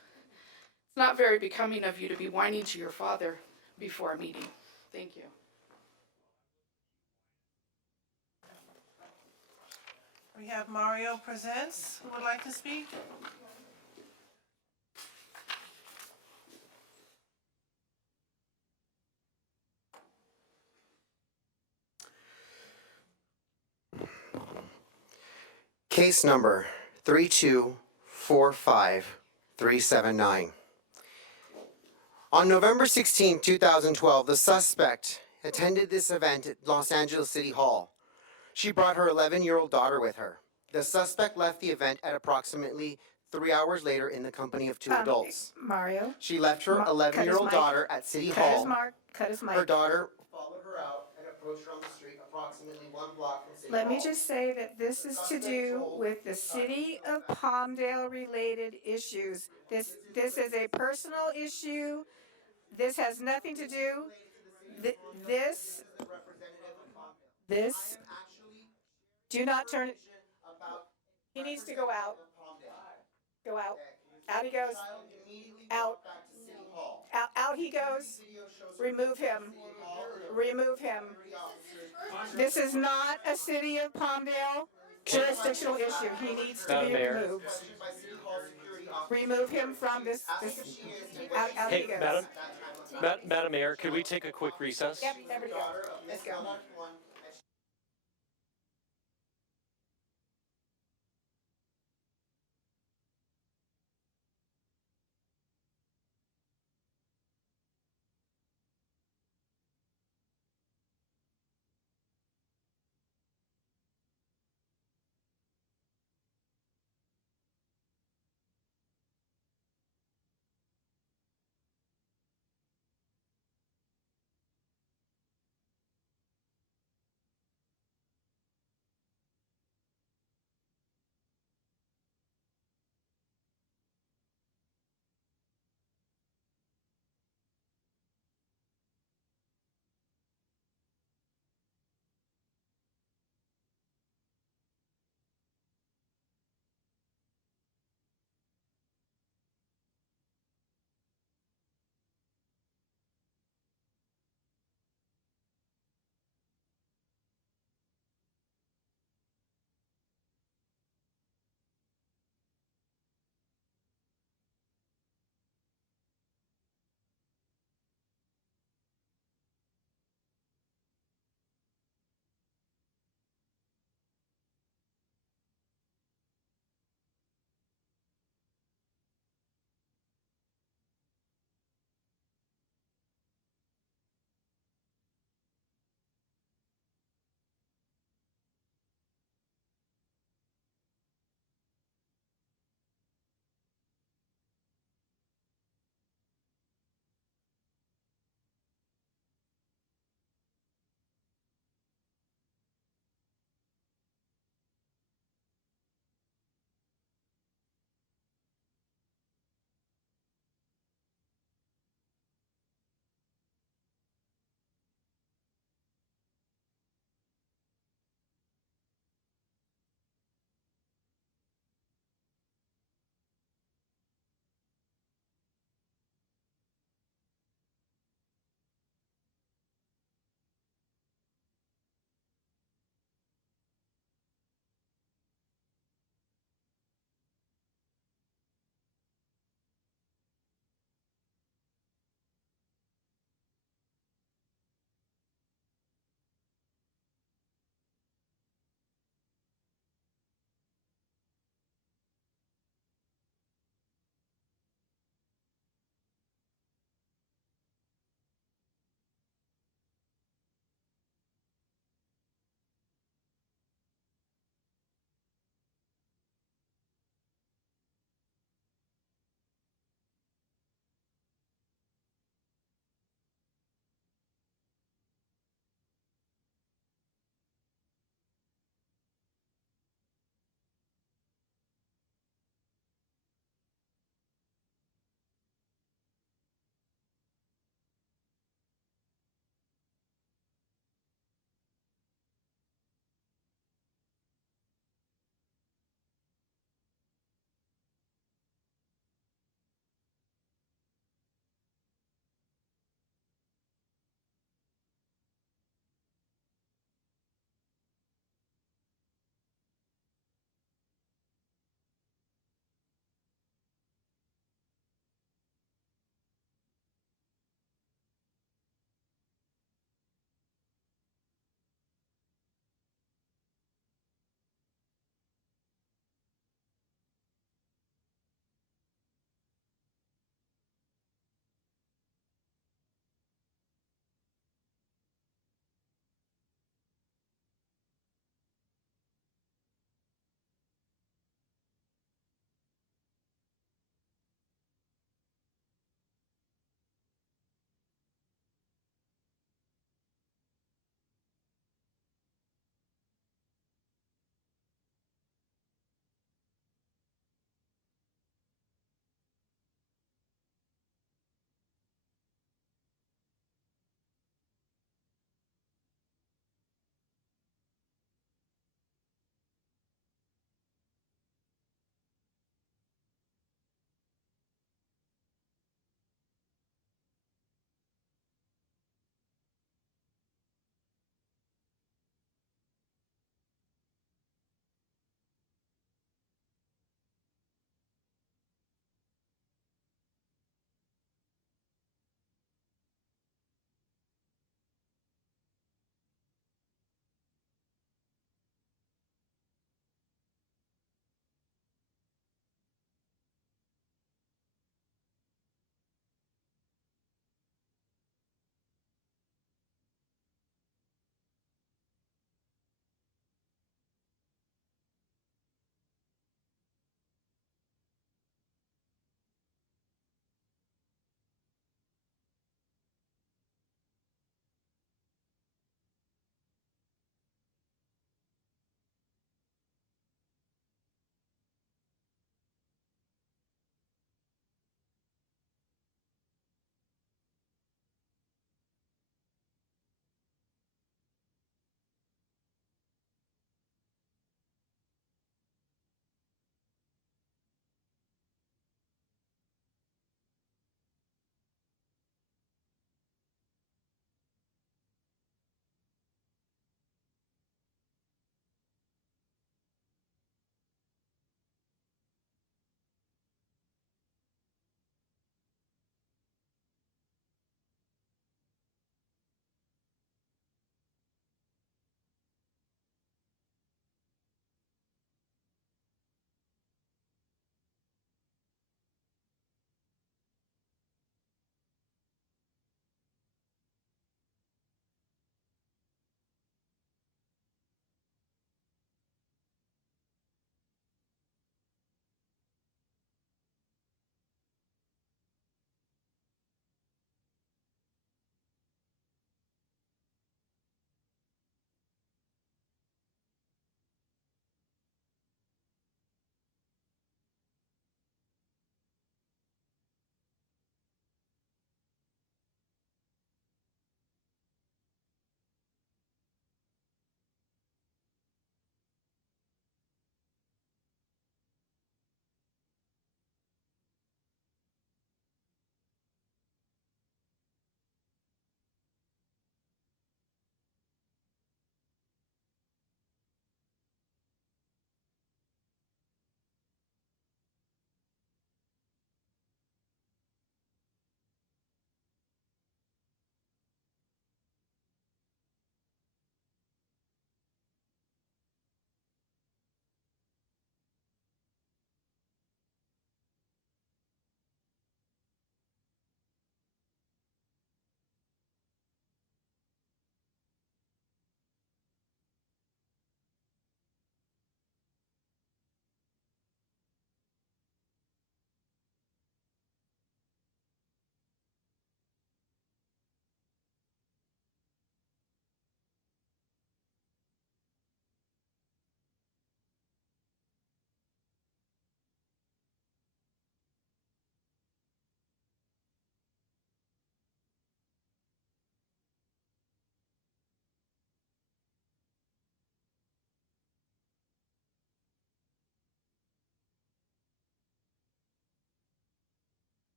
it's not very becoming of you to be whining to your father before a meeting. Thank you. We have Mario Presents, who would like to speak. Case number 3245379. On November 16, 2012, the suspect attended this event at Los Angeles City Hall. She brought her 11-year-old daughter with her. The suspect left the event at approximately 3 hours later in the company of two adults. Mario. She left her cut his 11-year-old mic. daughter at City Cut his Hall. mark, cut his mic. Her daughter followed her out and approached her on the street approximately 1 block from City Hall. Let me just say that this is to do with the city of Palmdale related issues. This is a personal issue. This has nothing to do, this, do not turn, he needs to go out. Go out. Out he goes. Out. Out he goes. Remove him. Remove him. This is not a city of Palmdale jurisdictional issue. He needs to be removed. Remove him from this, out he Hey, goes. Madam Mayor, could we take a quick recess? Yep, everybody go. Let's go.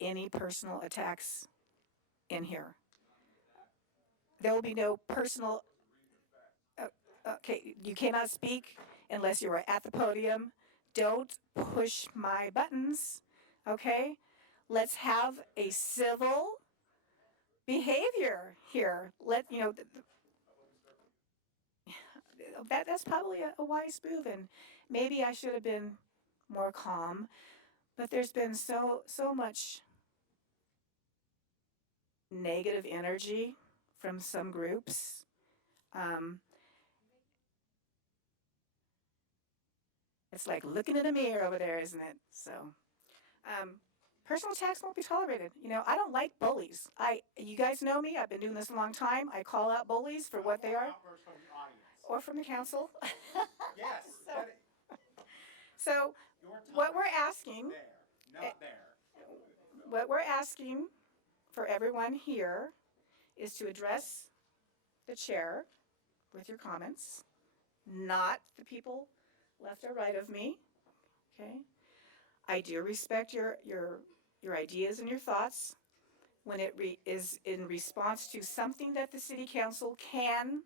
any personal attacks in here. There will be no personal, okay, you cannot speak unless you are at the podium. Don't push my buttons, okay? Let's have a civil behavior here. That's probably a wise move, and maybe I should have been more calm, but there's been so much negative energy from some groups. It's like looking in a mirror over there, isn't it? So, personal attacks won't be tolerated. I don't like bullies. You guys know me. I've been doing this a long time. I call out bullies for what they are. Or from the council. Yes. So what we're asking, what we're asking for everyone here is to address the chair with your comments, not the people left or right of me. Okay? I do respect your ideas and your thoughts when it is in response to something that the city council can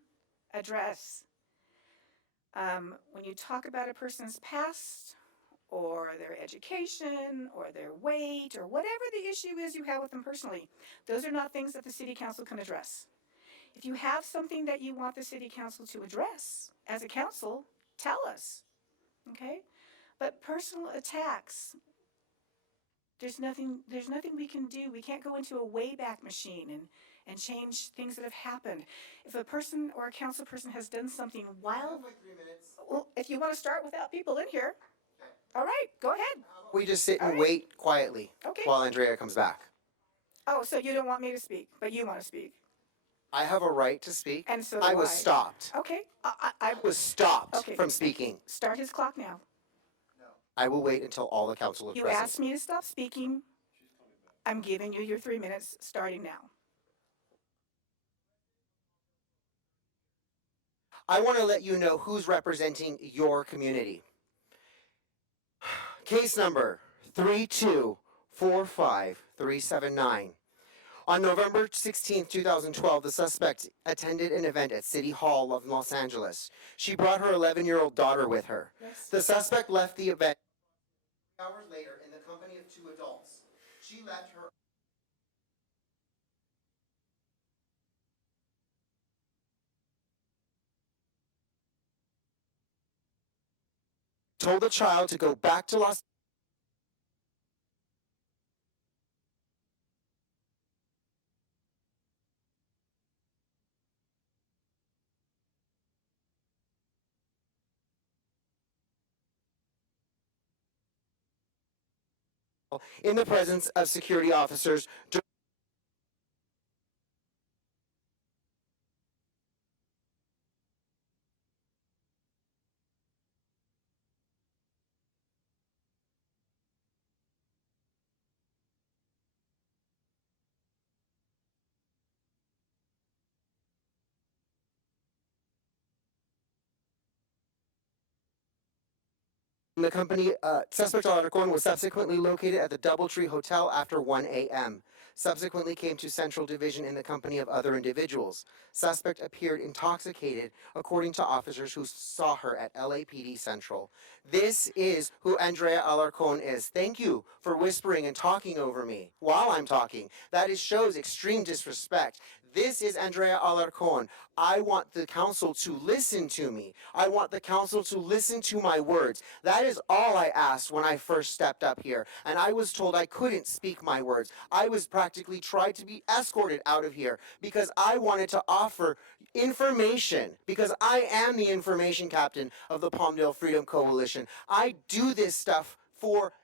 address. When you talk about a person's past or their education or their weight or whatever the issue is you have with them personally, those are not things that the city council can address. If you have something that you want the city council to address as a council, tell us, okay? But personal attacks, there's nothing we can do. We can't go into a wayback machine and change things that have happened. If a person or a council person has done something wild, well, if you want to start without people in here, all right, go ahead. We just sit and wait quietly Okay. while Andrea comes back. Oh, so you don't want me to speak, but you want to speak. I have a right to speak. And so do I was stopped. Okay. I was stopped from Okay. speaking. Start his clock now. I will wait until all the council is You present. asked me to stop speaking. I'm giving you your 3 minutes starting now. I want to let you know who's representing your community. Case number 3245379. On November 16, 2012, the suspect attended an event at City Hall of Los Angeles. She brought her 11-year-old daughter with her. Yes. The suspect left the event hours later in the company of 2 adults. She left her told the child to go back to Los in the presence of security officers. The company, suspect Alarcon was subsequently located at the Doubletree Hotel after 1 a.m. Subsequently came to Central Division in the company of other individuals. Suspect appeared intoxicated, according to officers who saw her at LAPD Central. This is who Andrea Alarcon is. Thank you for whispering and talking over me while I'm talking. That shows extreme disrespect. This is Andrea Alarcon. I want the council to listen to me. I want the council to listen to my words. That is all I asked when I first stepped up here. And I was told I couldn't speak my words. I was practically tried to be escorted out of here because I wanted to offer information, because I am the information captain of the Palmdale Freedom Coalition. I do this stuff for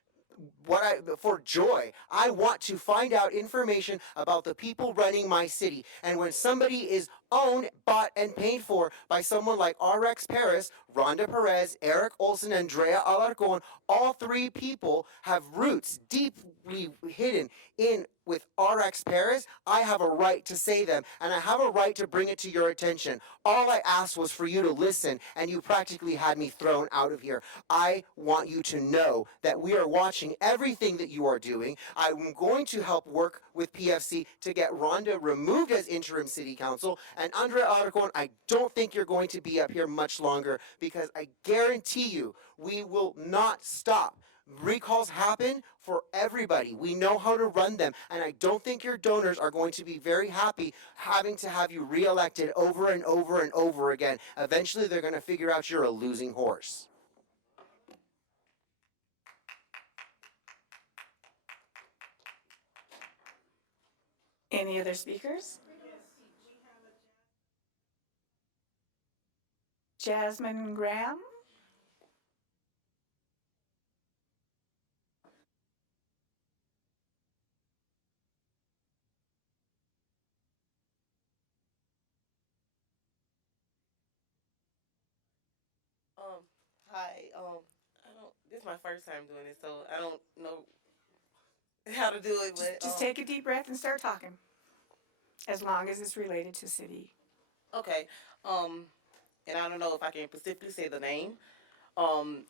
joy. I want to find out information about the people running my city. And when somebody is owned, bought, and paid for by someone like RX Paris, Rhonda Perez, Eric Olson, Andrea Alarcon. All three people have roots deeply hidden in with RX Paris. I have a right to say them, and I have a right to bring it to your attention. All I asked was for you to listen, and you practically had me thrown out of here. I want you to know that we are watching everything that you are doing. I'm going to help work with PFC to get Rhonda removed as interim city council. And Andrea Alarcon, I don't think you're going to be up here much longer, because I guarantee you we will not stop. Recalls happen for everybody. We know how to run them, and I don't think your donors are going to be very happy having to have you reelected over and over and over again. Eventually, they're going to figure out you're a losing horse. Any other speakers? Jasmine Graham? Hi, this is my first time doing this, so I don't know how to do it, but. Just take a deep breath and start talking, as long as it's related to city. Okay, and I don't know if I can specifically say the name. Um,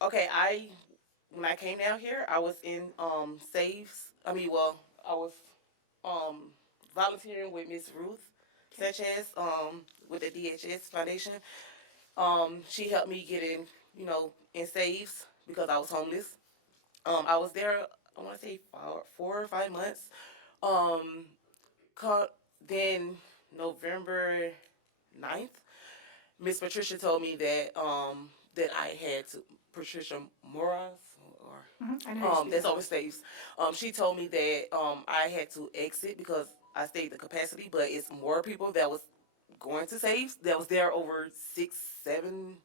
okay, when I came down here, I was in, saves, I was, um, volunteering with Miss Ruth Sanchez, with the DHS Foundation. She helped me get in, in saves because I was homeless. I was there, I want to say 4 or 5 months. Um, then November 9th, Miss Patricia told me that I had to, Patricia Moraz, I know that's always saves. She told me that I had to exit because I stayed the capacity, but it's more people that was going to saves that was there over 6, 7,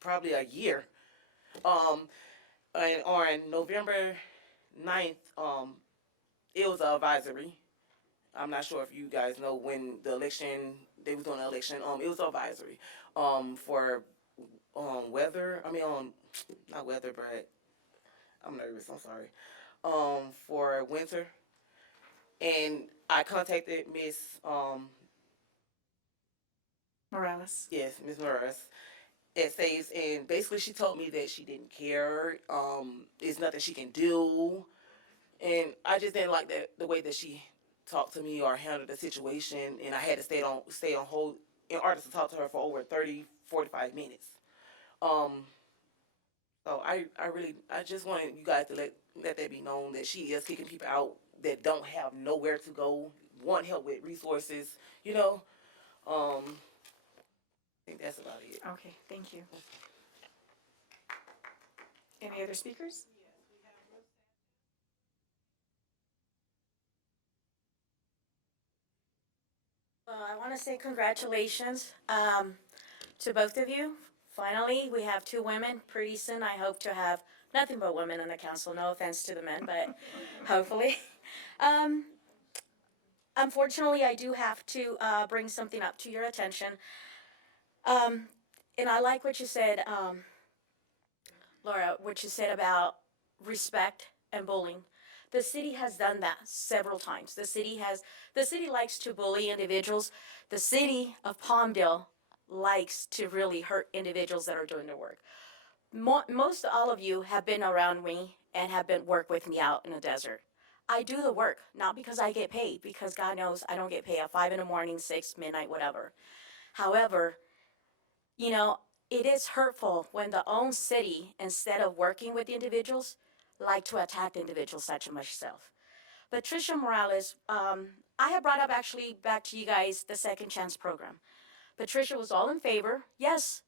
probably a year. And on November 9th, it was an advisory. I'm not sure if you guys know when they was doing the election. It was advisory, for, weather. Not weather, but I'm nervous. I'm sorry. For winter, and I contacted Miss, Morales. yes, Miss Morales at Saves, and basically she told me that she didn't care. There's nothing she can do, and I just didn't like the way that she talked to me or handled the situation, and I had to stay on hold in order to talk to her for over 30, 45 minutes. Um, so I just wanted you guys to let that be known that she is kicking people out that don't have nowhere to go, want help with resources, you know. I think that's about it. Okay, thank you. Any other speakers? Well, I want to say congratulations to both of you. Finally, we have two women. Pretty soon, I hope to have nothing but women on the council. No offense to the men, but hopefully. Um, Unfortunately, I do have to bring something up to your attention. And I like what you said, Laura, what you said about respect and bullying. The city has done that several times. The city likes to bully individuals. The city of Palmdale likes to really hurt individuals that are doing their work. Most all of you have been around me and have been work with me out in the desert. I do the work, not because I get paid, because God knows I don't get paid at 5 in the morning, 6, midnight, whatever. However, you know, it is hurtful when the own city, instead of working with the individuals, like to attack the individuals such as myself. Patricia Morales, I have brought up actually back to you guys the Second Chance program. Patricia was all in favor. Yes,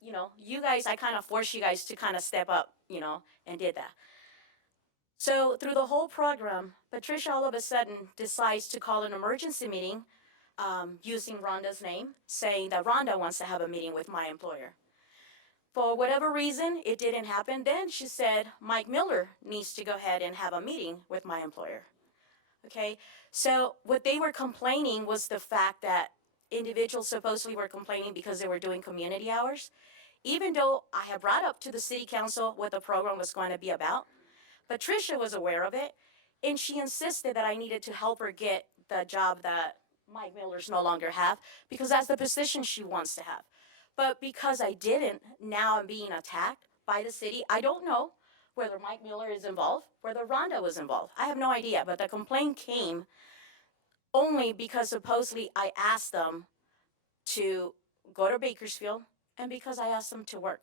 you guys, I kind of forced you guys to kind of step up, and did that. So through the whole program, Patricia all of a sudden decides to call an emergency meeting using Rhonda's name, saying that Rhonda wants to have a meeting with my employer. For whatever reason, it didn't happen. Then she said Mike Miller needs to go ahead and have a meeting with my employer. Okay, so what they were complaining was the fact that individuals supposedly were complaining because they were doing community hours. Even though I had brought up to the city council what the program was going to be about, Patricia was aware of it, and she insisted that I needed to help her get the job that Mike Miller's no longer have, because that's the position she wants to have. But because I didn't, now I'm being attacked by the city. I don't know whether Mike Miller is involved, whether Rhonda was involved. I have no idea, but the complaint came only because supposedly I asked them to go to Bakersfield and because I asked them to work.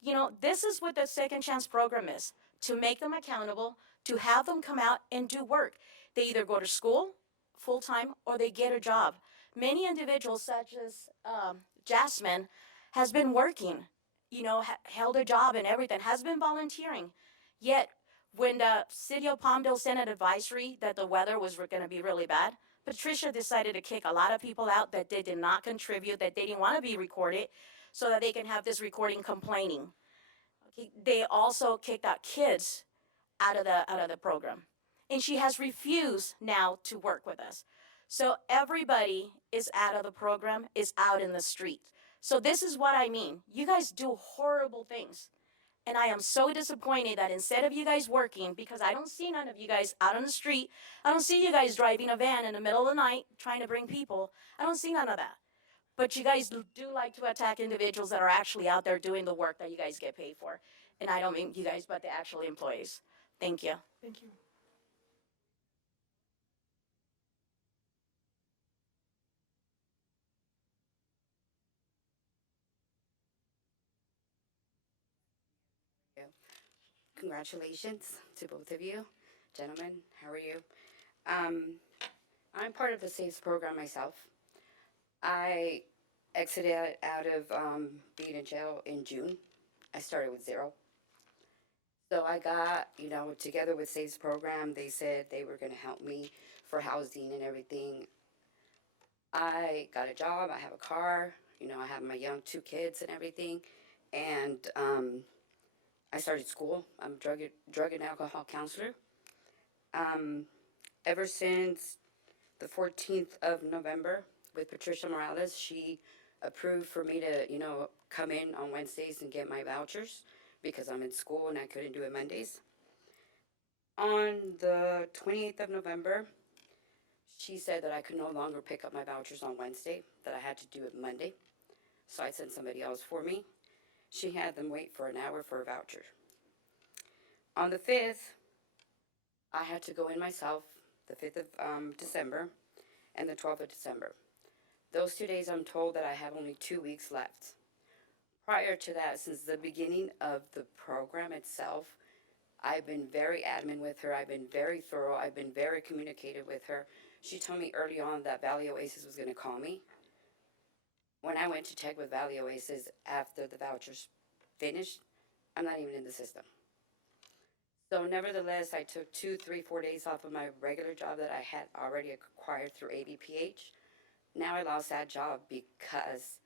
You know, this is what the Second Chance program is, to make them accountable, to have them come out and do work. They either go to school full-time or they get a job. Many individuals, such as Jasmine, has been working, you know, held a job and everything, has been volunteering. Yet, when the city of Palmdale sent an advisory that the weather was going to be really bad, Patricia decided to kick a lot of people out that they did not contribute, that they didn't want to be recorded, so that they can have this recording complaining. Okay, they also kicked out kids out of the program, and she has refused now to work with us. So everybody is out of the program, is out in the street. So this is what I mean. You guys do horrible things. And I am so disappointed that instead of you guys working, because I don't see none of you guys out on the street, I don't see you guys driving a van in the middle of the night trying to bring people. I don't see none of that. But you guys do like to attack individuals that are actually out there doing the work that you guys get paid for. And I don't mean you guys, but the actual employees. Thank you. Thank you. Congratulations to both of you. Gentlemen, how are you? I'm part of the SAVES program myself. I exited out of being in jail in June. I started with 0. So I got, together with SAVES program, they said they were going to help me for housing and everything. I got a job, I have a car, I have my young 2 kids and everything. And I started school. I'm a drug and alcohol counselor. Ever since the 14th of November with Patricia Morales, she approved for me to, come in on Wednesdays and get my vouchers because I'm in school and I couldn't do it Mondays. On the 28th of November, she said that I could no longer pick up my vouchers on Wednesday, that I had to do it Monday. So I sent somebody else for me. She had them wait for an hour for a voucher. On the 5th, I had to go in myself, the 5th of December and the 12th of December. Those 2 days, I'm told that I have only 2 weeks left. Prior to that, since the beginning of the program itself, I've been very adamant with her. I've been very thorough. I've been very communicative with her. She told me early on that Valley Oasis was going to call me. When I went to check with Valley Oasis after the vouchers finished, I'm not even in the system. So nevertheless, I took 2, 3, 4 days off of my regular job that I had already acquired through ABPH. Now I lost that job because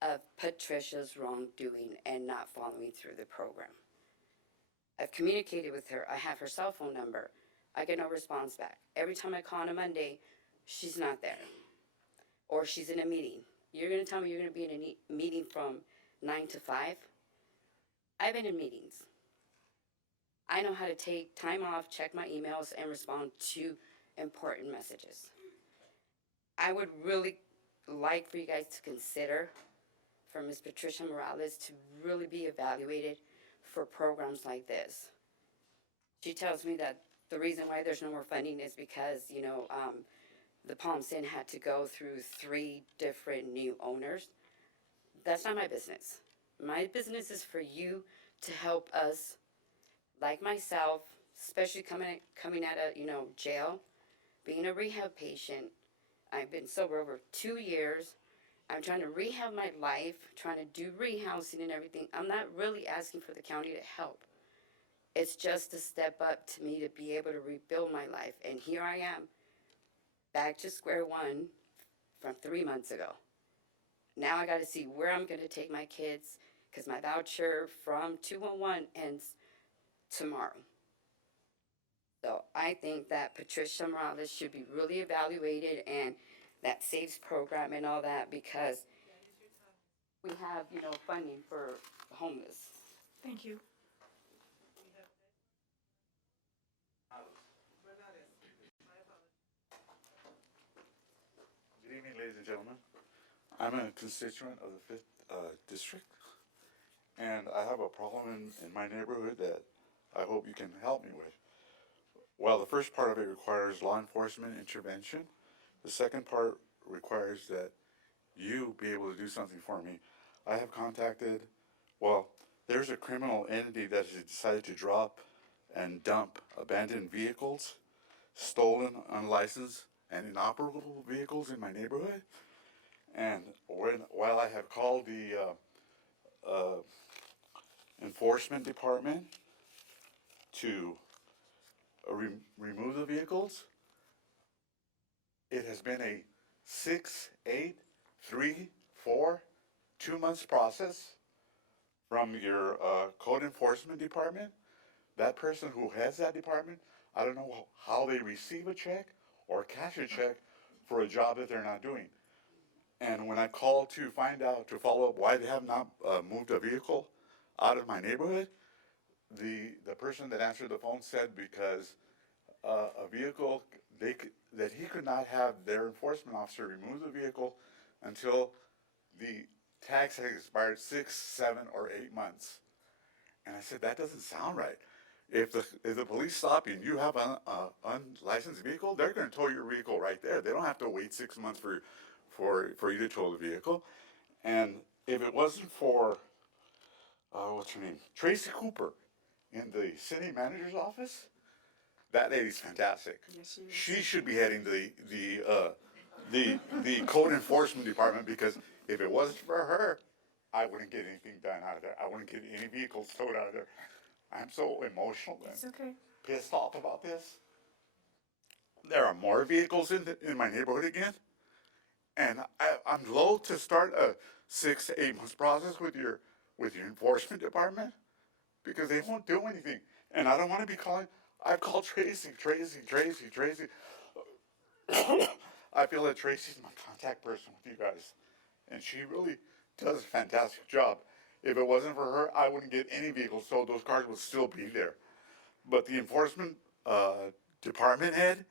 of Patricia's wrongdoing and not following through the program. I've communicated with her. I have her cell phone number. I get no response back. Every time I call on a Monday, she's not there. Or she's in a meeting. You're going to tell me you're going to be in a meeting from 9 to 5? I've been in meetings. I know how to take time off, check my emails, and respond to important messages. I would really like for you guys to consider for Ms. Patricia Morales to really be evaluated for programs like this. She tells me that the reason why there's no more funding is because, the Palm Sin had to go through 3 different new owners. That's not my business. My business is for you to help us, like myself, especially coming out of, jail, being a rehab patient. I've been sober over 2 years. I'm trying to rehab my life, trying to do rehousing and everything. I'm not really asking for the county to help. It's just a step up to me to be able to rebuild my life. And here I am, back to square one from 3 months ago. Now I got to see where I'm going to take my kids because my voucher from 211 ends tomorrow. So I think that Patricia Morales should be really evaluated, and that SAVES program and all that, because we have, funding for homeless. Thank you. Good evening, ladies and gentlemen. I'm a constituent of the 5th District, and I have a problem in my neighborhood that I hope you can help me with. Well, the first part of it requires law enforcement intervention. The second part requires that you be able to do something for me. I have contacted, well, there's a criminal entity that has decided to drop and dump abandoned vehicles, stolen, unlicensed, and inoperable vehicles in my neighborhood. And while I have called the enforcement department to remove the vehicles, it has been a 6, 8, 3, 4, 2 months process from your code enforcement department. That person who heads that department, I don't know how they receive a check or cash a check for a job that they're not doing. And when I called to find out, to follow up why they have not moved a vehicle out of my neighborhood, the person that answered the phone said because a vehicle, that he could not have their enforcement officer remove the vehicle until the tax had expired 6, 7, or 8 months. And I said, that doesn't sound right. If the police stop you and you have an unlicensed vehicle, they're going to tow your vehicle right there. They don't have to wait 6 months for you to tow the vehicle. And if it wasn't for, what's her name, Tracy Cooper in the city manager's office, that lady's fantastic. Yes, she should be heading the code enforcement department, because if it wasn't for her, I wouldn't get anything done out of there. I wouldn't get any vehicles towed out of there. I'm so emotional and It's okay. pissed off about this. There are more vehicles in my neighborhood again, and I'm loath to start a 6 to 8 months process with your enforcement department, because they won't do anything. And I don't want to be calling. I've called Tracy. I feel that Tracy's my contact person with you guys, and she really does a fantastic job. If it wasn't for her, I wouldn't get any vehicles sold. Those cars would still be there. But the enforcement department head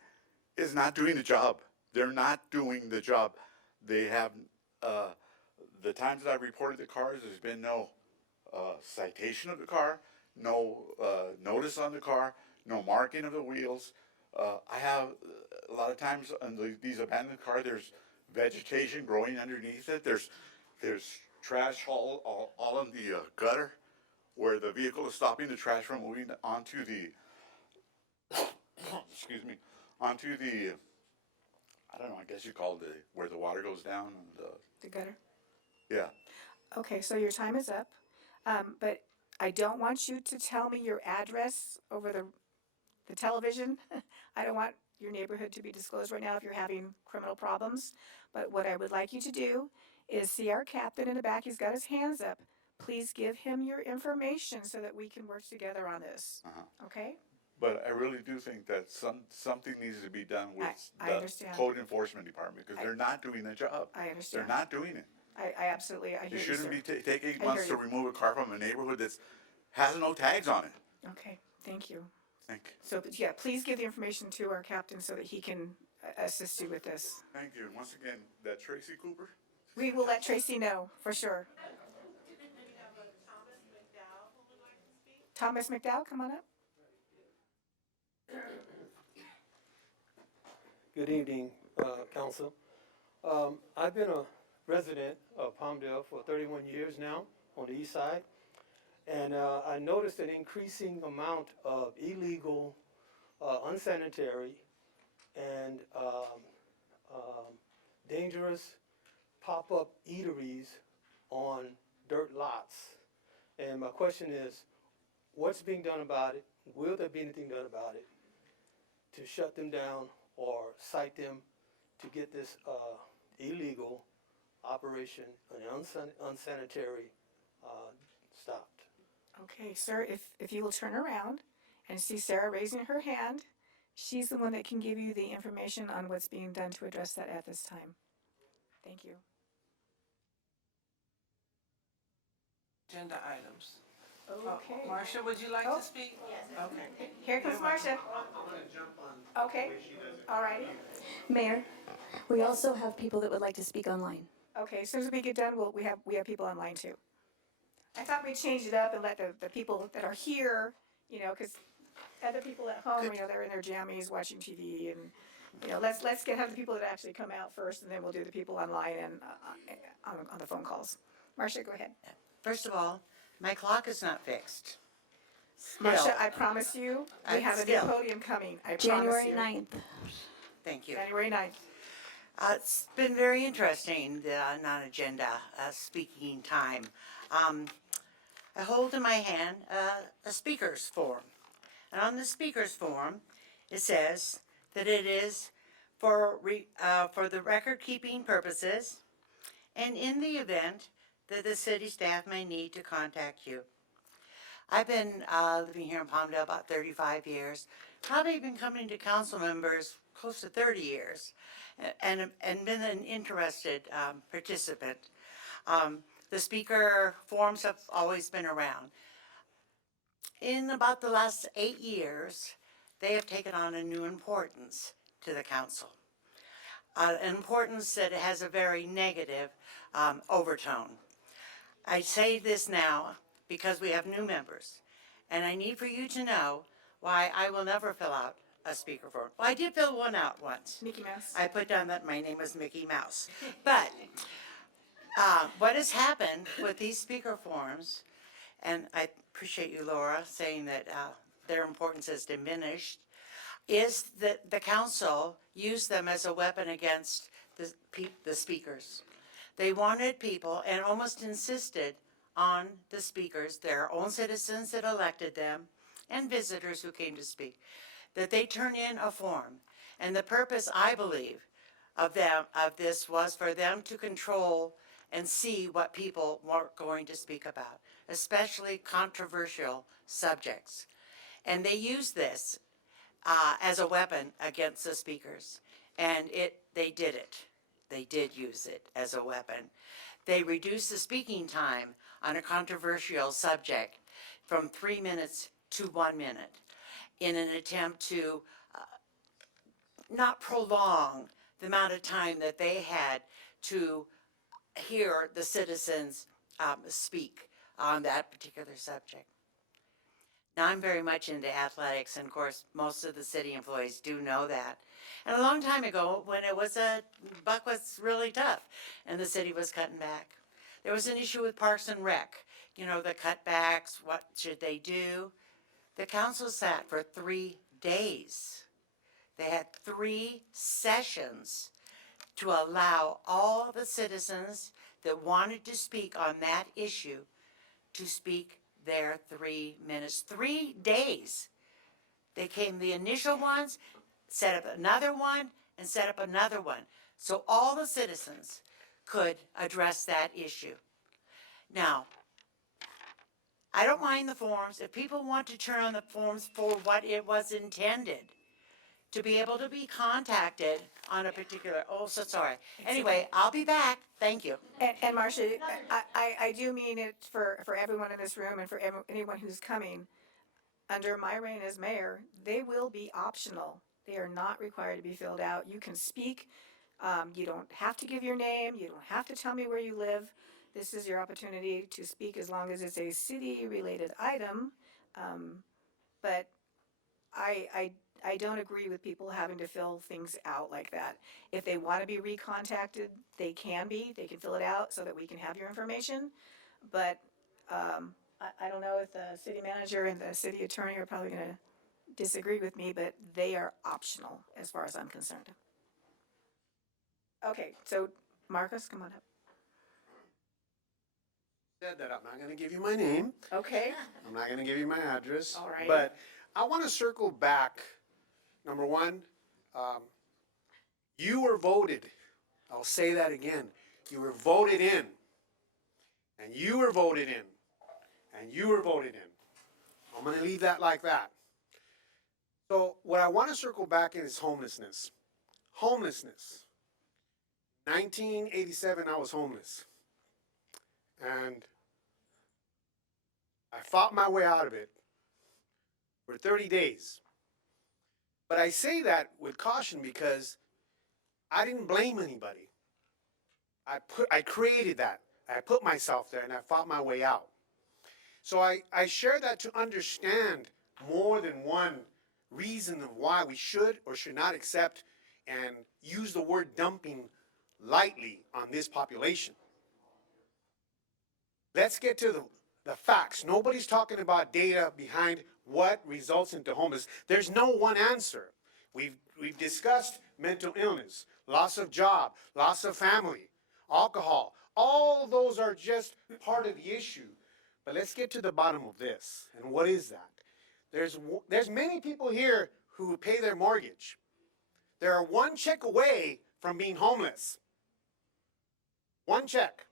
is not doing the job. They're not doing the job. They have, the times that I've reported the cars, there's been no citation of the car, no notice on the car, no marking of the wheels. I have, a lot of times on these abandoned cars, there's vegetation growing underneath it. There's trash all in the gutter where the vehicle is stopping the trash from moving onto the, excuse me, onto the, I don't know, I guess you call it where the water goes down. And, The gutter. yeah. Okay, so your time is up, but I don't want you to tell me your address over the television. I don't want your neighborhood to be disclosed right now if you're having criminal problems. But what I would like you to do is see our captain in the back. He's got his hands up. Please give him your information so that we can work together on this. Okay? But I really do think that something needs to be done with I the understand. code enforcement department, because they're not doing their job. I understand. They're not doing it. I absolutely, I hear It you, shouldn't sir. be take 8 I months hear to you. remove a car from a neighborhood that has no tags on it. Okay, thank you. Thank you. So, yeah, please give the information to our captain so that he can assist you with this. Thank you. And once again, that Tracy Cooper. We will let Tracy know, for sure. Thomas McDowell, come on up. Good evening, Council. I've been a resident of Palmdale for 31 years now on the east side, and I noticed an increasing amount of illegal, unsanitary, and dangerous pop-up eateries on dirt lots. And my question is, what's being done about it? Will there be anything done about it to shut them down or cite them to get this illegal operation and unsanitary stopped? Okay, sir, if you will turn around and see Sarah raising her hand, She's the one that can give you the information on what's being done to address that at this time. Thank you. Agenda items. Okay. Marcia, would you like to speak? Yes. Okay. Here comes Marcia. Okay, all righty. Mayor, we also have people that would like to speak online. Okay, as soon as we get done, we have people online too. I thought we'd change it up and let the people that are here, you know, because other people at home, you know, they're in their jammies watching TV and, you know, let's have the people that actually come out first and then we'll do the people online and on the phone calls. Marcia, go ahead. First of all, my clock is not fixed. Marcia, I promise you, we have a new podium coming. I promise you. January 9th. Thank you. January 9th. It's been very interesting, the non-agenda speaking time. I hold in my hand a speaker's form. And on the speaker's form, it says that it is for the record-keeping purposes and in the event that the city staff may need to contact you. I've been living here in Palmdale about 35 years, probably been coming to council members close to 30 years, and been an interested participant. The speaker forums have always been around. In about the last 8 years, they have taken on a new importance to the council. An importance that has a very negative overtone. I say this now because we have new members, and I need for you to know why I will never fill out a speaker form. Well, I did fill one out once. Mickey Mouse. I put down that my name is Mickey Mouse. But what has happened with these speaker forms, and I appreciate you, Laura, saying that their importance has diminished, is that the council used them as a weapon against the speakers. They wanted people and almost insisted on the speakers, their own citizens that elected them, and visitors who came to speak, that they turn in a form. And the purpose, I believe, of this was for them to control and see what people weren't going to speak about, especially controversial subjects. And they used this as a weapon against the speakers. And they did it. They did use it as a weapon. They reduced the speaking time on a controversial subject from 3 minutes to 1 minute in an attempt to not prolong the amount of time that they had to hear the citizens speak on that particular subject. Now, I'm very much into athletics, and of course, most of the city employees do know that. And a long time ago, when buck was really tough, and the city was cutting back, there was an issue with Parks and Rec. You know, the cutbacks, what should they do? The council sat for 3 days. They had 3 sessions to allow all the citizens that wanted to speak on that issue to speak their 3 minutes. 3 days. They came, the initial ones, set up another one, and set up another one. So all the citizens could address that issue. Now, I don't mind the forms. If people want to turn on the forms for what it was intended, to be able to be contacted on a particular, so sorry. Anyway, I'll be back. Thank you. And Marcia, I do mean it for everyone in this room and for anyone who's coming. Under my reign as mayor, they will be optional. They are not required to be filled out. You can speak. You don't have to give your name. You don't have to tell me where you live. This is your opportunity to speak as long as it's a city-related item. But I don't agree with people having to fill things out like that. If they want to be recontacted, they can be. They can fill it out so that we can have your information. But I don't know if the city manager and the city attorney are probably going to disagree with me, but they are optional as far as I'm concerned. Okay, so Marcus, come on up. Said that I'm not going to give you my name. Okay. I'm not going to give you my address. All right. But I want to circle back. Number one, you were voted. I'll say that again. You were voted in. And you were voted in. And you were voted in. I'm going to leave that like that. So what I want to circle back in is homelessness. Homelessness. 1987, I was homeless. And I fought my way out of it for 30 days. But I say that with caution because I didn't blame anybody. I created that. I put myself there and I fought my way out. So I share that to understand more than one reason of why we should or should not accept and use the word dumping lightly on this population. Let's get to the facts. Nobody's talking about data behind what results into homeless. There's no one answer. We've discussed mental illness, loss of job, loss of family, alcohol. All those are just part of the issue. But let's get to the bottom of this. And what is that? There's many people here who pay their mortgage. They are one check away from being homeless. One check.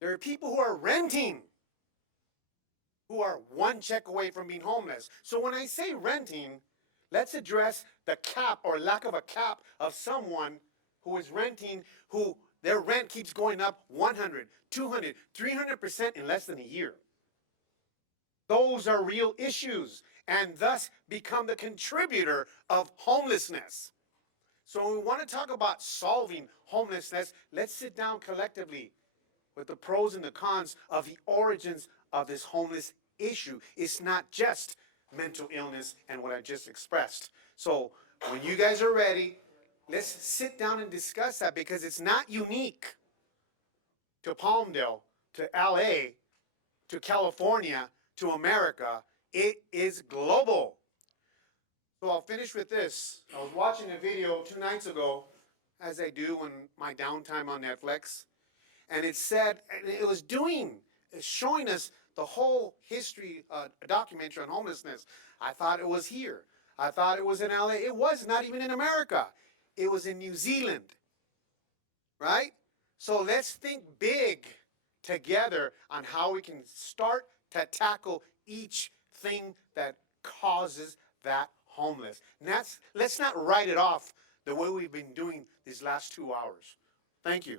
There are people who are renting who are one check away from being homeless. So when I say renting, let's address the cap or lack of a cap of someone who is renting, who their rent keeps going up 100, 200, 300% in less than a year. Those are real issues and thus become the contributor of homelessness. So when we want to talk about solving homelessness, let's sit down collectively with the pros and the cons of the origins of this homeless issue. It's not just mental illness and what I just expressed. So when you guys are ready, let's sit down and discuss that because it's not unique to Palmdale, to LA, to California, to America. It is global. So I'll finish with this. I was watching a video 2 nights ago, as I do in my downtime on Netflix, and it said, and it was showing us the whole history, a documentary on homelessness. I thought it was here. I thought it was in LA. It was not even in America. It was in New Zealand, right? So let's think big together on how we can start to tackle each thing that causes that homeless. And let's not write it off the way we've been doing these last 2 hours. Thank you.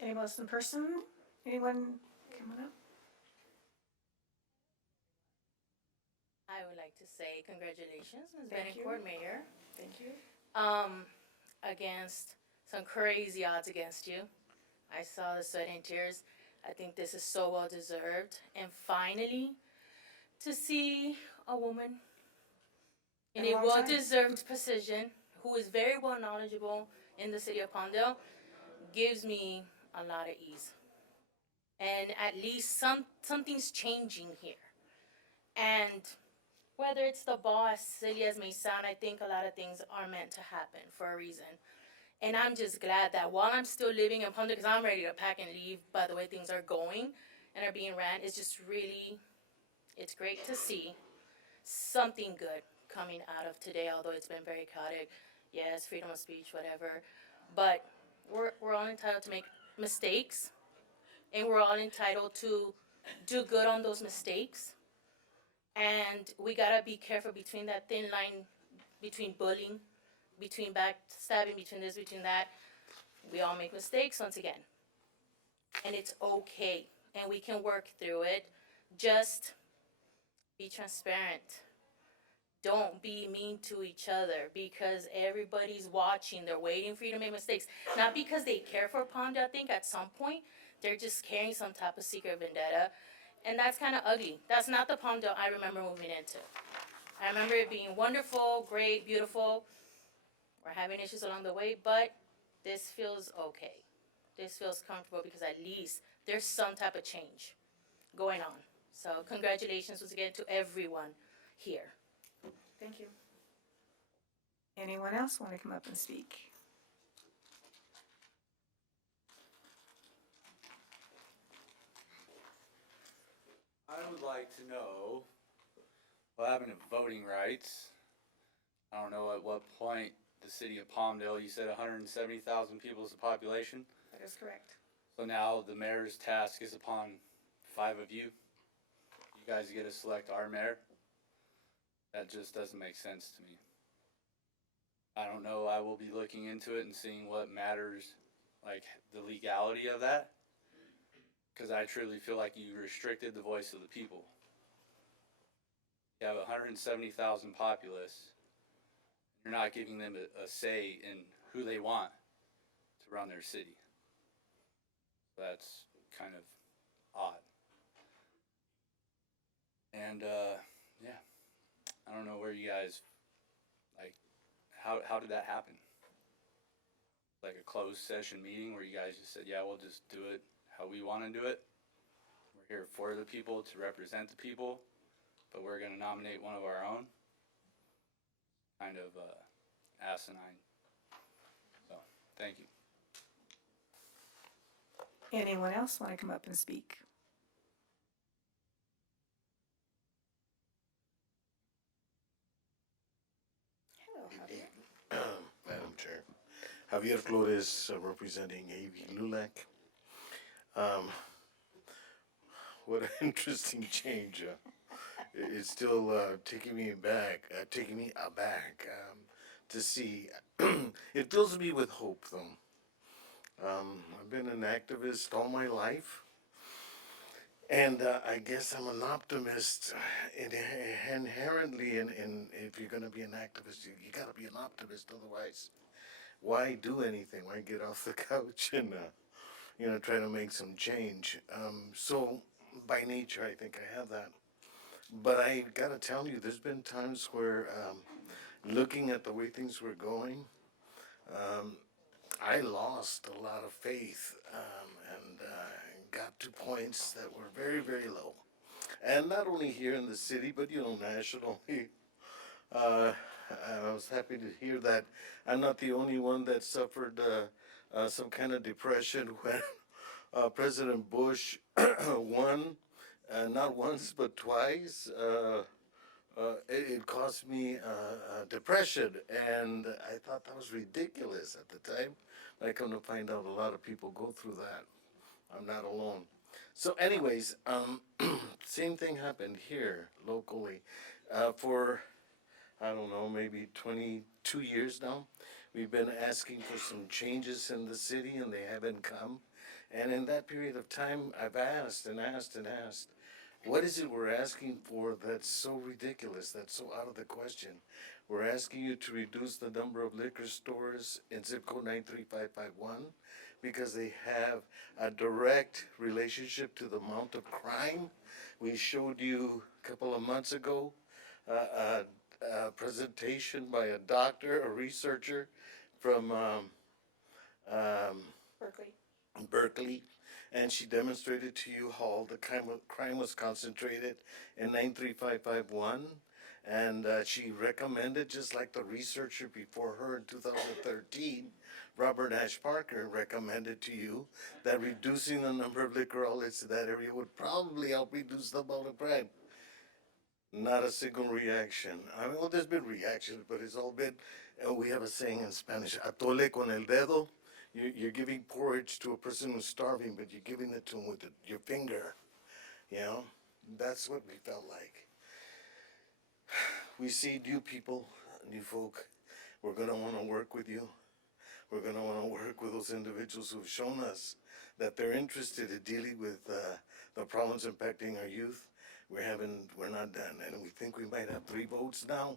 Anyone else in person? Anyone coming up? I would like to say congratulations, Ms. Thank you. Betancourt, Mayor. Thank you. Against some crazy odds against you. I saw the sweat and tears. I think this is so well deserved. And finally, to see a woman in a well deserved position who is very well knowledgeable in the city of Palmdale gives me a lot of ease. And at least something's changing here. And whether it's the ball, as silly as may sound, I think a lot of things are meant to happen for a reason. And I'm just glad that while I'm still living in Palmdale, because I'm ready to pack and leave by the way things are going and are being ran, it's just really, it's great to see something good coming out of today, although it's been very chaotic. Yes, freedom of speech, whatever. But we're all entitled to make mistakes, and we're all entitled to do good on those mistakes. And we gotta be careful between that thin line between bullying, between backstabbing, between this, between that. We all make mistakes once again. And it's okay. And we can work through it. Just be transparent. Don't be mean to each other because everybody's watching. They're waiting for you to make mistakes. Not because they care for Palmdale. I think at some point they're just carrying some type of secret vendetta. And that's kind of ugly. That's not the Palmdale I remember moving into. I remember it being wonderful, great, beautiful. We're having issues along the way, but this feels okay. This feels comfortable because at least there's some type of change going on. So congratulations once again to everyone here. Thank you. Anyone else want to come up and speak? I would like to know what happened to voting rights. I don't know at what point the city of Palmdale, you said 170,000 people is the population. That is correct. So now the mayor's task is upon 5 of you. You guys get to select our mayor. That just doesn't make sense to me. I don't know, I will be looking into it and seeing what matters, like the legality of that. Because I truly feel like you restricted the voice of the people. You have 170,000 populace. You're not giving them a say in who they want to run their city. That's kind of odd. And yeah, I don't know where you guys, like, how did that happen? Like a closed session meeting where you guys just said, yeah, we'll just do it how we want to do it. We're here for the people, to represent the people, but we're going to nominate one of our own. Kind of asinine. So, thank you. Anyone else want to come up and speak? Hello, Javier. Madam Chair. Javier Flores, representing AV LULAC. What an interesting change. It's still taking me aback to see. It fills me with hope, though. I've been an activist all my life, and I guess I'm an optimist inherently. In if you're going to be an activist, you got to be an optimist. Otherwise, why do anything? Why get off the couch and try to make some change? So by nature, I think I have that. But I gotta tell you, there's been times where, looking at the way things were going, I lost a lot of faith, and got to points that were very, very low. And not only here in the city, but nationally. I was happy to hear that I'm not the only one that suffered some kind of depression when President Bush won, not once but twice. It caused me depression, and I thought that was ridiculous at the time. I come to find out a lot of people go through that. I'm not alone. So, anyways, same thing happened here locally. For I don't know, maybe 22 years now, we've been asking for some changes in the city, and they haven't come. And in that period of time, I've asked and asked and asked, what is it we're asking for that's so ridiculous, that's so out of the question? We're asking you to reduce the number of liquor stores in zip code 93551 because they have a direct relationship to the amount of crime. We showed you a couple of months ago a presentation by a doctor, a researcher from Berkeley, and she demonstrated to you how the crime was concentrated in 93551, and she recommended, just like the researcher before her in 2013, Robert Ash Parker recommended to you that reducing the number of liquor outlets in that area would probably help reduce the amount of crime. Not a single reaction. I mean, well, there's been reactions, but it's all been, we have a saying in Spanish, atole con el dedo. You're giving porridge to a person who's starving, but you're giving it to him with your finger. That's what we felt like. We see new people, new folk. We're going to want to work with you. We're going to want to work with those individuals who've shown us that they're interested in dealing with the problems impacting our youth. We're not done, and we think we might have 3 votes now.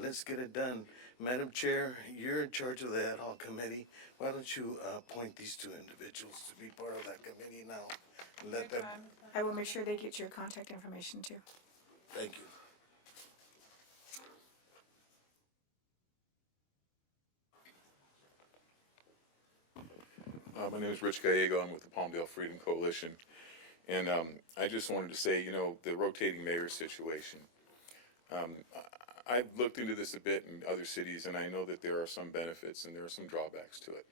Let's get it done. Madam Chair, you're in charge of the ad hoc committee. Why don't you appoint these 2 individuals to be part of that committee now? Let them. I will make sure they get your contact information too. Thank you. My name is Rich Gallego. I'm with the Palmdale Freedom Coalition. And I just wanted to say, the rotating mayor situation. I've looked into this a bit in other cities, and I know that there are some benefits and there are some drawbacks to it.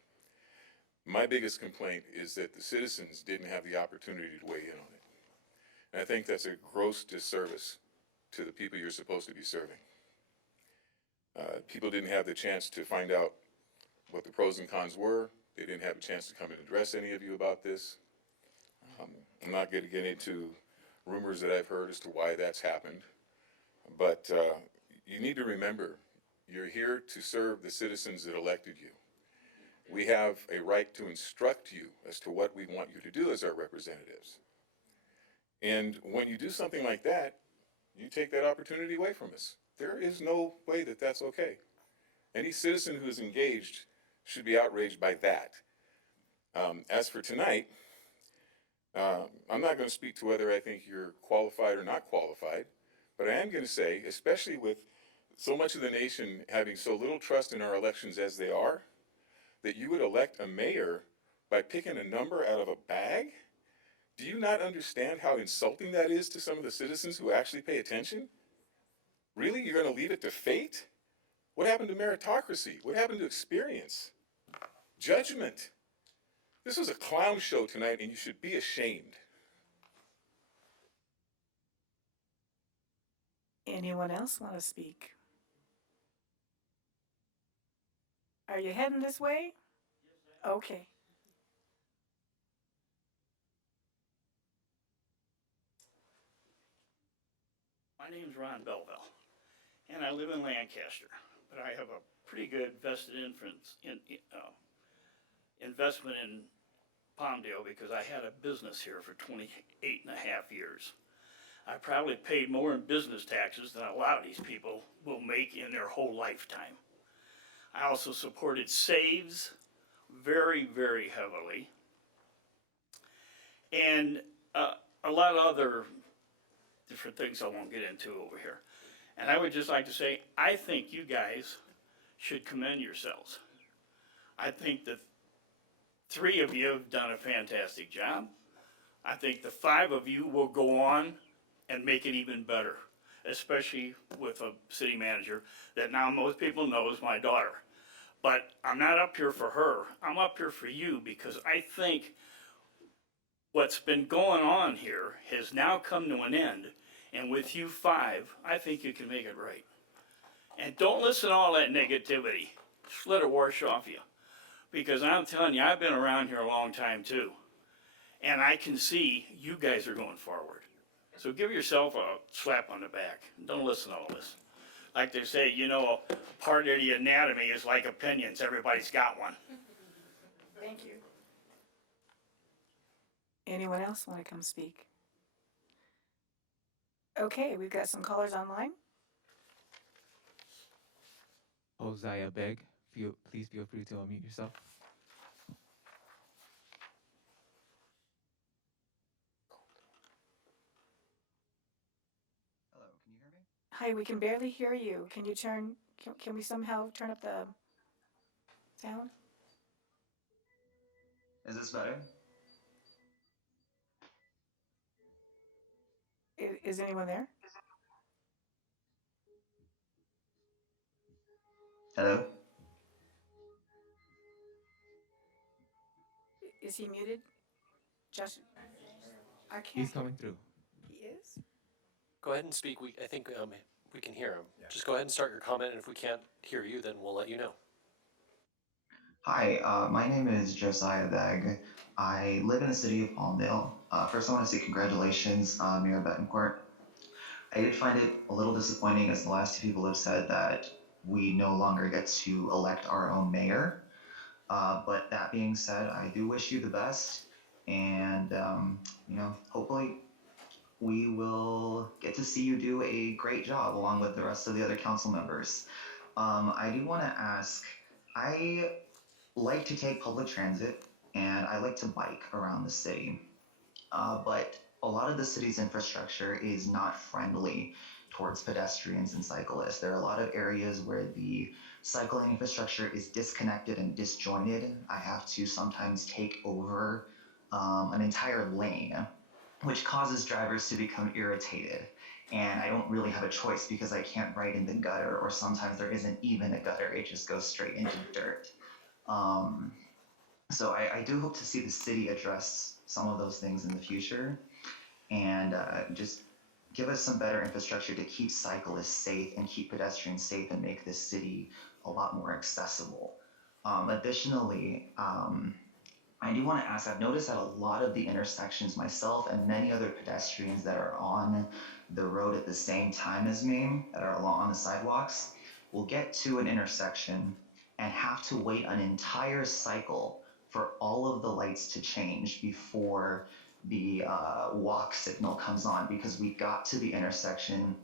My biggest complaint is that the citizens didn't have the opportunity to weigh in on it. And I think that's a gross disservice to the people you're supposed to be serving. People didn't have the chance to find out what the pros and cons were. They didn't have a chance to come and address any of you about this. I'm not going to get into rumors that I've heard as to why that's happened. But you need to remember, you're here to serve the citizens that elected you. We have a right to instruct you as to what we want you to do as our representatives. And when you do something like that, you take that opportunity away from us. There is no way that that's okay. Any citizen who is engaged should be outraged by that. As for tonight, I'm not going to speak to whether I think you're qualified or not qualified, but I am going to say, especially with so much of the nation having so little trust in our elections as they are, that you would elect a mayor by picking a number out of a bag? Do you not understand how insulting that is to some of the citizens who actually pay attention? Really? You're going to leave it to fate? What happened to meritocracy? What happened to experience? Judgment. This was a clown show tonight, and you should be ashamed. Anyone else want to speak? Are you heading this way? Okay. My name's Ron Belville, and I live in Lancaster, but I have a pretty good investment in Palmdale because I had a business here for 28 and a half years. I probably paid more in business taxes than a lot of these people will make in their whole lifetime. I also supported Saves very, very heavily, and a lot of other different things I won't get into over here. And I would just like to say, I think you guys should commend yourselves. I think the 3 of you have done a fantastic job. I think the 5 of you will go on and make it even better, especially with a city manager that now most people know is my daughter. But I'm not up here for her. I'm up here for you because I think what's been going on here has now come to an end. And with you 5, I think you can make it right. And don't listen to all that negativity. Just let it wash off you. Because I'm telling you, I've been around here a long time too. And I can see you guys are going forward. So give yourself a slap on the back. Don't listen to all this. Like they say, you know, part of the anatomy is like opinions. Everybody's got one. Thank you. Anyone else want to come speak? Okay, we've got some callers online. Hosea Beg, please feel free to unmute yourself. Hello, can you hear me? Hi, we can barely hear you. Can you can we somehow turn up the sound? Is this better? Is anyone there? Hello? Is he muted? Josh, I can't. He's coming through. He is? Go ahead and speak. I think we can hear him. Just go ahead and start your comment, and if we can't hear you, then we'll let you know. Hi, my name is Josiah Begg. I live in the city of Palmdale. First, I want to say congratulations, Mayor Betancourt. I did find it a little disappointing, as the last 2 people have said, that we no longer get to elect our own mayor. But that being said, I do wish you the best, and hopefully we will get to see you do a great job along with the rest of the other council members. I do want to ask, I like to take public transit and I like to bike around the city, but a lot of the city's infrastructure is not friendly towards pedestrians and cyclists. There are a lot of areas where the cycling infrastructure is disconnected and disjointed. I have to sometimes take over an entire lane, which causes drivers to become irritated. And I don't really have a choice because I can't ride in the gutter, or sometimes there isn't even a gutter, it just goes straight into dirt. So I do hope to see the city address some of those things in the future and just give us some better infrastructure to keep cyclists safe and keep pedestrians safe and make this city a lot more accessible. Additionally, I do want to ask, I've noticed that a lot of the intersections, myself and many other pedestrians that are on the road at the same time as me that are along on the sidewalks will get to an intersection and have to wait an entire cycle for all of the lights to change before the walk signal comes on, because we got to the intersection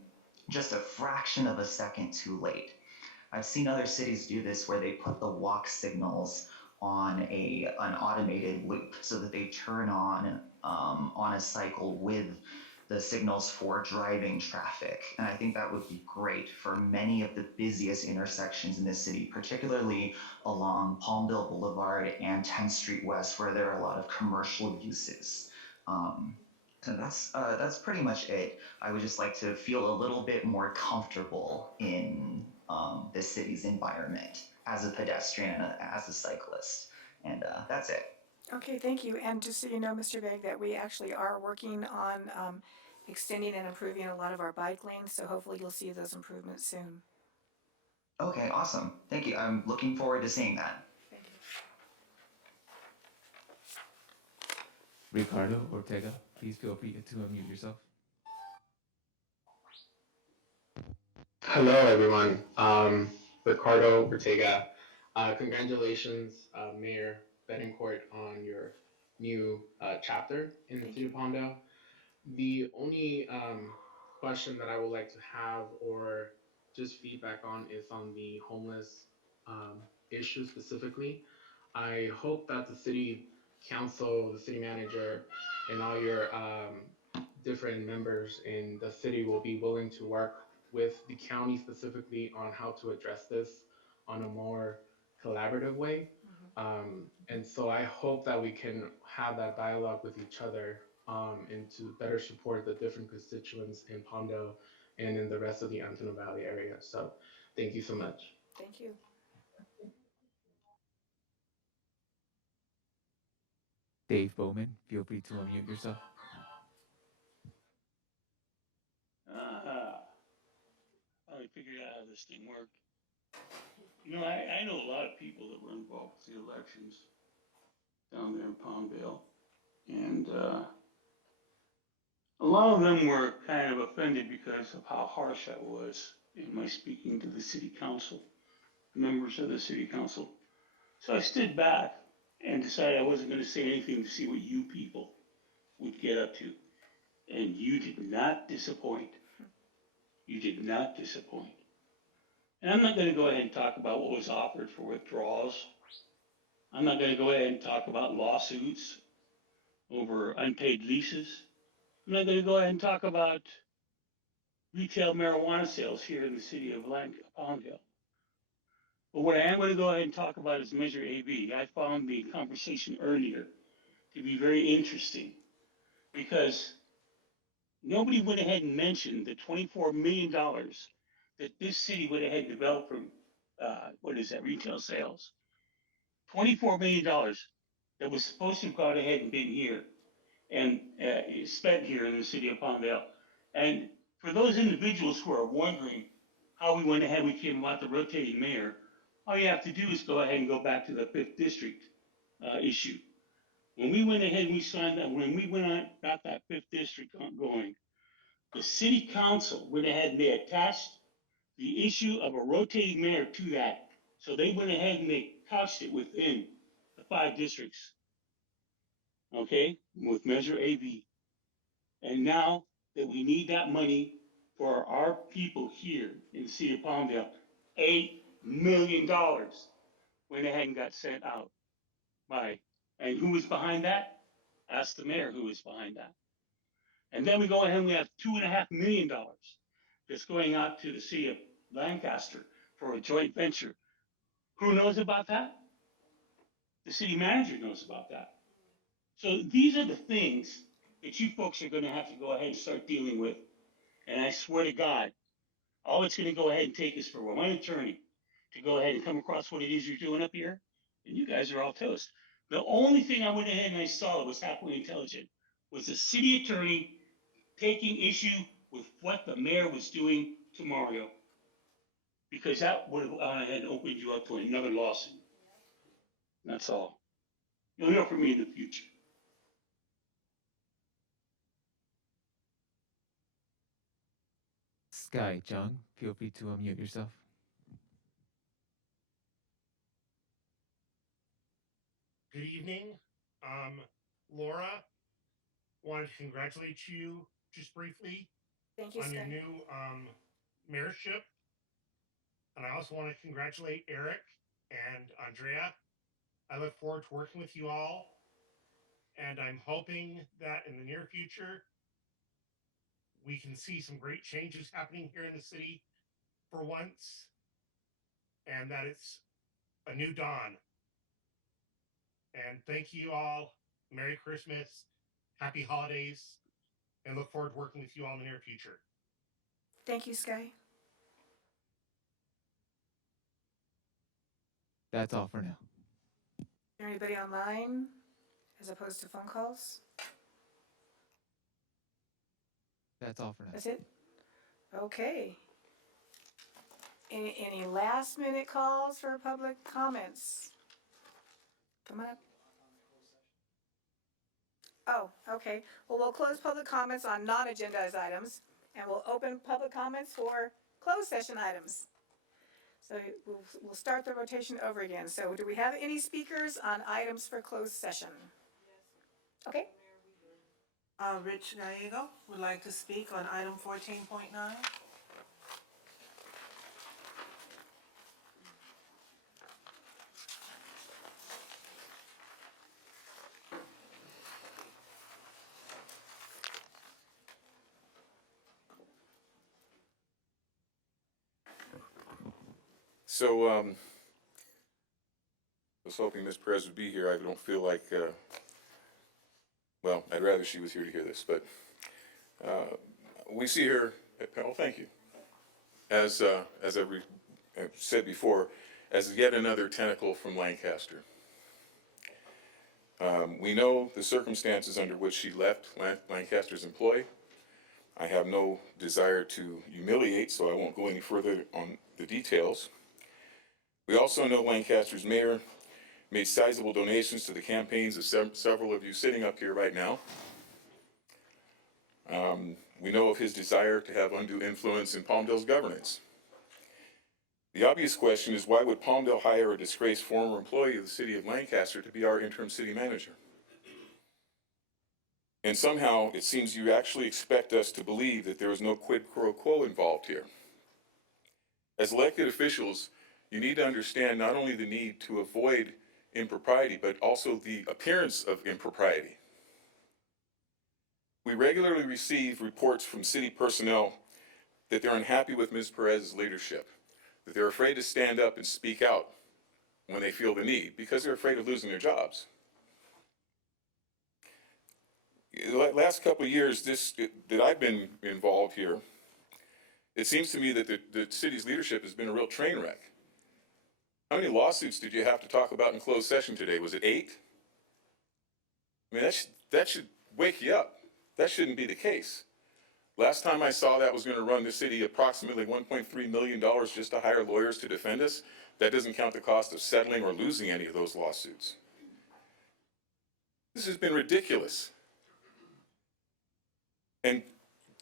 just a fraction of a second too late. I've seen other cities do this where they put the walk signals on an automated loop so that they turn on a cycle with the signals for driving traffic. And I think that would be great for many of the busiest intersections in the city, particularly along Palmdale Boulevard and 10th Street West, where there are a lot of commercial uses. So that's pretty much it. I would just like to feel a little bit more comfortable in the city's environment as a pedestrian and as a cyclist. And that's it. Okay, thank you. And just so you know, Mr. Begg, that we actually are working on extending and improving a lot of our bike lanes, so hopefully you'll see those improvements soon. Okay, awesome. Thank you. I'm looking forward to seeing that. Thank you. Ricardo Ortega, please feel free to unmute yourself. Hello, everyone. Ricardo Ortega. Congratulations, Mayor Betancourt, on your new chapter in the city of Palmdale. The only question that I would like to have, or just feedback on, is on the homeless issue specifically. I hope that the city council, the city manager, and all your different members in the city will be willing to work with the county specifically on how to address this on a more collaborative way. And so I hope that we can have that dialogue with each other and to better support the different constituents in Palmdale and in the rest of the Antelope Valley area. So thank you so much. Thank you. Dave Bowman, feel free to unmute yourself. I figured out how this thing worked. You know, I know a lot of people that were involved with the elections down there in Palmdale. And a lot of them were kind of offended because of how harsh I was in my speaking to the city council, members of the city council. So I stood back and decided I wasn't going to say anything to see what you people would get up to. And you did not disappoint. You did not disappoint. And I'm not going to go ahead and talk about what was offered for withdrawals. I'm not going to go ahead and talk about lawsuits over unpaid leases. I'm not going to go ahead and talk about retail marijuana sales here in the city of Palmdale. But what I am going to go ahead and talk about is Measure AB. I found the conversation earlier to be very interesting because nobody went ahead and mentioned the $24 million that this city went ahead and developed from, retail sales. $24 million that was supposed to have gone ahead and been here and spent here in the city of Palmdale. And for those individuals who are wondering how we went ahead, we came about the rotating mayor, all you have to do is go ahead and go back to the 5th district issue. When we went ahead and we signed that, when we went on, got that 5th district going, the city council went ahead and they attached the issue of a rotating mayor to that. So they went ahead and they couched it within the 5 districts, okay, with Measure AB. And now that we need that money for our people here in the city of Palmdale, $8 million went ahead and got sent out by, and who was behind that? Ask the mayor who was behind that. And then we go ahead and we have $2.5 million that's going out to the city of Lancaster for a joint venture. Who knows about that? The city manager knows about that. So these are the things that you folks are going to have to go ahead and start dealing with. And I swear to God, all it's going to go ahead and take is for one attorney to go ahead and come across what it is you're doing up here, and you guys are all toast. The only thing I went ahead and I saw that was halfway intelligent was the city attorney taking issue with what the mayor was doing to Mario, because that would have gone ahead and opened you up to another lawsuit. That's all. You'll hear from me in the future. Sky Chung, feel free to unmute yourself. Good evening. Laura, wanted to congratulate you just briefly Thank you, on your Sky. new mayorship. And I also want to congratulate Eric and Andrea. I look forward to working with you all. And I'm hoping that in the near future, we can see some great changes happening here in the city for once, and that it's a new dawn. And thank you all. Merry Christmas, happy holidays, and look forward to working with you all in the near future. Thank you, Sky. That's all for now. Anybody online as opposed to phone calls? That's all for now. That's it? Okay. Any last minute calls for public comments? Come on up. Oh, okay. Well, we'll close public comments on non-agendized items, and we'll open public comments for closed session items. So we'll start the rotation over again. So do we have any speakers on items for closed session? Okay. Rich Gallego would like to speak on item 14.9. So, I was hoping Ms. Perez would be here. I don't feel like, well, I'd rather she was here to hear this, but we see her, oh, thank you, as I've said before, as yet another tentacle from Lancaster. We know the circumstances under which she left Lancaster's employ. I have no desire to humiliate, so I won't go any further on the details. We also know Lancaster's mayor made sizable donations to the campaigns of several of you sitting up here right now. We know of his desire to have undue influence in Palmdale's governance. The obvious question is, why would Palmdale hire a disgraced former employee of the city of Lancaster to be our interim city manager? And somehow it seems you actually expect us to believe that there is no quid pro quo involved here. As elected officials, you need to understand not only the need to avoid impropriety, but also the appearance of impropriety. We regularly receive reports from city personnel that they're unhappy with Ms. Perez's leadership, that they're afraid to stand up and speak out when they feel the need because they're afraid of losing their jobs. The last couple of years that I've been involved here, it seems to me that the city's leadership has been a real train wreck. How many lawsuits did you have to talk about in closed session today? Was it 8? I mean, that should wake you up. That shouldn't be the case. Last time I saw that was going to run the city approximately $1.3 million just to hire lawyers to defend us. That doesn't count the cost of settling or losing any of those lawsuits. This has been ridiculous. And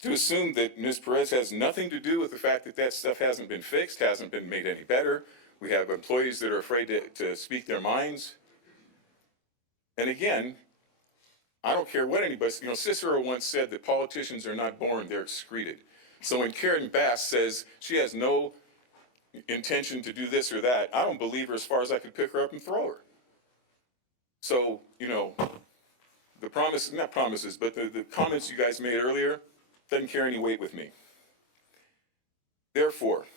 to assume that Ms. Perez has nothing to do with the fact that that stuff hasn't been fixed, hasn't been made any better. We have employees that are afraid to speak their minds. And again, I don't care what anybody, Cicero once said that politicians are not born, they're excreted. So when Karen Bass says she has no intention to do this or that, I don't believe her as far as I could pick her up and throw her. So, the not promises, but the comments you guys made earlier doesn't carry any weight with me. Therefore,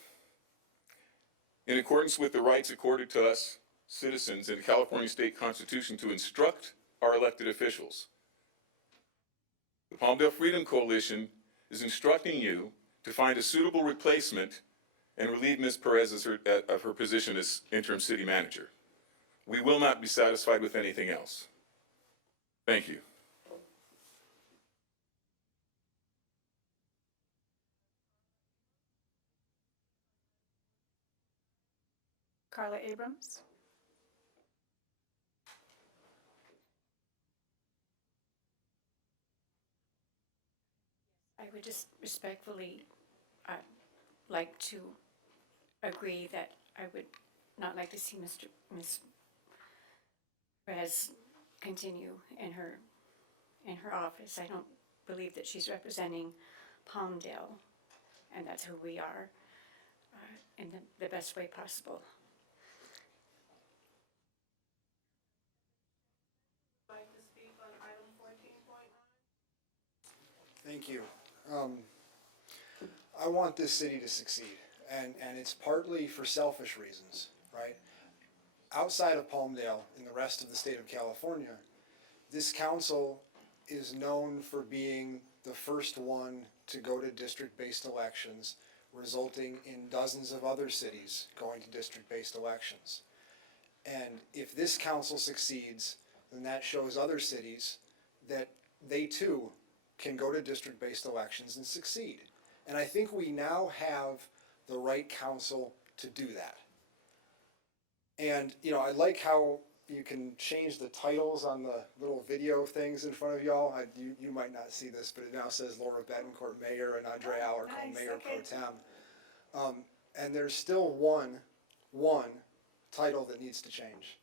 in accordance with the rights accorded to us citizens in the California State Constitution to instruct our elected officials, the Palmdale Freedom Coalition is instructing you to find a suitable replacement and relieve Ms. Perez of her position as interim city manager. We will not be satisfied with anything else. Thank you. Carla Abrams. I would just respectfully like to agree that I would not like to see Ms. Perez continue in her office. I don't believe that she's representing Palmdale, and that's who we are, in the best way possible. Like to speak on item 14.9? Thank you. I want this city to succeed, and it's partly for selfish reasons, right? Outside of Palmdale, in the rest of the state of California, this council is known for being the first one to go to district-based elections, resulting in dozens of other cities going to district-based elections. And if this council succeeds, then that shows other cities that they too can go to district-based elections and succeed. And I think we now have the right council to do that. And, you know, I like how you can change the titles on the little video things in front of y'all. You might not see this, but it now says Laura Betancourt Mayor and Andrea Alarcon Mayor Pro Tem. And there's still one title that needs to change,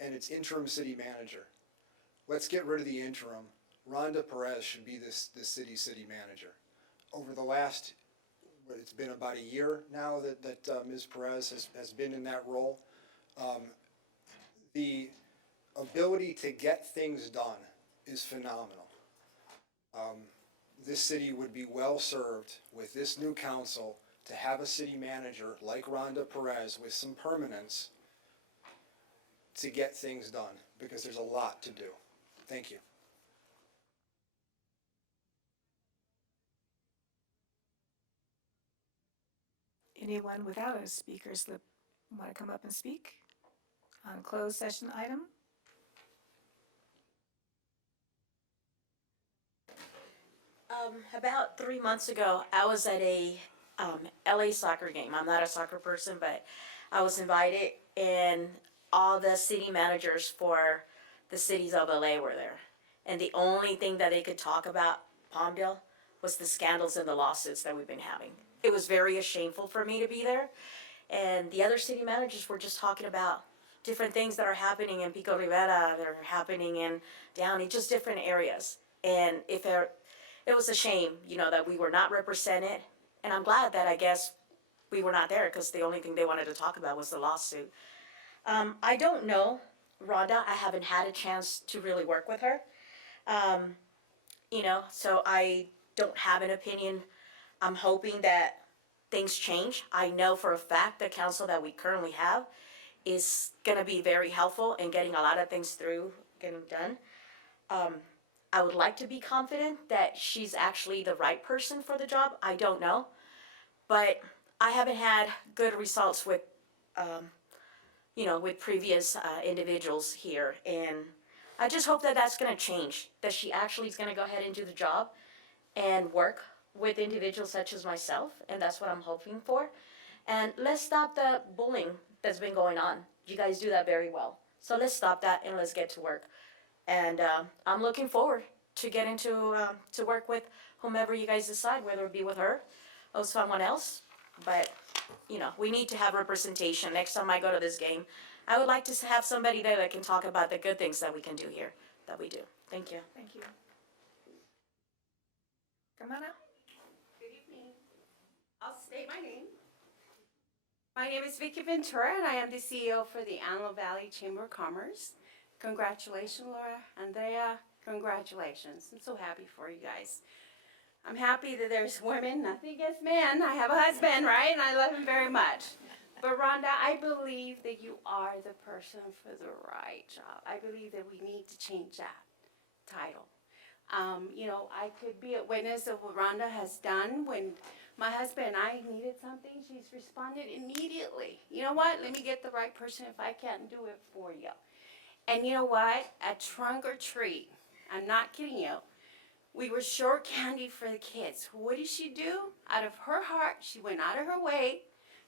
and it's interim city manager. Let's get rid of the interim. Rhonda Perez should be this city manager. Over the last, it's been about a year now that Ms. Perez has been in that role. The ability to get things done is phenomenal. This city would be well served with this new council to have a city manager like Rhonda Perez with some permanence to get things done, because there's a lot to do. Thank you. Anyone without a speaker slip want to come up and speak on closed session item? About 3 months ago, I was at a LA soccer game. I'm not a soccer person, but I was invited, and all the city managers for the cities of LA were there. And the only thing that they could talk about Palmdale was the scandals and the lawsuits that we've been having. It was very shameful for me to be there. And the other city managers were just talking about different things that are happening in Pico Rivera, that are happening in Downey, just different areas. And it was a shame, you know, that we were not represented. And I'm glad that I guess we were not there, because the only thing they wanted to talk about was the lawsuit. I don't know Rhonda. I haven't had a chance to really work with her. You know, so I don't have an opinion. I'm hoping that things change. I know for a fact the council that we currently have is gonna be very helpful in getting a lot of things through, getting done. I would like to be confident that she's actually the right person for the job. I don't know, but I haven't had good results with, you know, with previous individuals here, and I just hope that that's gonna change. That she actually is gonna go ahead and do the job and work with individuals such as myself, and that's what I'm hoping for. And let's stop the bullying that's been going on. You guys do that very well. So let's stop that and let's get to work. And I'm looking forward to getting to work with whomever you guys decide, whether it be with her or someone else. But, you know, we need to have representation. Next time I go to this game, I would like to have somebody there that can talk about the good things that we can do here, that we do. Thank you. Thank you. Come on up. Good evening. I'll state my name. My name is Vicky Ventura, and I am the CEO for the Antelope Valley Chamber of Commerce. Congratulations, Laura, Andrea, congratulations. I'm so happy for you guys. I'm happy that there's women, nothing against men. I have a husband, right? And I love him very much. But Rhonda, I believe that you are the person for the right job. I believe that we need to change that title. You know, I could be a witness of what Rhonda has done. When my husband and I needed something, she's responded immediately. You know what? Let me get the right person if I can't do it for you. And you know what? At trunk or treat, I'm not kidding you, we were short candy for the kids. What did she do? Out of her heart, she went out of her way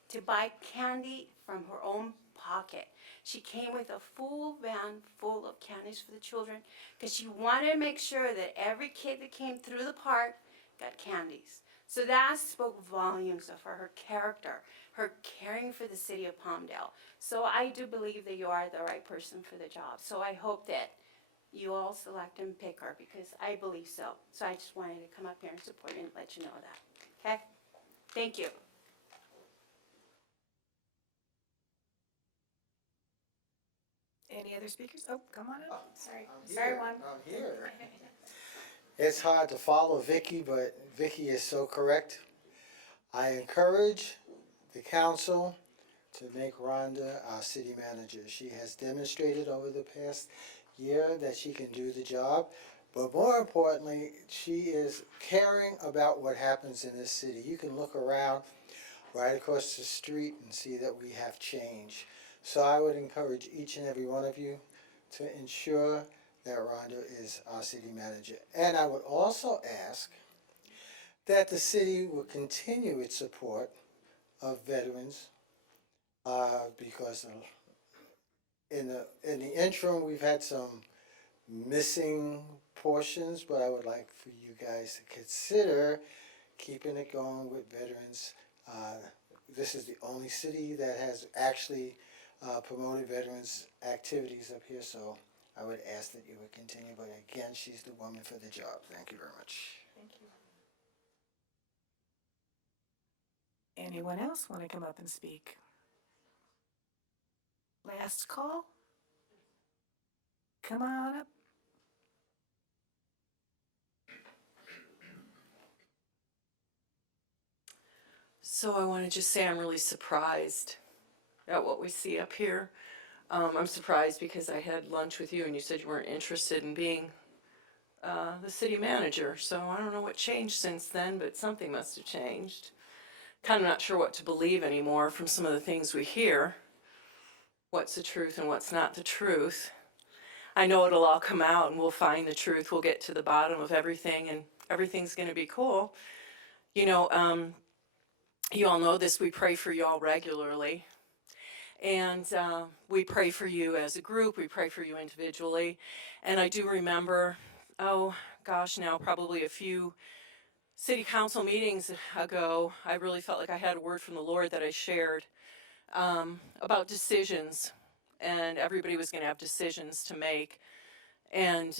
to buy candy from her own pocket. She came with a full van full of candies for the children because she wanted to make sure that every kid that came through the park got candies. So that spoke volumes of her character, her caring for the city of Palmdale. So I do believe that you are the right person for the job. So I hope that you all select and pick her because I believe so. So I just wanted to come up here and support you and let you know that. Okay? Thank you. Any other speakers? Oh, come on up. Sorry. I'm Sorry, here. Juan. I'm here. It's hard to follow Vicky, but Vicky is so correct. I encourage the council to make Rhonda our city manager. She has demonstrated over the past year that she can do the job, but more importantly, she is caring about what happens in this city. You can look around right across the street and see that we have change. So I would encourage each and every one of you to ensure that Rhonda is our city manager. And I would also ask that the city will continue its support of veterans because in the interim we've had some missing portions, but I would like for you guys to consider keeping it going with veterans. This is the only city that has actually promoted veterans activities up here, so I would ask that you would continue. But again, she's the woman for the job. Thank you very much. Thank you. Anyone else want to come up and speak? Last call? Come on up. So I want to just say I'm really surprised at what we see up here. I'm surprised because I had lunch with you and you said you weren't interested in being the city manager. So I don't know what changed since then, but something must have changed. Kind of not sure what to believe anymore from some of the things we hear. What's the truth and what's not the truth. I know it'll all come out and we'll find the truth. We'll get to the bottom of everything and everything's going to be cool. You know, you all know this, we pray for you all regularly. And we pray for you as a group, we pray for you individually. And I do remember, oh gosh, now probably a few city council meetings ago, I really felt like I had a word from the Lord that I shared about decisions. And everybody was going to have decisions to make. And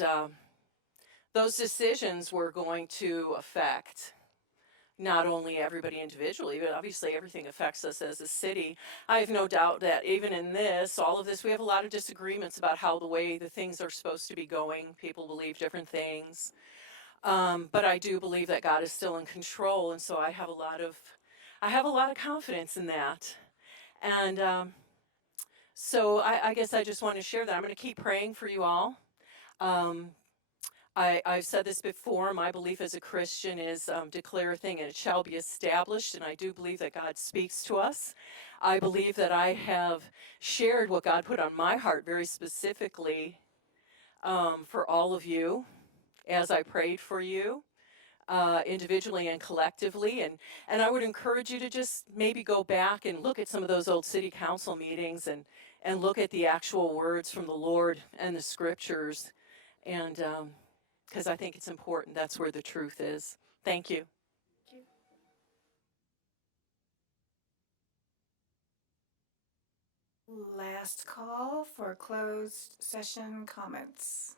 those decisions were going to affect not only everybody individually, but obviously everything affects us as a city. I have no doubt that even in this, all of this, we have a lot of disagreements about how the way the things are supposed to be going. People believe different things. But I do believe that God is still in control, and so I have a lot of confidence in that. And so I guess I just want to share that. I'm going to keep praying for you all. I've said this before, my belief as a Christian is declare a thing and it shall be established, and I do believe that God speaks to us. I believe that I have shared what God put on my heart very specifically for all of you as I prayed for you individually and collectively, and I would encourage you to just maybe go back and look at some of those old city council meetings and look at the actual words from the Lord and the scriptures, and because I think it's important. That's where the truth is. Thank you. Last call for closed session comments.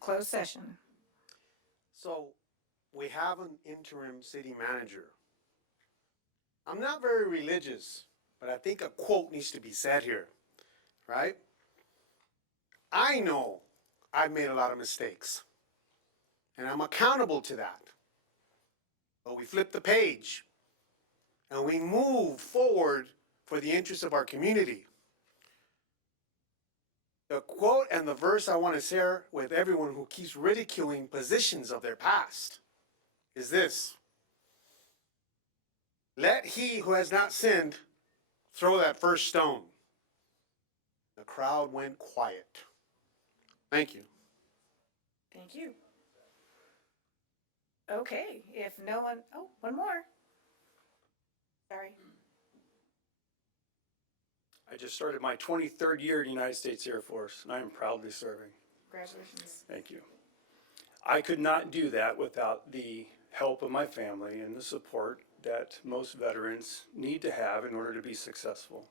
Closed session. So we have an interim city manager. I'm not very religious, but I think a quote needs to be said here, right? I know I've made a lot of mistakes, and I'm accountable to that. But we flip the page, and we move forward for the interests of our community. The quote and the verse I want to share with everyone who keeps ridiculing positions of their past is this: let he who has not sinned throw that first stone. The crowd went quiet. Thank you. Thank you. Okay, if no one, oh, one more. Sorry. I just started my 23rd year in the United States Air Force, and I am proudly serving. Congratulations. Thank you. I could not do that without the help of my family and the support that most veterans need to have in order to be successful.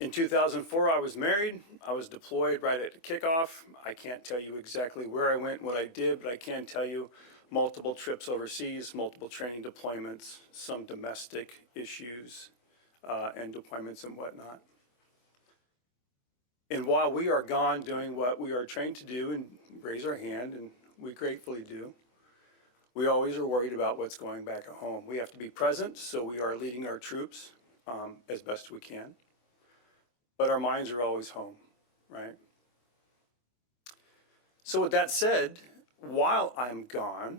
In 2004, I was married. I was deployed right at the kickoff. I can't tell you exactly where I went, what I did, but I can tell you multiple trips overseas, multiple training deployments, some domestic issues, and deployments and whatnot. And while we are gone doing what we are trained to do and raise our hand, and we gratefully do, we always are worried about what's going back at home. We have to be present, so we are leading our troops as best we can. But our minds are always home, right? So with that said, while I'm gone,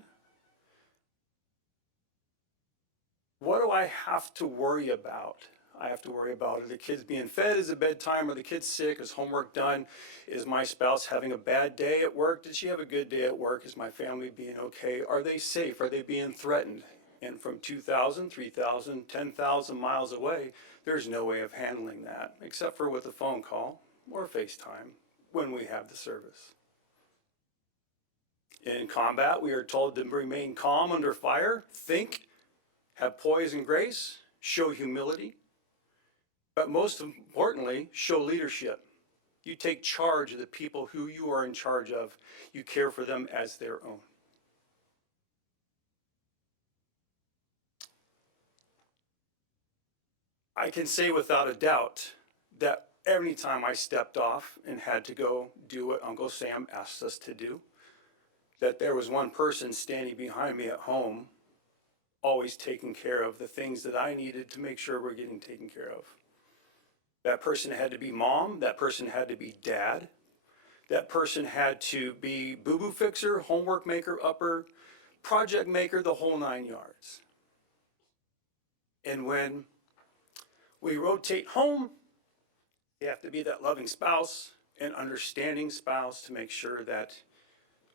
what do I have to worry about? I have to worry about, are the kids being fed? Is it bedtime? Are the kids sick? Is homework done? Is my spouse having a bad day at work? Did she have a good day at work? Is my family being okay? Are they safe? Are they being threatened? And from 2,000, 3,000, 10,000 miles away, there's no way of handling that except for with a phone call or FaceTime when we have the service. In combat, we are told to remain calm under fire, think, have poise and grace, show humility, but most importantly, show leadership. You take charge of the people who you are in charge of. You care for them as their own. I can say without a doubt that every time I stepped off and had to go do what Uncle Sam asked us to do, that there was one person standing behind me at home, always taking care of the things that I needed to make sure we're getting taken care of. That person had to be mom, that person had to be dad, that person had to be boo-boo fixer, homework maker, upper, project maker, the whole 9 yards. And when we rotate home, you have to be that loving spouse and understanding spouse to make sure that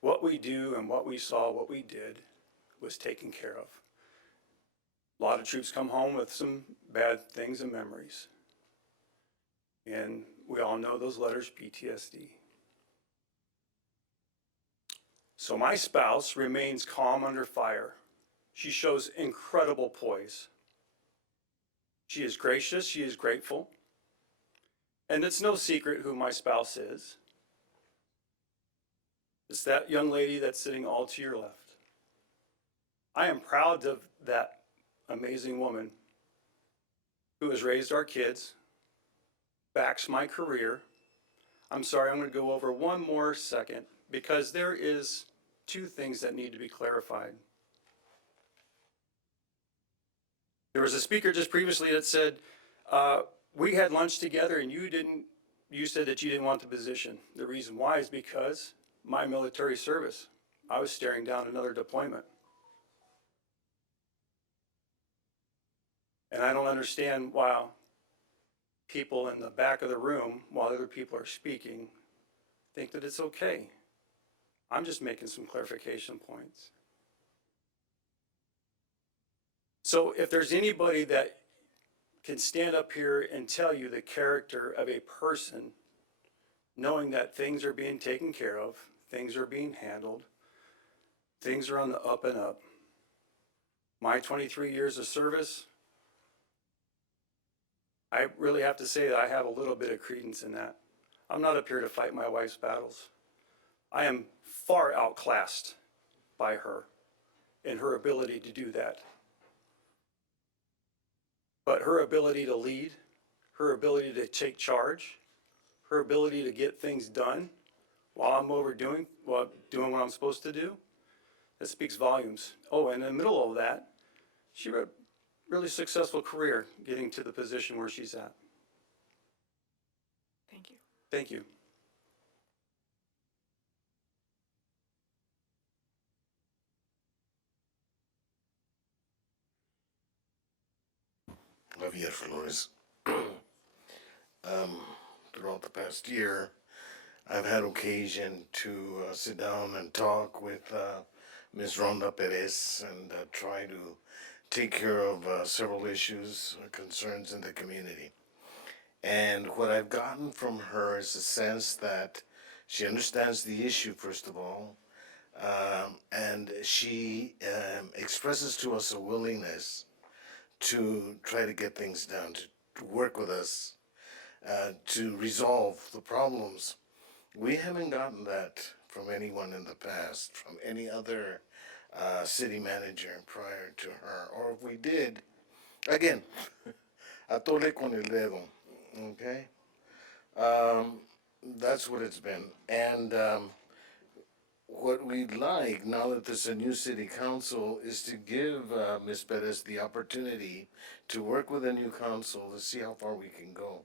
what we do and what we saw, what we did, was taken care of. A lot of troops come home with some bad things and memories. And we all know those letters, PTSD. So my spouse remains calm under fire. She shows incredible poise. She is gracious, she is grateful. And it's no secret who my spouse is. It's that young lady that's sitting all to your left. I am proud of that amazing woman who has raised our kids, backs my career. I'm sorry, I'm going to go over one more second because there is two things that need to be clarified. There was a speaker just previously that said, we had lunch together and you said that you didn't want the position. The reason why is because my military service, I was staring down another deployment. And I don't understand why people in the back of the room, while other people are speaking, think that it's okay. I'm just making some clarification points. So if there's anybody that can stand up here and tell you the character of a person, knowing that things are being taken care of, things are being handled, things are on the up and up. My 23 years of service, I really have to say that I have a little bit of credence in that. I'm not up here to fight my wife's battles. I am far outclassed by her in her ability to do that. But her ability to lead, her ability to take charge, her ability to get things done while I'm doing what I'm supposed to do, that speaks volumes. Oh, and in the middle of that, she had a really successful career getting to the position where she's at. Thank you. Thank you. Javier Flores. Throughout the past year, I've had occasion to sit down and talk with Ms. Rhonda Perez and try to take care of several issues, concerns in the community. And what I've gotten from her is a sense that she understands the issue, first of all, And she expresses to us a willingness to try to get things done, to work with us, to resolve the problems. We haven't gotten that from anyone in the past, from any other city manager prior to her. Or if we did, again, atole con el dedo, okay? That's what it's been. And what we'd like, now that there's a new city council, is to give Ms. Perez the opportunity to work with the new council to see how far we can go.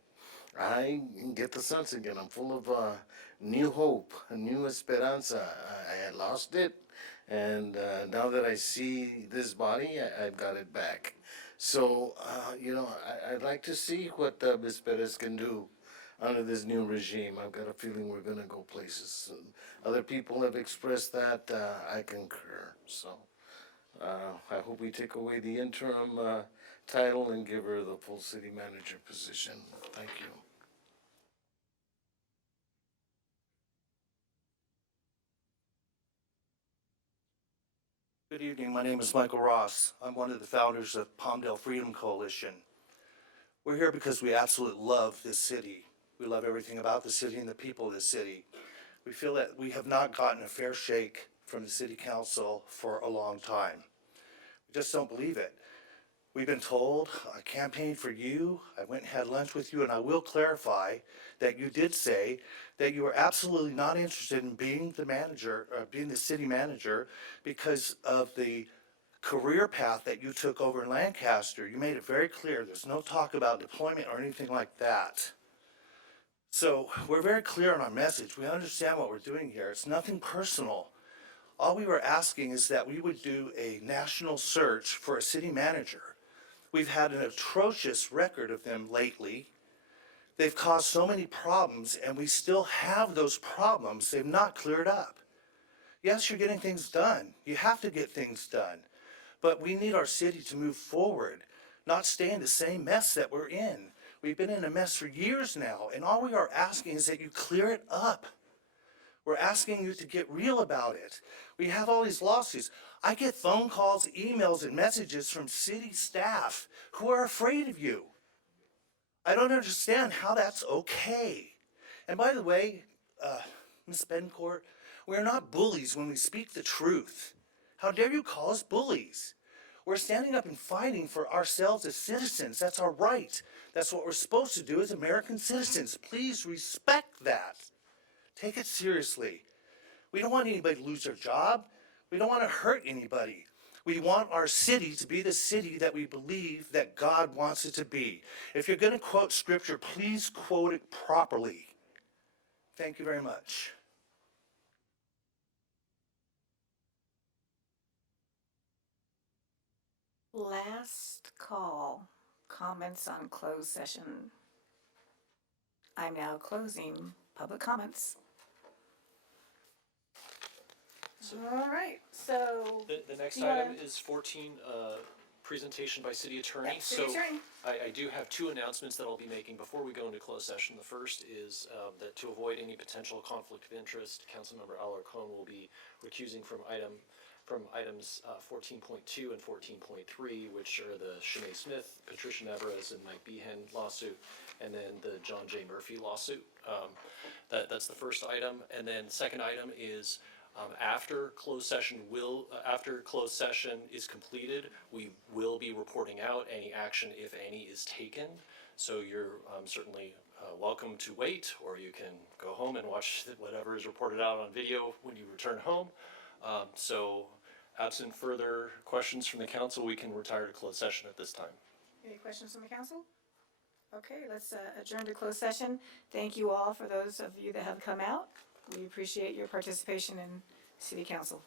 I get the sense again, I'm full of new hope, a new esperanza. I had lost it, and now that I see this body, I've got it back. So, I'd like to see what Ms. Perez can do under this new regime. I've got a feeling we're gonna go places. Other people have expressed that, I concur, so. I hope we take away the interim title and give her the full city manager position. Thank you. Good evening. My name is Michael Ross. I'm one of the founders of Palmdale Freedom Coalition. We're here because we absolutely love this city. We love everything about the city and the people of the city. We feel that we have not gotten a fair shake from the city council for a long time. We just don't believe it. We've been told, I campaigned for you, I went and had lunch with you, and I will clarify that you did say that you were absolutely not interested in being the manager, being the city manager, because of the career path that you took over in Lancaster. You made it very clear, there's no talk about deployment or anything like that. So we're very clear on our message. We understand what we're doing here. It's nothing personal. All we were asking is that we would do a national search for a city manager. We've had an atrocious record of them lately. They've caused so many problems, and we still have those problems. They've not cleared up. Yes, you're getting things done. You have to get things done. But we need our city to move forward, not stay in the same mess that we're in. We've been in a mess for years now, and all we are asking is that you clear it up. We're asking you to get real about it. We have all these lawsuits. I get phone calls, emails, and messages from city staff who are afraid of you. I don't understand how that's okay. And by the way, Ms. Bencourt, we're not bullies when we speak the truth. How dare you call us bullies? We're standing up and fighting for ourselves as citizens. That's our right. That's what we're supposed to do as American citizens. Please respect that. Take it seriously. We don't want anybody to lose their job. We don't want to hurt anybody. We want our city to be the city that we believe that God wants it to be. If you're going to quote scripture, please quote it properly. Thank you very much. Last call, comments on closed session. I'm now closing public comments. All right, so. The next do you wanna- item is 14, presentation by city attorney. Yeah, city attorney. I do have two announcements that I'll be making before we go into closed session. The first is that to avoid any potential conflict of interest, Councilmember Alarcon will be recusing from items 14.2 and 14.3, which are the Shanae Smith, Patricia Nevarez, and Mike Behan lawsuit, and then the John J. Murphy lawsuit. That's the first item. And then second item is after closed session is completed, we will be reporting out any action, if any, is taken. So you're certainly welcome to wait, or you can go home and watch whatever is reported out on video when you return home. So absent further questions from the council, we can retire to closed session at this time. Any questions from the council? Okay, let's adjourn to closed session. Thank you all for those of you that have come out. We appreciate your participation in city council.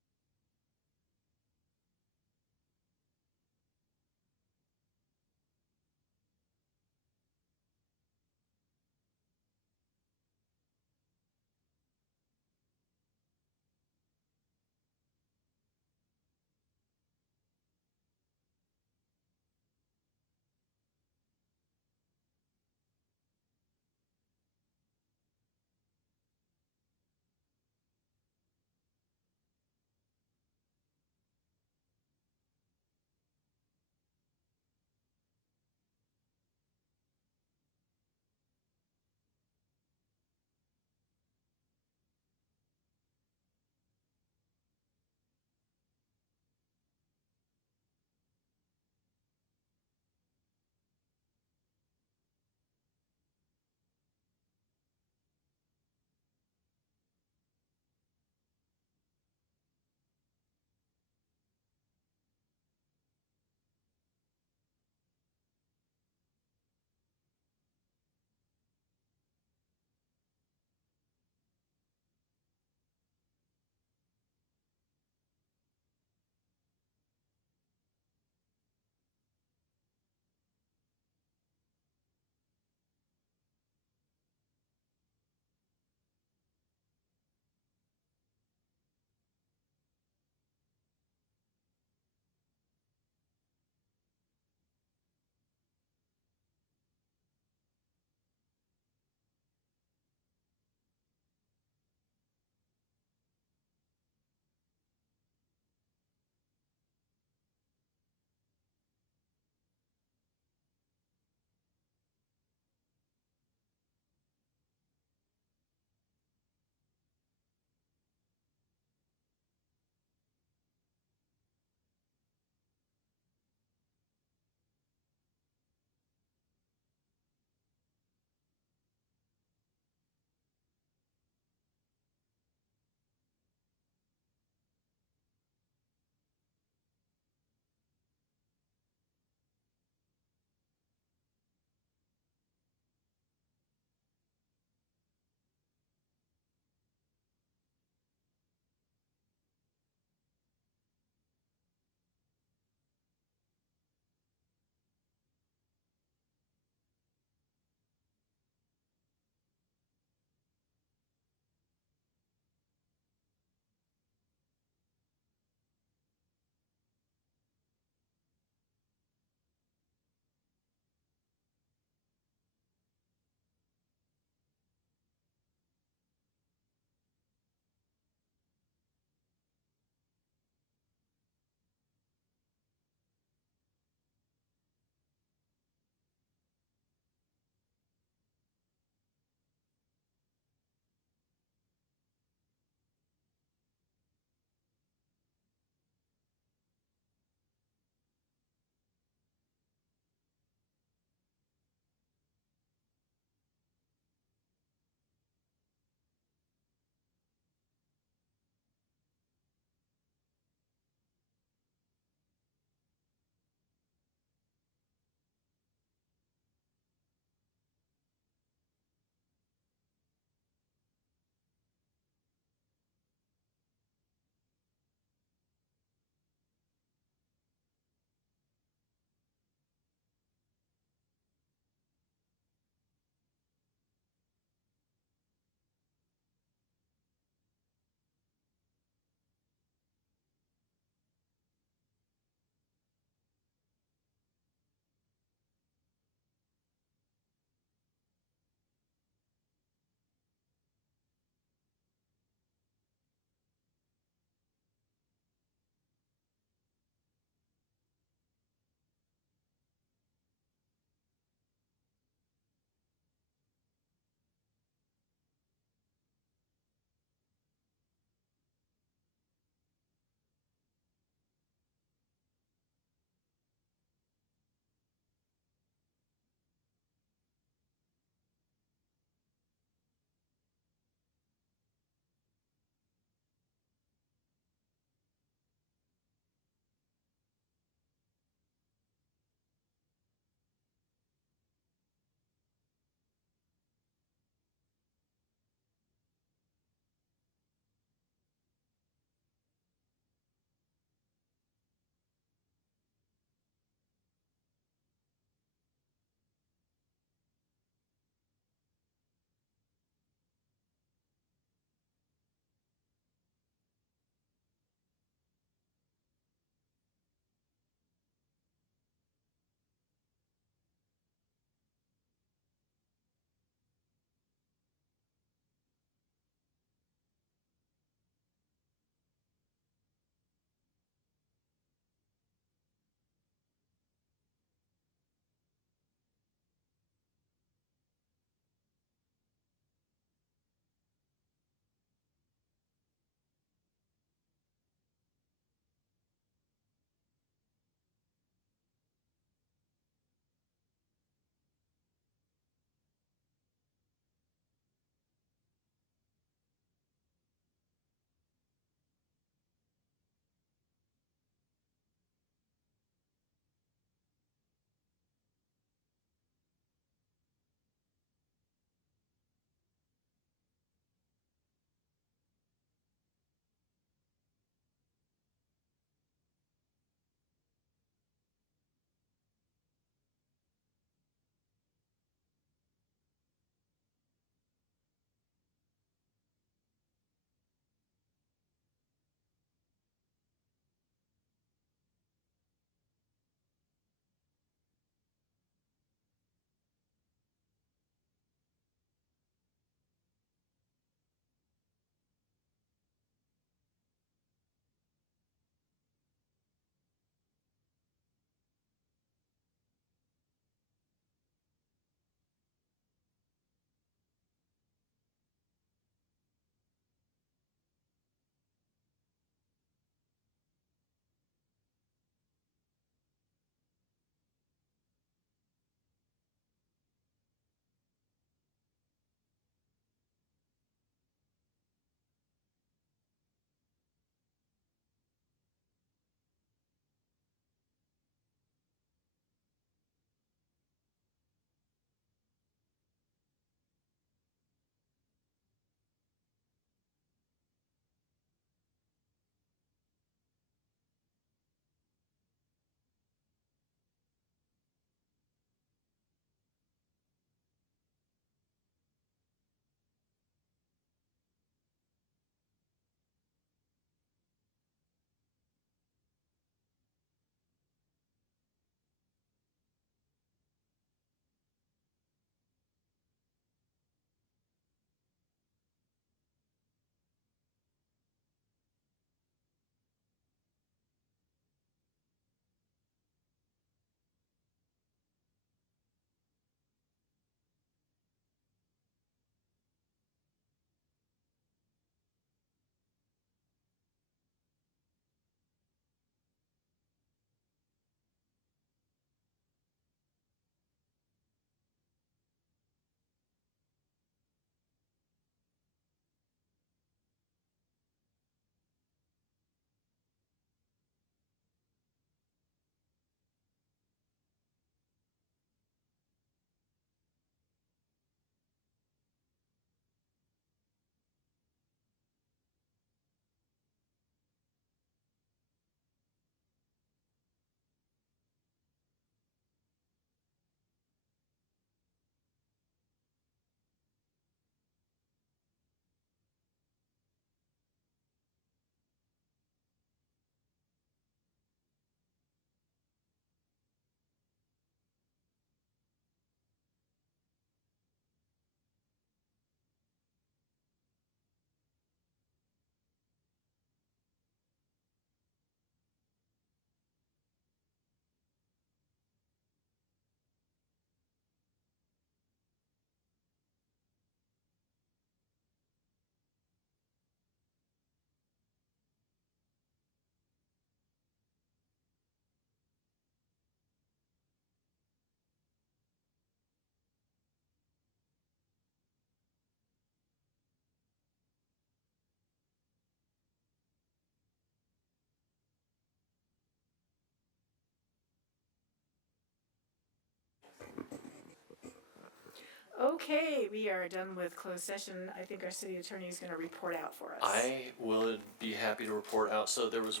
Okay, we are done with closed session. I think our city attorney is gonna report out for us. I would be happy to report out. So there was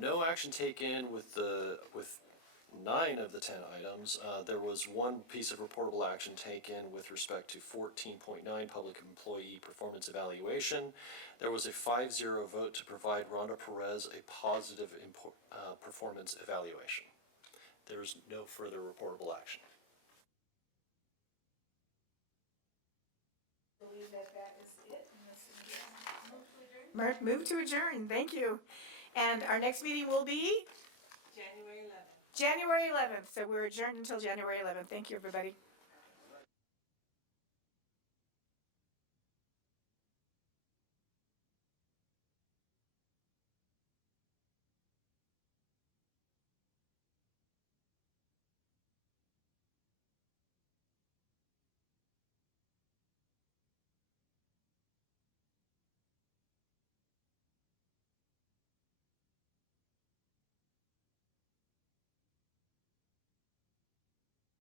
no action taken with 9 of the 10 items. There was one piece of reportable action taken with respect to 14.9 public employee performance evaluation. There was a 5-0 vote to provide Rhonda Perez a positive performance evaluation. There's no further reportable action. I believe that is it. Move to adjourn, thank you. And our next meeting will be? January 11th. January 11th, so we're adjourned until January 11th. Thank you, everybody.